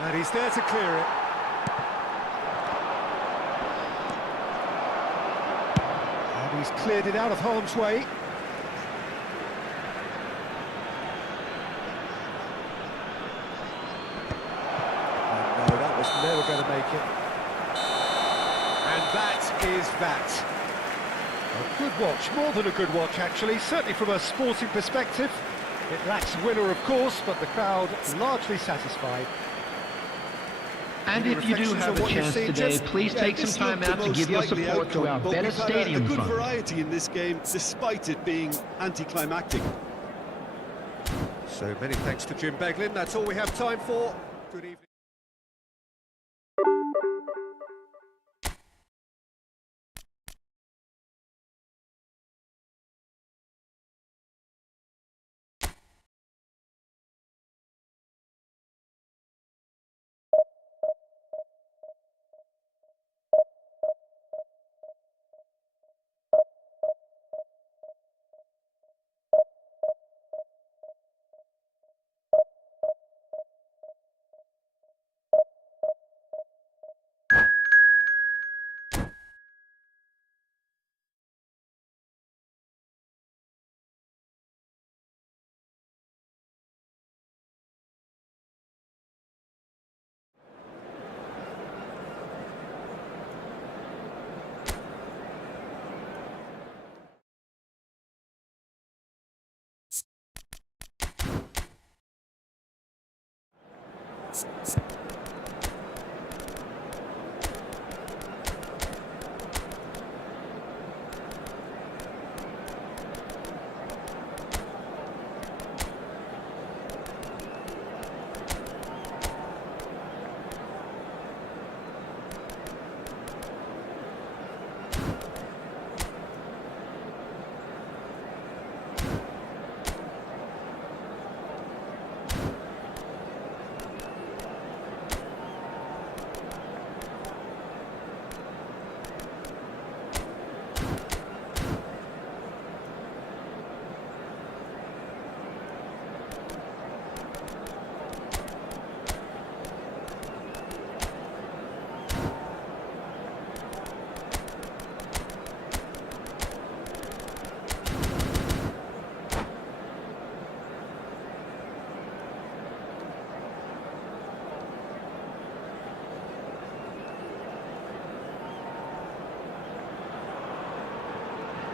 And he's there to clear it. And he's cleared it out of harm's way. And no, that was never going to make it. And that is that. A good watch, more than a good watch actually, certainly from a sporting perspective. It lacks a winner, of course, but the crowd largely satisfied. And if you do have a chance today, please take some time out to give your support to our better stadium fund. A good fund. variety in this game, despite it being anticlimactic. So many thanks to Jim Beglin. That's all we have time for. Good evening.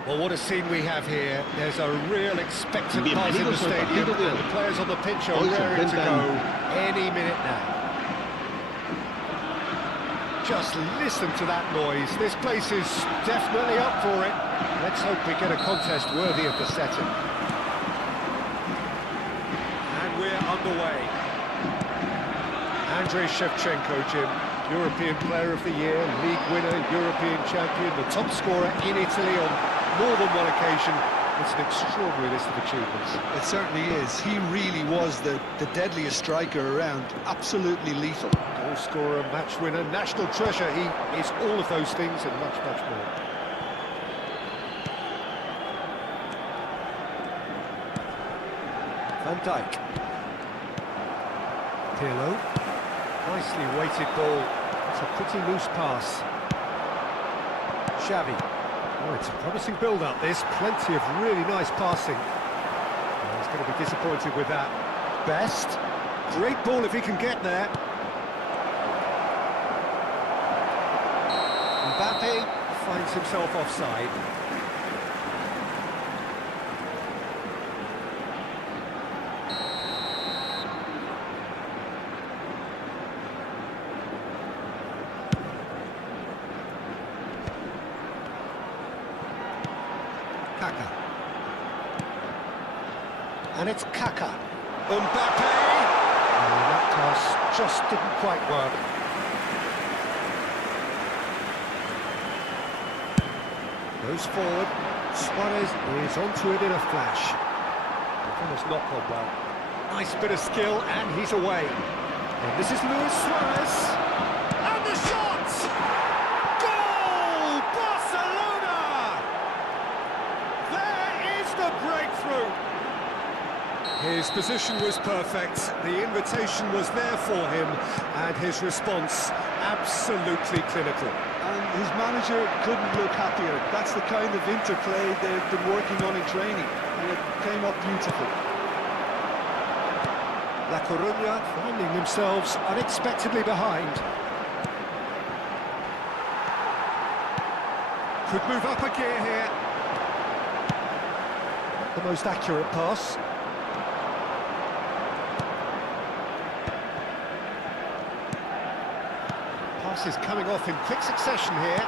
Well, what a scene we have here. There's a real expectant buzz in the stadium, and the players on the pitch are raring to go any minute now. Just listen to that noise. This place is definitely up for it. Let's hope we get a contest worthy of the setting. And we're underway. Andrei Shevchenko, Jim, European Player of the Year, League winner, European champion, the top scorer in Italy on more than one occasion. It's an extraordinary list of achievements. It certainly is. He really was the deadliest striker around. Absolutely lethal. Goal scorer, match winner, national treasure. He is all of those things and much, much more. Van Dijk. Pirlo. Nicely weighted ball. It's a pretty loose pass. Xavi. Oh, it's a promising build-up, this. Plenty of really nice passing. Oh, he's going to be disappointed with that. Best. Great ball if he can get there. Mbappe finds himself offside. Kaka. And it's Kaka. Mbappe! Oh, that pass just didn't quite work. Goes forward. Suarez is onto it in a flash. Almost not gone well. Nice bit of skill, and he's away. And this is Luis Suarez. And the shot! Goal! Barcelona! There is the breakthrough. His position was perfect, the invitation was there for him, and his response absolutely clinical. And his manager couldn't look happier. That's the kind of interplay they've been working on in training, and it came up beautiful. La Coruña finding themselves unexpectedly behind. Could move up a gear here. Not the most accurate pass. Pass is coming off in quick succession here.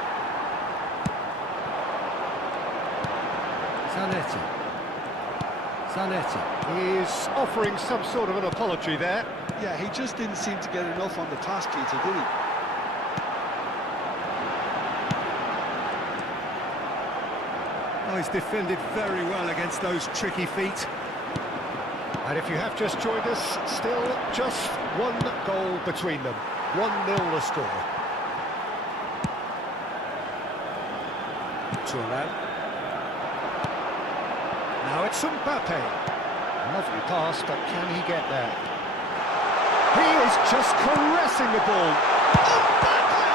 Zanetti is offering some sort of an apology there. Yeah, he just didn't seem to get enough on the pass, Peter, did he? Oh, he's defended very well against those tricky feet. And if you have just joined us, still just one goal between them. 1-0 the score. Turan. Now it's Mbappe. Lovely pass, but can he get there? He is just caressing the ball. Mbappe!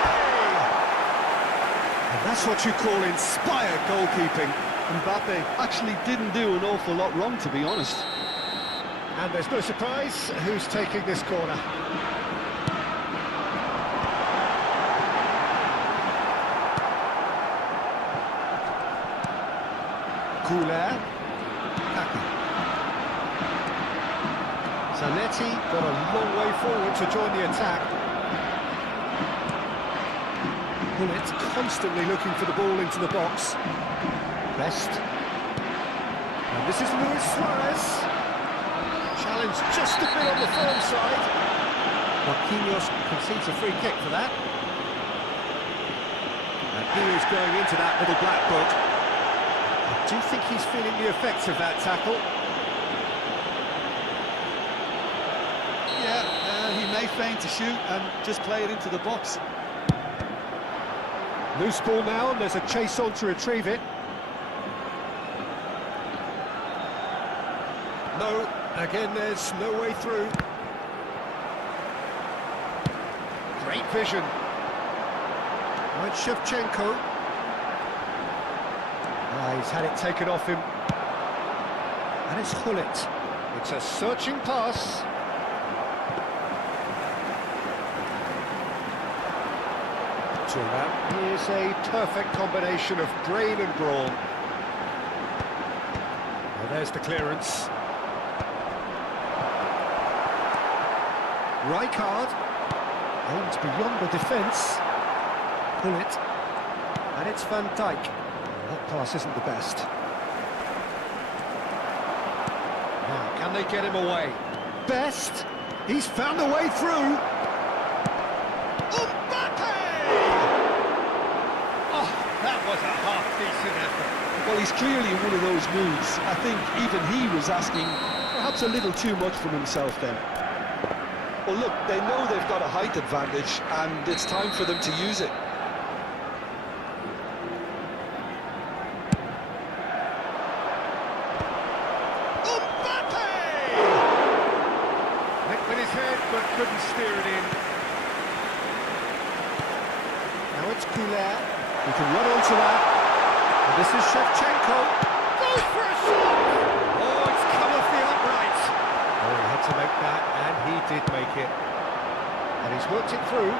And that's what you call inspired goalkeeping. Mbappe actually didn't do an awful lot wrong, to be honest. And there's no surprise who's taking this corner. Kaka. Zanetti got a long way forward to join the attack. Bullet constantly looking for the ball into the box. Best. And this is Luis Suarez. Challenge just a bit on the firm side. Marquinhos concedes a free kick for that. And he is going into that little black book. I do think he's feeling the effects of that tackle. Yeah, he may feign to shoot and just play it into the box. Loose ball now, and there's a chase on to retrieve it. No, again there's no way through. Great vision. Right, Shevchenko. He's had it taken off him. And it's Hullet. It's a searching pass. Turan. He is a perfect combination of brain and brawn. Well, there's the clearance. Rijkaard aims beyond the defence. Hullet. And it's Van Dijk. That pass isn't the best. Now, can they get him away? Best! He's found a way through! Mbappe! Oh, that was a half-decent effort. Well, he's clearly in one of those moods. I think even he was asking perhaps a little too much from himself then. Well, look, they know they've got a height advantage, and it's time for them to use it. But couldn't steer it in. Now it's Kouler. He can run onto that. And this is Shevchenko. Goes for a shot! Oh, it's come off the upright. Oh, he had to make He's worked it through.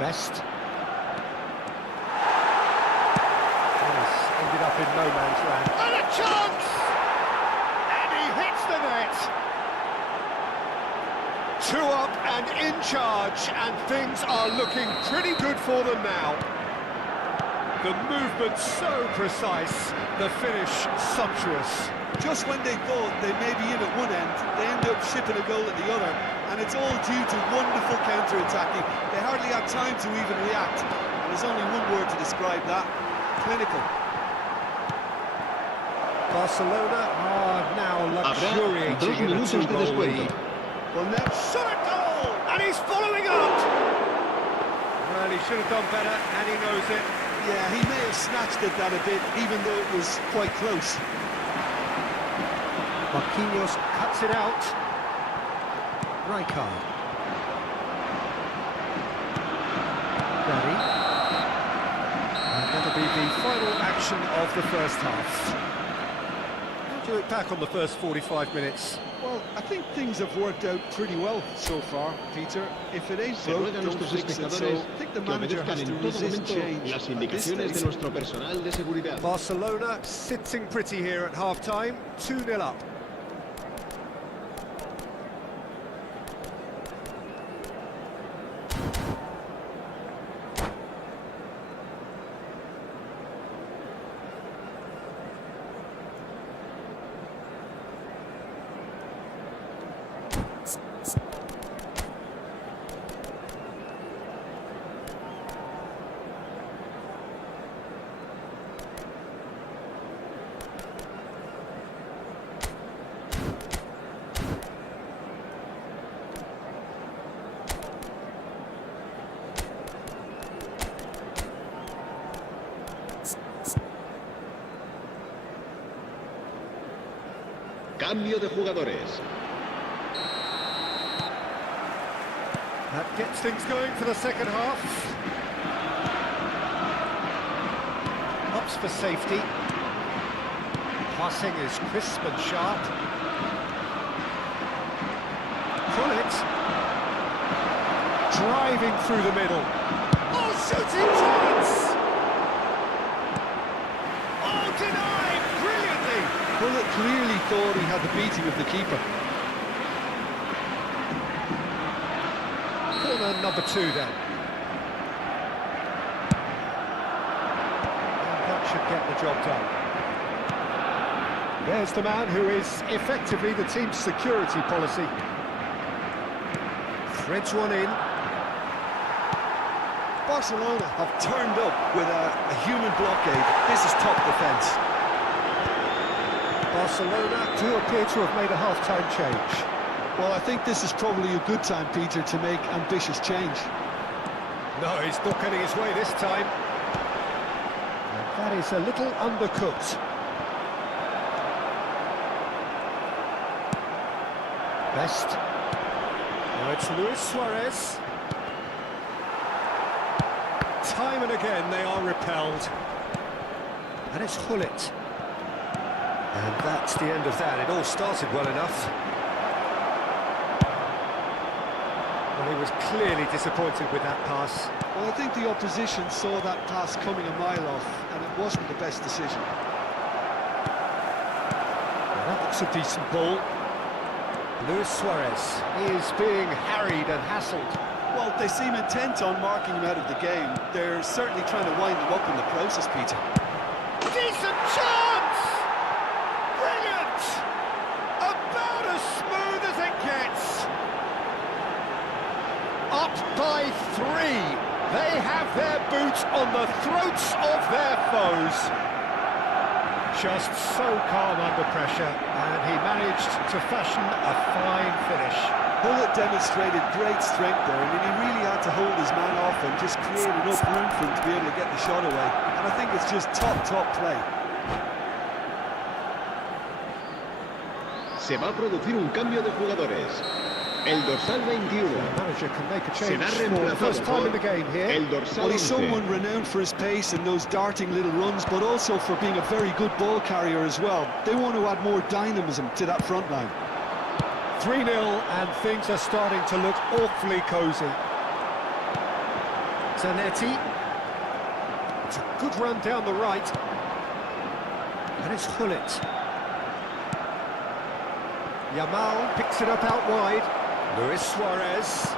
Best. He's ended up in no man's land. And a chance! And he hits the net! 2 up and in charge, and things are looking pretty good for them now. The movement so precise, the finish sumptuous. Just when they thought they may be in at one end, they end up shipping a goal at the other, and it's all due to wonderful counter-attacking. They hardly had time to even react, and there's only one word to describe that: clinical. Barcelona are now luxuriating in a 2-goal lead. Well, now shot a goal, And he's following up! Well, he should have done better, and he knows it. yeah, he may have snatched at that a bit, even though it was quite close. Marquinhos cuts it out. Rijkaard. Daddy. And that'll be the final action of the first half. How do you look back on the first 45 minutes? Well, I think things have worked out pretty well so far, Peter. If it ain't Se broke, ruega a don't nuestros fix it. So espectadores I think the que manager obedezcan has en to todo resist momento change. las At this indicaciones de stage. nuestro personal de seguridad. Barcelona sitting pretty here at half-time, 2-0 up. Cambio de jugadores. That gets things going for the second half. Ups for safety. Passing is crisp and sharp. Pull it. Driving through the middle. Oh, shooting chance! Oh, denied brilliantly! Bullet clearly thought he had the beating of the keeper. Corner number 2 then. And that should get the job done. There's the man who is effectively the team's security policy. Threads one in. Barcelona have turned up with a human blockade. This is top defence. Barcelona do appear to have made a half-time change. Well, I think this is probably a good time, Peter, to make ambitious change. No, he's not getting his way this time. And that is a little undercooked. Best. Now it's Luis Suarez. Time and again they are repelled. And it's Hullet. And that's the end of that. It all started well enough. Well, he was clearly disappointed with that pass. Well, I think the opposition saw that pass coming a mile off, and it wasn't the best decision. Well, that looks a decent ball. Luis Suarez is being harried and hassled. Well, they seem intent on marking him out of the game. They're certainly trying to wind him up in the process, Peter. Decent chance! Brilliant! About as smooth as it gets. Up by 3. They have their boots on the throats of their foes. Just so calm under pressure, and he managed to fashion a fine finish. Bullet demonstrated great strength there. I mean, he really had to hold his man off and just create enough room for him to be able to get the shot away. And I think it's just top play. Se va a producir un cambio de jugadores. El dorsal 21 The manager can make a change será for the first time reemplazado in the game por here. el dorsal Well, he's 11. someone renowned for his pace and those darting little runs, but also for being a very good ball carrier as well. They want to add more dynamism to that front line. 3-0 and things are starting to look awfully cosy. Zanetti. It's a good run down the right. And it's Hullet. Yamal picks it up out wide. Luis Suarez.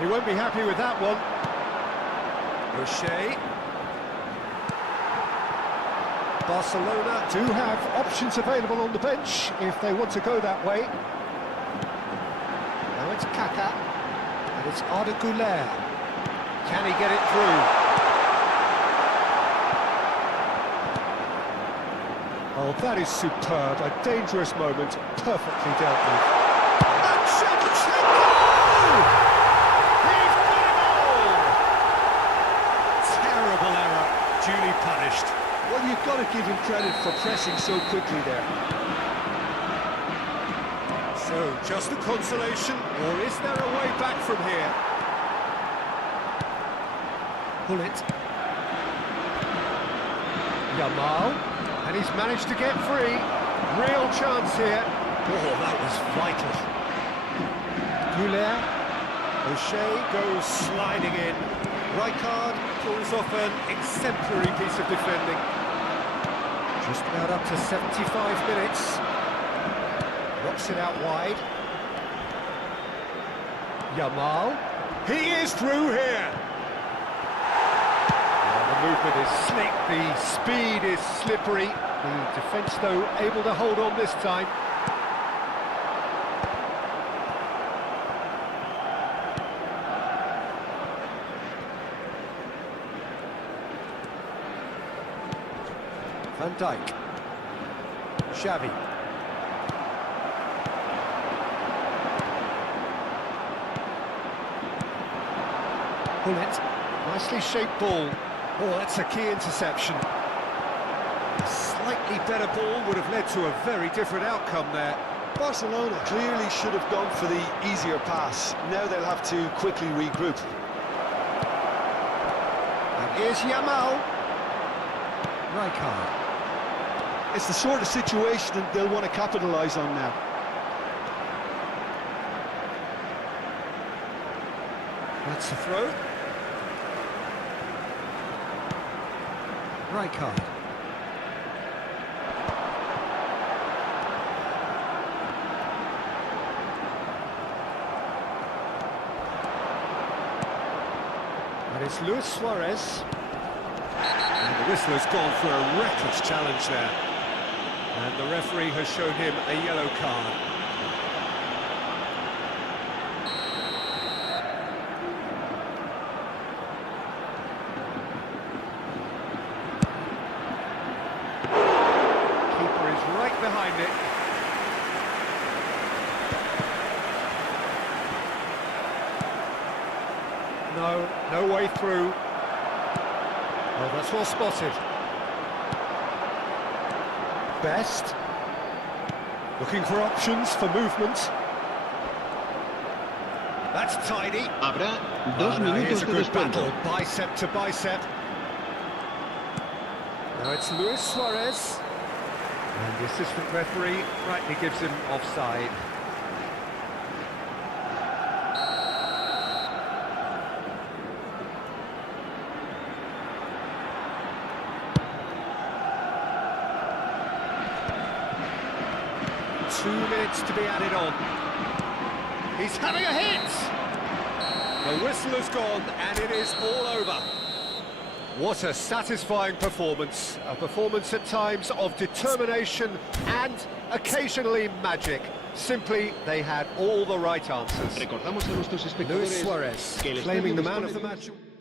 He won't be happy with that one. O'Shea. Barcelona do have options available on the bench if they want to go that way. Now it's Kaká, and it's Arda Güler. Can he get it through? Oh, that is superb, a dangerous moment, perfectly dealt with. And Shevchenko! He's got it all! Terrible error, duly punished. Well, you've got to give him credit for pressing so quickly there. So, just a consolation, or is there a way back from here? Pull it. Yamal, and he's managed to get free. Real chance here. Oh, that was vital. Güler. O'Shea goes sliding in. Rijkaard pulls off an exemplary piece of defending. Just about up to 75 minutes. Knocks it out wide. Yamal. He is through here. The movement is slick, the speed is slippery. The defence, though, able to hold on this time. Van Dijk. Xavi. Pull it. Nicely shaped ball. Oh, that's a key interception. A slightly better ball would have led to a very different outcome there. Barcelona clearly should have gone for the easier pass. Now they'll have to quickly regroup. And here's Yamal. Rijkaard. It's the sort of situation that they'll want to capitalise on now. That's the throw. Rijkaard. And it's Luis Suarez. And the whistle has gone for a reckless challenge there. And the referee has shown him a yellow card. Keeper is right behind it. No way through. Oh, that's well spotted. Best. Looking for options for movement. That's tidy. Habrá 2 minutos here's a de good descuento. battle, bicep to bicep. Now it's Luis Suarez. And the assistant referee rightly gives him offside. Two minutes to be added on. He's having a hit! The whistle has gone and it is all over. What a satisfying performance. A performance at times of determination and occasionally magic. Simply, they had all the right answers. Recordamos a nuestros Luis espectadores Suarez que el claiming the estadio man of the dispone de match.